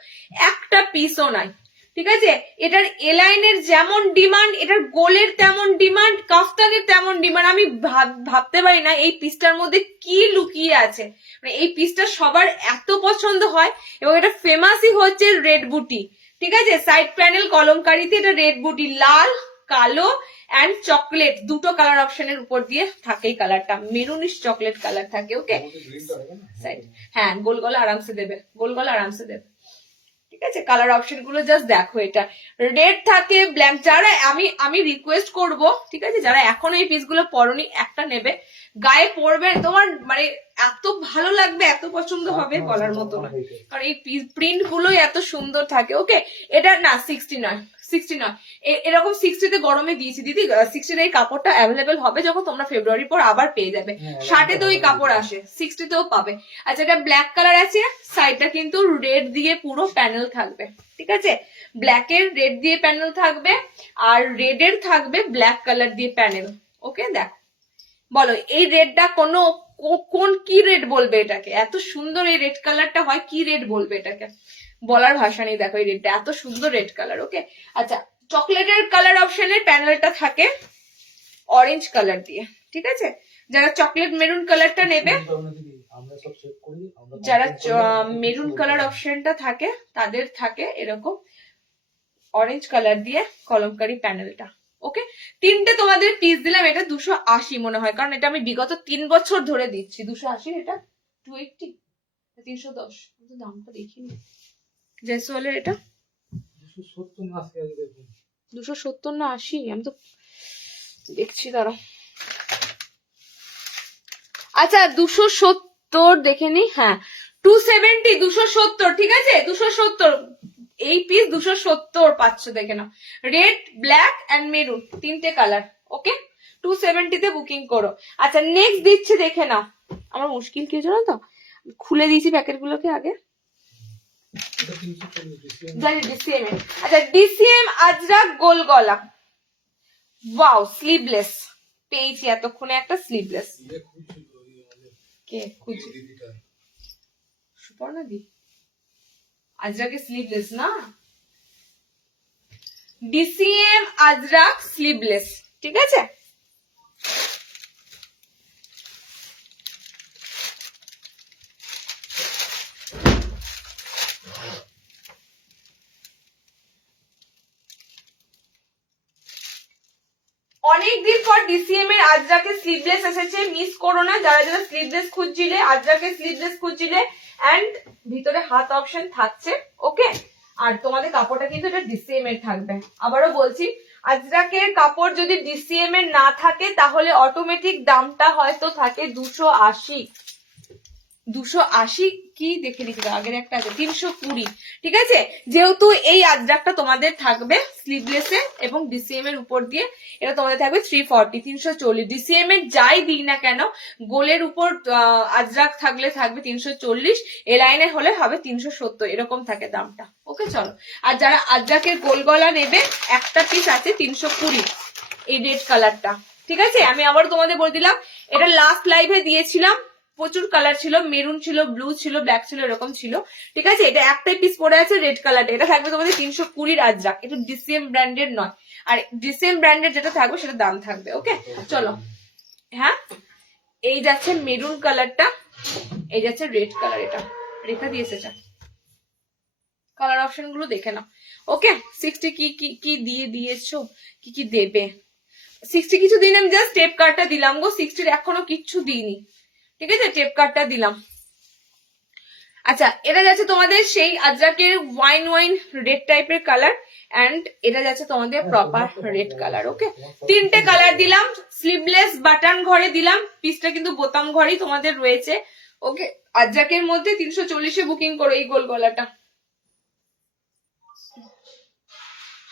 একটা পিসও নাই। ঠিক আছে, এটার এলাইনের যেমন ডিমান্ড, এটার গোলের তেমন ডিমান্ড, কাফতানের তেমন ডিমান্ড। আমি ভাবতে পারি না এই পিসটার মধ্যে কি লুকিয়ে আছে, মানে এই পিসটা সবার এত পছন্দ হয়, এবং এটা ফেমাসই হচ্ছে রেড বুটি। ঠিক আছে, সাইড প্যানেল কলমকারিতে এটা রেড বুটি, লাল কালো অ্যান্ড চকলেট দুটো কালার অপশনের উপর দিয়ে থাকে, এই কালারটা মেরুনিশ চকলেট কালার থাকে। ওকে, হ্যাঁ গোল গলা আরামসে দেবে, গোল গলা আরামসে দেবে। ঠিক আছে, কালার অপশন গুলো জাস্ট দেখো, এটা রেড থাকে, ব্ল্যাক, যারা আমি রিকোয়েস্ট করব, ঠিক আছে যারা এখনো এই পিস গুলো পরনি, একটা নেবে, গায়ে পরবে তোমার মানে এত ভালো লাগবে, এত পছন্দ হবে বলার মতো না, কারণ এই প্রিন্ট গুলোই এত সুন্দর থাকে। ওকে, এটা না 60 নয়, 60 নয়, এরকম 60 তে গরমে দিয়েছি দিদি, 60 এই কাপড়টা অ্যাভেলেবেল হবে যখন তোমরা ফেব্রুয়ারি পর আবার পেয়ে যাবে, 60 তেও এই কাপড় আসে, 60 তেও পাবে। আচ্ছা এটা ব্ল্যাক কালার আছে, সাইডটা কিন্তু রেড দিয়ে পুরো প্যানেল থাকবে। ঠিক আছে, ব্ল্যাক এর রেড দিয়ে প্যানেল থাকবে, আর রেড এর থাকবে ব্ল্যাক কালার দিয়ে প্যানেল। ওকে, দেখো বলো এই রেডটা কোন কি রেড বলবে এটাকে, এত সুন্দর এই রেড কালারটা হয়, কি রেড বলবে এটাকে, বলার ভাষা নেই। দেখো এই রেডটা এত সুন্দর রেড কালার। ওকে, আচ্ছা চকলেটের কালার অপশনের প্যানেলটা থাকে অরেঞ্জ কালার দিয়ে। ঠিক আছে, যারা চকলেট মেরুন কালারটা নেবে, যারা মেরুন কালার অপশনটা থাকে তাদের থাকে এরকম অরেঞ্জ কালার দিয়ে কলমকারি প্যানেলটা। ওকে, 3টে তোমাদের পিস দিলাম, এটা 280 মনে হয়, কারণ এটা আমি বিগত 3 বছর ধরে দিচ্ছি। 280, এটা 280, 310, দামটা দেখিনি। জেসওয়ালের এটা 270 না 80, আমি তো দেখছি দাঁড়াও। আচ্ছা 270 দেখে নি, হ্যাঁ 270, 270, ঠিক আছে 270, এই পিস 270 পাচ্ছ, দেখে নাও, রেড ব্ল্যাক অ্যান্ড মেরুন 3টে কালার। ওকে, 270 তে বুকিং করো। আচ্ছা নেক্সট দিচ্ছে, দেখে নাও, আমার মুশকিল কি জানো তো, খুলে দিয়েছি প্যাকেট গুলোকে আগে, ডিসিএম। আচ্ছা ডিসিএম আজরাক গোল গলা, ওয়াও স্লিভলেস পেয়েছি এতক্ষণে, একটা স্লিভলেস। কে খুঁজছি, সুপর্ণা দি, আজরাকে স্লিভলেস না, ডিসিএম আজরাক স্লিভলেস। ঠিক আছে, অনেকদিন পর ডিসিএম এর আজরাকে স্লিভলেস এসেছে, মিস করো না যারা যারা স্লিভলেস খুঁজছিলে, আজরাকে স্লিভলেস খুঁজছিলে, এন্ড ভিতরে হাত অপশন থাকছে। ওকে, আর তোমাদের কাপড়টা কিন্তু এটা ডিসিএম এর থাকবে। আবারও বলছি, আজরাকের কাপড় যদি ডিসিএম এর না থাকে তাহলে অটোমেটিক দামটা হয়তো থাকে 280, 280 কি দেখে নিচ্ছি, আগের একটা আছে 320। ঠিক আছে, যেহেতু এই আজরাকটা তোমাদের থাকবে স্লিভলেসে এবং ডিসিএম এর উপর দিয়ে, এটা তোমাদের থাকবে 340, 340। ডিসিএম এর যাই দিই না কেন, গোলের উপর আজরাক থাকলে থাকবে 340, এ লাইনে হলে হবে 370, এরকম থাকে দামটা। ওকে চলো, আর যারা আজরাকের গোল গলা নেবে, একটা পিস আছে 320, এই রেড কালারটা। ঠিক আছে, আমি আবার তোমাদের বলে দিলাম, এটা লাস্ট লাইভে দিয়েছিলাম, প্রচুর কালার ছিল, মেরুন ছিল, ব্লু ছিল, ব্ল্যাক ছিল, এরকম ছিল। ঠিক আছে, এটা একটাই পিস পড়ে আছে রেড কালারটা, এটা থাকবে তোমাদের 320 আজরাক, এটা ডিসিএম ব্র্যান্ডের নয়, আর ডিসিএম ব্র্যান্ডের যেটা থাকবে সেটা দাম থাকবে। ওকে চলো, হ্যাঁ এই যাচ্ছে মেরুন কালারটা, এই যাচ্ছে রেড কালার। এটা রেখা দিয়েছে যা, কালার অপশন গুলো দেখে নাও। ওকে 60 কি কি কি দিয়ে দিয়েছো, কি কি দেবে। 60 কিছু দিন, আমি জাস্ট টেপ কার্ডটা দিলাম গো, 60 এখনো কিচ্ছু দিইনি, ঠিক আছে, টেপ কার্ডটা দিলাম। আচ্ছা এটা যাচ্ছে তোমাদের সেই আজরাকের ওয়াইন ওয়াইন রেড টাইপের কালার, এন্ড এটা যাচ্ছে তোমাদের প্রপার রেড কালার। ওকে তিনটে কালার দিলাম, স্লিভলেস বাটন ঘরে দিলাম, পিসটা কিন্তু বোতাম ঘরেই তোমাদের রয়েছে। ওকে আজরাকের মধ্যে 340-এ বুকিং করো এই গোল গলাটা।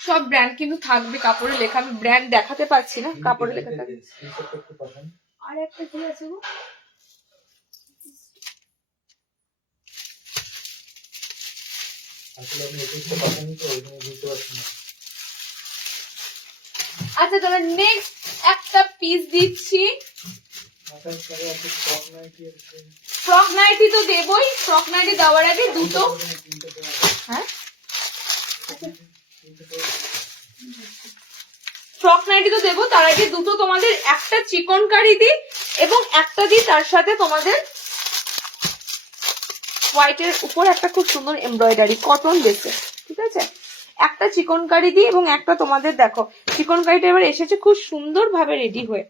সব ব্র্যান্ড কিন্তু থাকবে, কাপড়ে লেখা, আমি ব্র্যান্ড দেখাতে পারছি না, কাপড়ে লেখা থাকবে। আর একটা কি আছে গো, আসলে আমি একুশটা পাঠানি তো ওই জন্য বুঝতে পারছি না। আচ্ছা তাহলে নেক্সট একটা পিস দিচ্ছি। ফ্রক নাইটি তো দেবই, ফ্রক নাইটি দেওয়ার আগে দুটো, হ্যাঁ ফ্রক নাইটি তো দেবো, তার আগে দুটো তোমাদের একটা চিকন কারি দিই এবং একটা দিই তার সাথে তোমাদের হোয়াইটের উপর একটা খুব সুন্দর এমব্রয়ডারি কটন বেসে, ঠিক আছে। একটা চিকন কারি দিই এবং একটা তোমাদের দেখো চিকন কারিটা এবার এসেছে খুব সুন্দর ভাবে রেডি হয়ে,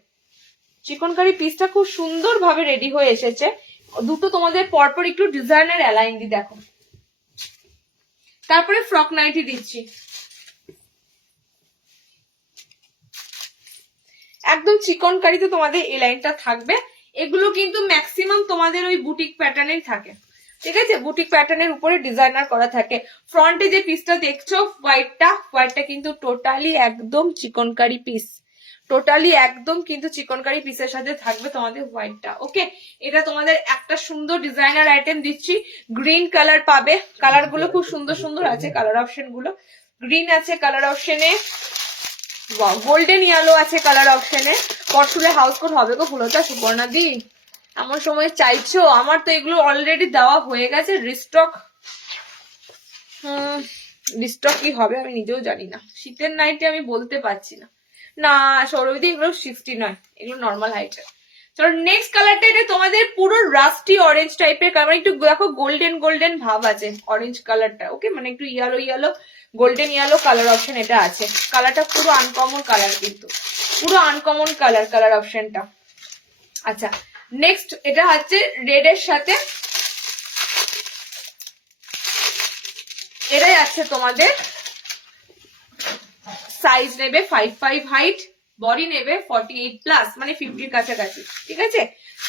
চিকন কারি পিসটা খুব সুন্দর ভাবে রেডি হয়ে এসেছে। দুটো তোমাদের পরপর একটু ডিজাইনার অ্যালাইন দি দেখো। তারপরে ফ্রক নাইটি দিচ্ছি, একদম চিকন কারিতে তোমাদের এই লাইনটা থাকবে। এগুলো কিন্তু ম্যাক্সিমাম তোমাদের ওই বুটিক প্যাটার্নেই থাকে, ঠিক আছে, বুটিক প্যাটার্নের উপরে ডিজাইনার করা থাকে। ফ্রন্টে যে পিসটা দেখছো হোয়াইটটা কিন্তু টোটালি একদম চিকনকারি পিস, টোটালি একদম কিন্তু চিকনকারি পিসের সাথে থাকবে তোমাদের হোয়াইটটা। ওকে এটা তোমাদের একটা সুন্দর ডিজাইনার আইটেম দিচ্ছি, গ্রিন কালার পাবে, কালার গুলো খুব সুন্দর সুন্দর আছে, কালার অপশন গুলো গ্রিন আছে কালার অপশনে, গোল্ডেন ইয়েলো আছে কালার অপশনে। পরশুলে হাউস কোট হবে গো ফুলতা সুপর্ণা দি, এমন সময় চাইছো, আমার তো এগুলো অলরেডি দেওয়া হয়ে গেছে, রিস্টক রিস্টক কি হবে আমি নিজেও জানি না, শীতের নাইটে আমি বলতে পারছি না। না সৌরভদি এগুলো 60 নয়, এগুলো নর্মাল হাইটের। চলো নেক্সট কালারটা, এটা তোমাদের পুরো রাস্টি অরেঞ্জ টাইপের কালার, একটু দেখো গোল্ডেন গোল্ডেন ভাব আছে অরেঞ্জ কালারটা। ওকে মানে একটু yellow yellow golden yellow colour option এটা আছে, কালারটা পুরো আনকমন কালার, কিন্তু পুরো আনকমন কালার, কালার অপশনটা। আচ্ছা নেক্সট এটা হচ্ছে রেড এর সাথে, এটাই আছে তোমাদের সাইজ নেবে 55 হাইট, বডি নেবে 48 প্লাস মানে 50 কাছাকাছি, ঠিক আছে।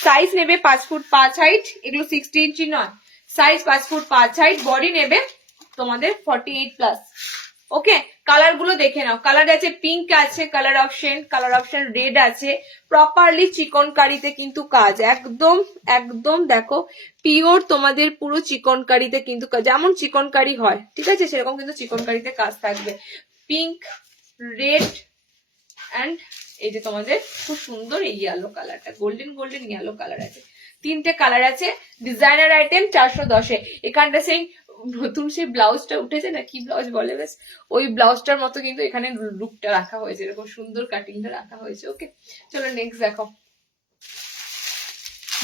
সাইজ নেবে 5 ফুট 5 হাইট, এগুলো 60 ইঞ্চি নয়, সাইজ 5 ফুট 5 হাইট, বডি নেবে তোমাদের 48 প্লাস। ওকে কালার গুলো দেখে নাও, কালার আছে পিঙ্ক আছে কালার অপশন রেড আছে, প্রপারলি চিকন কারিতে কিন্তু কাজ, একদম একদম দেখো পিওর তোমাদের পুরো চিকন কারিতে কিন্তু যেমন চিকন কারি হয়, ঠিক আছে, সেরকম কিন্তু চিকন কারিতে কাজ থাকবে। পিঙ্ক রেড অ্যান্ড এই যে তোমাদের খুব সুন্দর এই ইয়েলো কালারটা, গোল্ডেন গোল্ডেন ইয়েলো কালার আছে, তিনটে কালার আছে। ডিজাইনার আইটেম 410-এ। এখানটা সেই নতুন সেই ব্লাউজটা উঠেছে না, কি ব্লাউজ বলে বেশ, ওই ব্লাউজটার মতো কিন্তু এখানে লুকটা রাখা হয়েছে, এরকম সুন্দর কাটিংটা রাখা হয়েছে। ওকে চলো নেক্সট দেখো,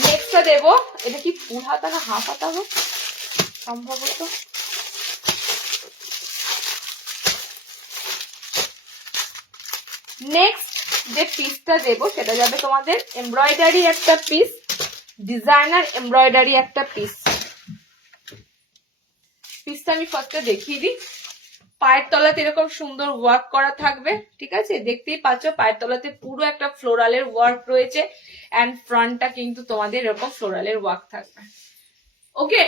নেক্সটটা দেবো, এটা কি ফুল হাতা না হাফ হাতা হোক সম্ভবত, নেক্সট যে পিসটা দেবো সেটা যাবে তোমাদের এমব্রয়ডারি একটা পিস, ডিজাইনার এমব্রয়ডারি একটা পিস। পিসটা আমি ফার্স্টে দেখিয়ে দিই, পায়ের তলাতে এরকম সুন্দর ওয়ার্ক করা থাকবে, ঠিক আছে, দেখতেই পাচ্ছ পায়ের তলাতে পুরো একটা ফ্লোরালের ওয়ার্ক রয়েছে, এন্ড ফ্রন্টটা কিন্তু তোমাদের এরকম ফ্লোরালের ওয়ার্ক থাকবে। ওকে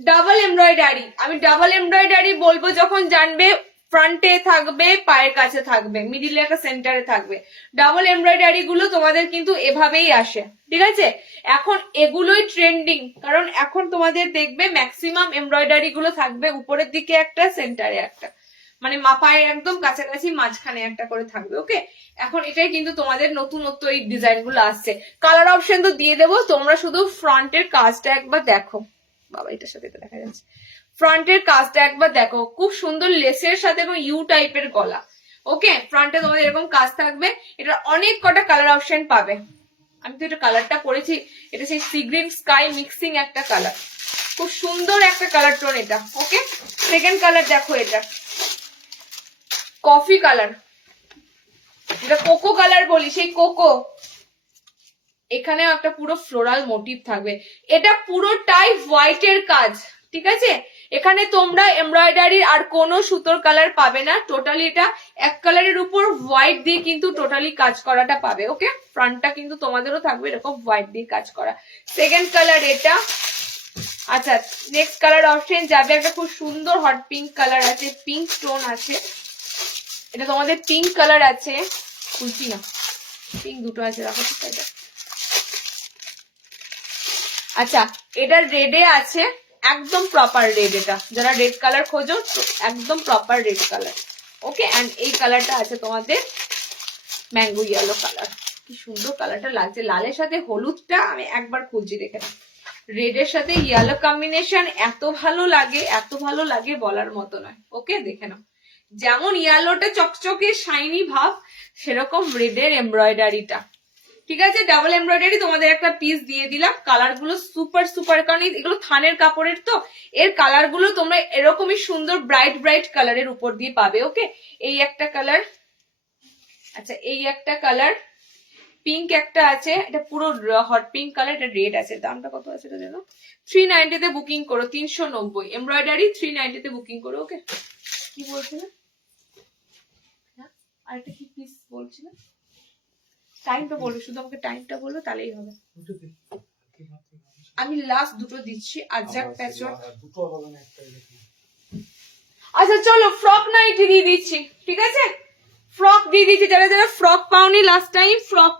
ডাবল এমব্রয়ডারি, আমি ডাবল এমব্রয়ডারি বলবো যখন জানবে ফ্রন্টে থাকবে, পায়ের কাছে থাকবে, মিডিলে একটা সেন্টারে থাকবে। ডাবল এমব্রয়ডারি গুলো তোমাদের কিন্তু এভাবেই আসে, ঠিক আছে, এখন এগুলোই ট্রেন্ডিং, কারণ এখন তোমাদের দেখবে ম্যাক্সিমাম এমব্রয়ডারি গুলো থাকবে উপরের দিকে একটা, সেন্টারে একটা, মানে পায়ের একদম কাছাকাছি মাঝখানে একটা করে থাকবে। ওকে এখন এটাই কিন্তু তোমাদের নতুনত্ব এই ডিজাইন গুলো আসছে। কালার অপশন তো দিয়ে দেবো, তোমরা শুধু ফ্রন্টের কাজটা একবার দেখো, বাবা এটার সাথে এটা দেখা যাচ্ছে, ফ্রন্টের কাজটা একবার দেখো, খুব সুন্দর লেসের সাথে এবং ইউ টাইপের গলা। ওকে ফ্রন্টে তোমাদের এরকম কাজ থাকবে, এটা অনেক কটা কালার অপশন পাবে, আমি তো এটা কালারটা পরেছি, এটা সেই সি গ্রিন স্কাই মিক্সিং একটা কালার, খুব সুন্দর একটা কালার টোন এটা। ওকে, সেকেন্ড কালার দেখো, এটা কফি কালার, এটা কোকো কালার বলি, সেই কোকো। এখানেও একটা পুরো ফ্লোরাল মোটিভ থাকবে, এটা পুরোটাই হোয়াইটের কাজ, ঠিক আছে। এখানে তোমরা এমব্রয়ডারির আর কোনো সুতোর কালার পাবে না, টোটালি এটা এক কালারের উপর হোয়াইট দিয়ে কিন্তু টোটালি কাজ করাটা পাবে। ওকে, ফ্রন্টটা কিন্তু তোমাদেরও থাকবে এরকম হোয়াইট দিয়ে কাজ করা। সেকেন্ড কালার এটা। আচ্ছা, নেক্সট কালার অপশন যাবে একটা খুব সুন্দর হট পিঙ্ক কালার আছে, পিঙ্ক টোন আছে, এটা তোমাদের পিঙ্ক কালার আছে, খুলছি না, পিঙ্ক দুটো আছে, রাখো ঠিক আছে। আচ্ছা, এটা রেডে আছে, একদম প্রপার রেড, এটা যারা রেড কালার খোঁজো একদম proper red colour. Okay, and এই কালারটা আছে তোমাদের ম্যাঙ্গো ইয়েলো কালার, কি সুন্দর কালারটা লাগছে, লালের সাথে হলুদটা আমি একবার খুঁজি দেখে না, রেডের সাথে ইয়েলো কম্বিনেশন এত ভালো লাগে, এত ভালো লাগে বলার মতো নয়। ওকে, দেখে নাও, যেমন ইয়েলোটা চকচকে শাইনি ভাব, সেরকম রেডের এমব্রয়ডারিটা, ঠিক আছে। ডাবল এমব্রয়ডারি তোমাদের একটা পিস দিয়ে দিলাম, কালার গুলো সুপার সুপার, কারণ এগুলো থানের কাপড়ের তো, এর কালার গুলো তোমরা এরকমই সুন্দর ব্রাইট ব্রাইট কালারের উপর দিয়ে পাবে। ওকে, এই একটা কালার, আচ্ছা এই একটা কালার, পিঙ্ক একটা আছে, এটা পুরো হট পিঙ্ক কালার, এটা রেড আছে, দামটা কত আছে এটা জানো? 390 তে বুকিং করো, 390 এমব্রয়ডারি 390 তে বুকিং করো। ওকে, কি বলছিল আরেকটা কি পিস বলছিল, টাইমটা বলবে, শুধু আমাকে টাইমটা বলবে তাহলেই হবে। আমি লাস্ট দুটো দিচ্ছি, আজাক প্যাচওয়ার্ক। আচ্ছা চলো, ফ্রক নাইটি দিয়ে দিচ্ছি, ঠিক আছে, ফ্রক দিয়ে দিচ্ছি, যারা যারা ফ্রক পাওনি লাস্ট টাইম, ফ্রক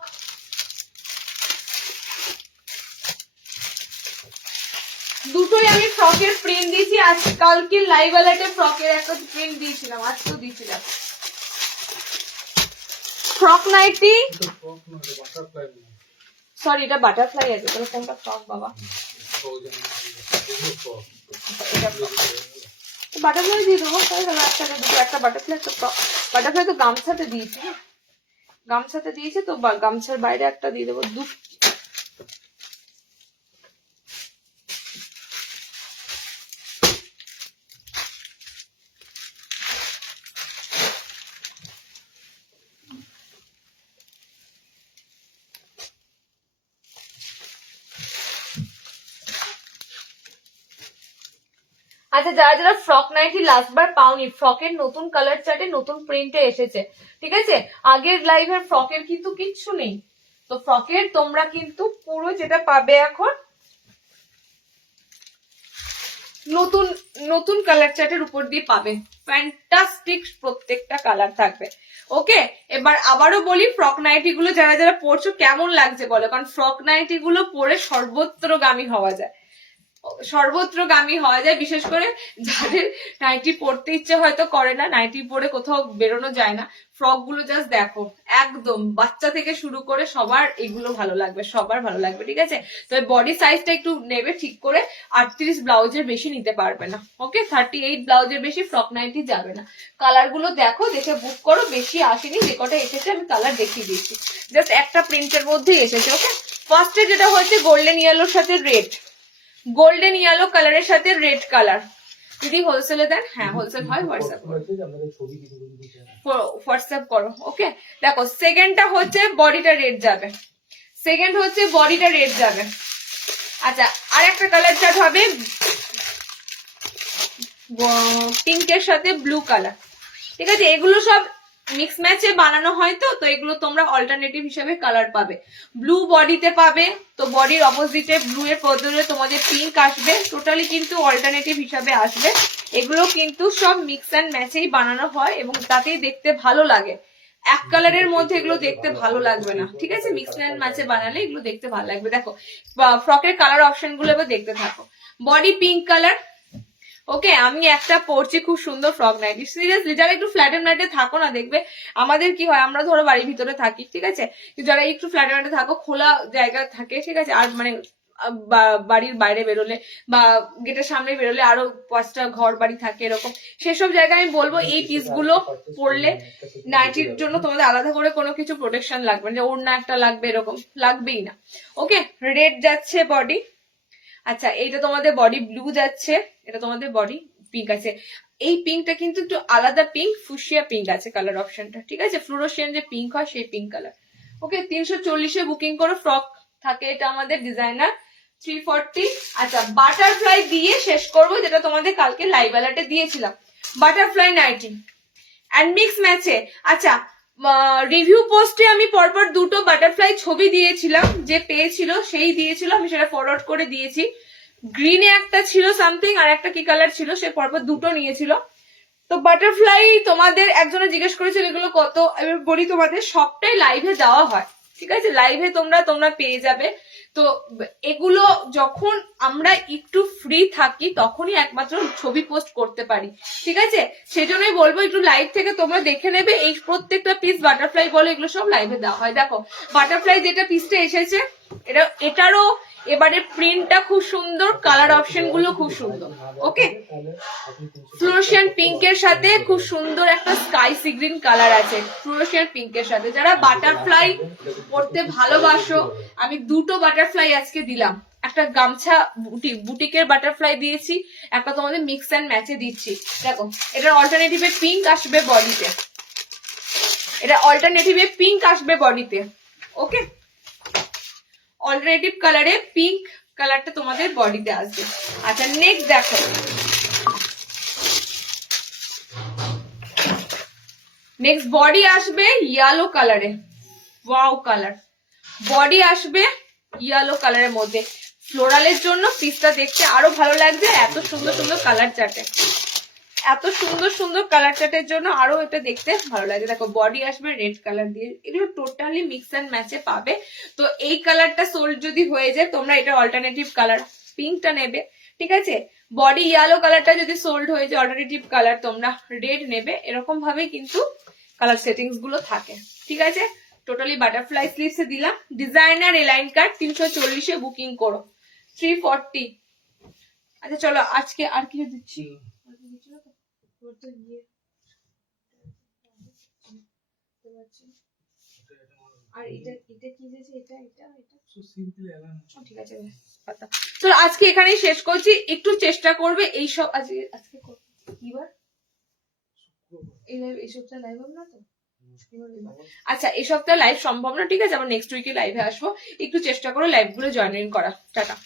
দুটোই আমি ফ্রকের প্রিন্ট দিয়েছি, আজ কালকে লাইভ অ্যালার্টে ফ্রকের একটা প্রিন্ট দিয়েছিলাম, আজকেও দিয়েছিলাম। ফ্রক নাইটি, সরি এটা বাটারফ্লাই আছে, তাহলে কোনটা ফ্রক বাবা? বাটারফ্লাই দিয়ে দেবো, একটা দুটো, একটা বাটারফ্লাই একটা ফ্রক। বাটারফ্লাই তো গামছাতে দিয়েছি না, গামছাতে দিয়েছে তো গামছার বাইরে একটা দিয়ে দেবো। আচ্ছা, যারা যারা ফ্রক নাইটি লাস্ট বার পাওনি, ফ্রকের নতুন কালার চার্টে নতুন প্রিন্টে এসেছে, ঠিক আছে। আগের লাইভের ফ্রকের কিন্তু কিচ্ছু নেই, তো ফ্রকের তোমরা কিন্তু পুরো যেটা পাবে এখন নতুন নতুন কালার চার্টের উপর দিয়ে পাবে, ফ্যান্টাস্টিক প্রত্যেকটা কালার থাকবে। ওকে, এবার আবারও বলি, ফ্রক নাইটি গুলো যারা যারা পরছো কেমন লাগছে বলো, কারণ ফ্রক নাইটি গুলো পরে সর্বত্রগামী হওয়া যায়, সর্বত্রগামী হওয়া যায়, বিশেষ করে যাদের নাইটি পরতে ইচ্ছে হয়তো করে না, নাইটি পরে কোথাও বেরোনো যায় না, ফ্রক গুলো জাস্ট দেখো, একদম বাচ্চা থেকে শুরু করে সবার এগুলো ভালো লাগবে, সবার ভালো লাগবে, ঠিক আছে। তো বডি সাইজটা একটু নেবে ঠিক করে, 38 ব্লাউজের বেশি নিতে পারবে না। ওকে, 38 ব্লাউজের বেশি ফ্রক নাইটি যাবে না। কালার গুলো দেখো, দেখে বুক করো, বেশি আসেনি, যে কটা এসেছে আমি কালার দেখিয়ে দিচ্ছি, জাস্ট একটা প্রিন্টের মধ্যেই এসেছে। ওকে, ফার্স্টে যেটা হচ্ছে গোল্ডেন ইয়েলোর সাথে রেড, গোল্ডেন ইয়েলো কালারের সাথে রেড কালার। যদি হোলসেলে দেন, হ্যাঁ হোলসেল হয়, হোয়াটসঅ্যাপ করো। ওকে, দেখো সেকেন্ডটা হচ্ছে বডিটা রেড যাবে, সেকেন্ড হচ্ছে বডিটা রেড যাবে। আচ্ছা, আর একটা কালার চার্ট হবে পিঙ্কের সাথে ব্লু কালার, ঠিক আছে। এগুলো সব মিক্স ম্যাচে বানানো হয়, তো এগুলো তোমরা অল্টারনেটিভ হিসেবে কালার পাবে। ব্লু বডিতে পাবে, তো বডির অপোজিটে ব্লু এর বদলে তোমাদের পিঙ্ক আসবে, টোটালি কিন্তু অল্টারনেটিভ হিসাবে আসবে। এগুলো কিন্তু সব মিক্স অ্যান্ড ম্যাচেই বানানো হয় এবং তাতেই দেখতে ভালো লাগে। এক কালারের মধ্যে এগুলো দেখতে ভালো লাগবে না, ঠিক আছে, মিক্স অ্যান্ড ম্যাচে বানালে এগুলো দেখতে ভালো লাগবে। দেখো ফ্রকের কালার অপশন গুলো এবার দেখতে থাকো। Body pink colour. ওকে, আমি একটা পরছি খুব সুন্দর ফ্রক নাইটি, সিরিয়াসলি যারা একটু ফ্ল্যাট এন্ড নাইটে থাকো না, দেখবে আমাদের কি হয়, আমরা ধরো বাড়ির ভিতরে থাকি, ঠিক আছে, যারা একটু ফ্ল্যাট এন্ড নাইটে থাকো, খোলা জায়গা থাকে, ঠিক আছে, আর মানে বাড়ির বাইরে বেরোলে বা গেটের সামনে বেরোলে আরো 5টা ঘর বাড়ি থাকে এরকম, সেসব জায়গায় আমি বলবো এই পিসগুলো পরলে নাইটির জন্য তোমাদের আলাদা করে কোনো কিছু প্রোটেকশন লাগবে না, যে ওড়না একটা লাগবে এরকম লাগবেই না। ওকে, রেড যাচ্ছে বডি। আচ্ছা, এইটা তোমাদের বডি ব্লু যাচ্ছে, এটা তোমাদের বডি পিঙ্ক আছে। এই পিঙ্কটা কিন্তু একটু আলাদা পিঙ্ক, ফুসিয়া পিঙ্ক আছে কালার অপশনটা, ঠিক আছে, ফ্লুরোসিয়ান যে পিঙ্ক হয় সেই পিঙ্ক কালার। ওকে, 340-এ বুকিং করো। ফ্রক থাকে এটা আমাদের ডিজাইনার 340। আচ্ছা, বাটারফ্লাই দিয়ে শেষ করবো, যেটা তোমাদের কালকে লাইভ অ্যালার্টে দিয়েছিলাম, বাটারফ্লাই নাইটি অ্যান্ড মিক্স ম্যাচে। আচ্ছা, রিভিউ পোস্টে আমি পরপর দুটো বাটারফ্লাই ছবি দিয়েছিলাম, যে পেয়েছিল সেই দিয়েছিল, আমি সেটা ফরওয়ার্ড করে দিয়েছি। গ্রিনে একটা ছিল সামথিং, আর একটা কি কালার ছিল, সে পরপর দুটো নিয়েছিল। তো বাটারফ্লাই তোমাদের একজনে জিজ্ঞেস করেছিল এগুলো কত, এবার বলি তোমাদের সবটাই লাইভে দেওয়া হয়, ঠিক আছে, লাইভে তোমরা পেয়ে যাবে। তো এগুলো যখন আমরা একটু ফ্রি থাকি তখনই একমাত্র ছবি পোস্ট করতে পারি, ঠিক আছে, সেজন্যই বলবো একটু লাইভ থেকে তোমরা দেখে নেবে। এই প্রত্যেকটা পিস বাটারফ্লাই বলে এগুলো সব লাইভে দেওয়া হয়। দেখো বাটারফ্লাই যেটা পিসটা এসেছে, এটারও এবারে প্রিন্টটা খুব সুন্দর, কালার অপশন গুলো খুব সুন্দর। ওকে, ফ্লোরোসিয়ান পিঙ্কের সাথে খুব সুন্দর একটা স্কাই সি গ্রিন কালার আছে ফ্লোরোসিয়ান পিঙ্কের সাথে। যারা বাটারফ্লাই পরতে ভালোবাসো, আমি দুটো বাটারফ্লাই আজকে দিলাম, একটা গামছা বুটিকের বাটারফ্লাই দিয়েছি, একটা তোমাদের মিক্স অ্যান্ড ম্যাচে দিচ্ছি। দেখো, এটার অল্টারনেটিভে পিঙ্ক আসবে বডিতে, এটা অল্টারনেটিভে পিঙ্ক আসবে বডিতে। ওকে, অল্টারনেটিভ কালারে পিঙ্ক কালারটা তোমাদের বডিতে আসবে। আচ্ছা, নেক্সট দেখো, নেক্সট বডি আসবে ইয়েলো কালারে, ওয়াও কালার বডি আসবে ইয়েলো কালারের মধ্যে। ফ্লোরালের জন্য পিসটা দেখতে আরো ভালো লাগবে, এত সুন্দর সুন্দর কালার চার্টে, এত সুন্দর সুন্দর কালার চার্টের জন্য আরো এটা দেখতে ভালো লাগে। দেখো, বডি আসবে রেড কালার দিয়ে, এগুলো টোটালি মিক্স অ্যান্ড ম্যাচে পাবে। তো এই কালারটা সোল্ড যদি হয়ে যায়, তোমরা এটা অল্টারনেটিভ কালার পিঙ্কটা নেবে, ঠিক আছে, বডি ইয়েলো কালারটা যদি সোল্ড হয়ে যায় অল্টারনেটিভ কালার তোমরা রেড নেবে। এরকম ভাবে কিন্তু কালার সেটিংস গুলো থাকে, ঠিক আছে। টোটালি বাটারফ্লাই স্লিভসে দিলাম। ডিজাইনার এলাইন কাট 340-এ বুকিং করো, 340। আচ্ছা চলো, আজকে আর কিছু দিচ্ছি, আর এটা কি দিয়েছে, এটা ঠিক আছে। তো আজকে এখানেই শেষ করছি। একটু চেষ্টা করবে এইসব, আজকে কিবার এই লাইভ, এই সপ্তাহে লাইভ হবে না তো, আচ্ছা এই সপ্তাহে লাইভ সম্ভব না, ঠিক আছে, আমরা নেক্সট উইকে লাইভে আসবো। একটু চেষ্টা করো লাইভ গুলো জয়েন করা। টাটা।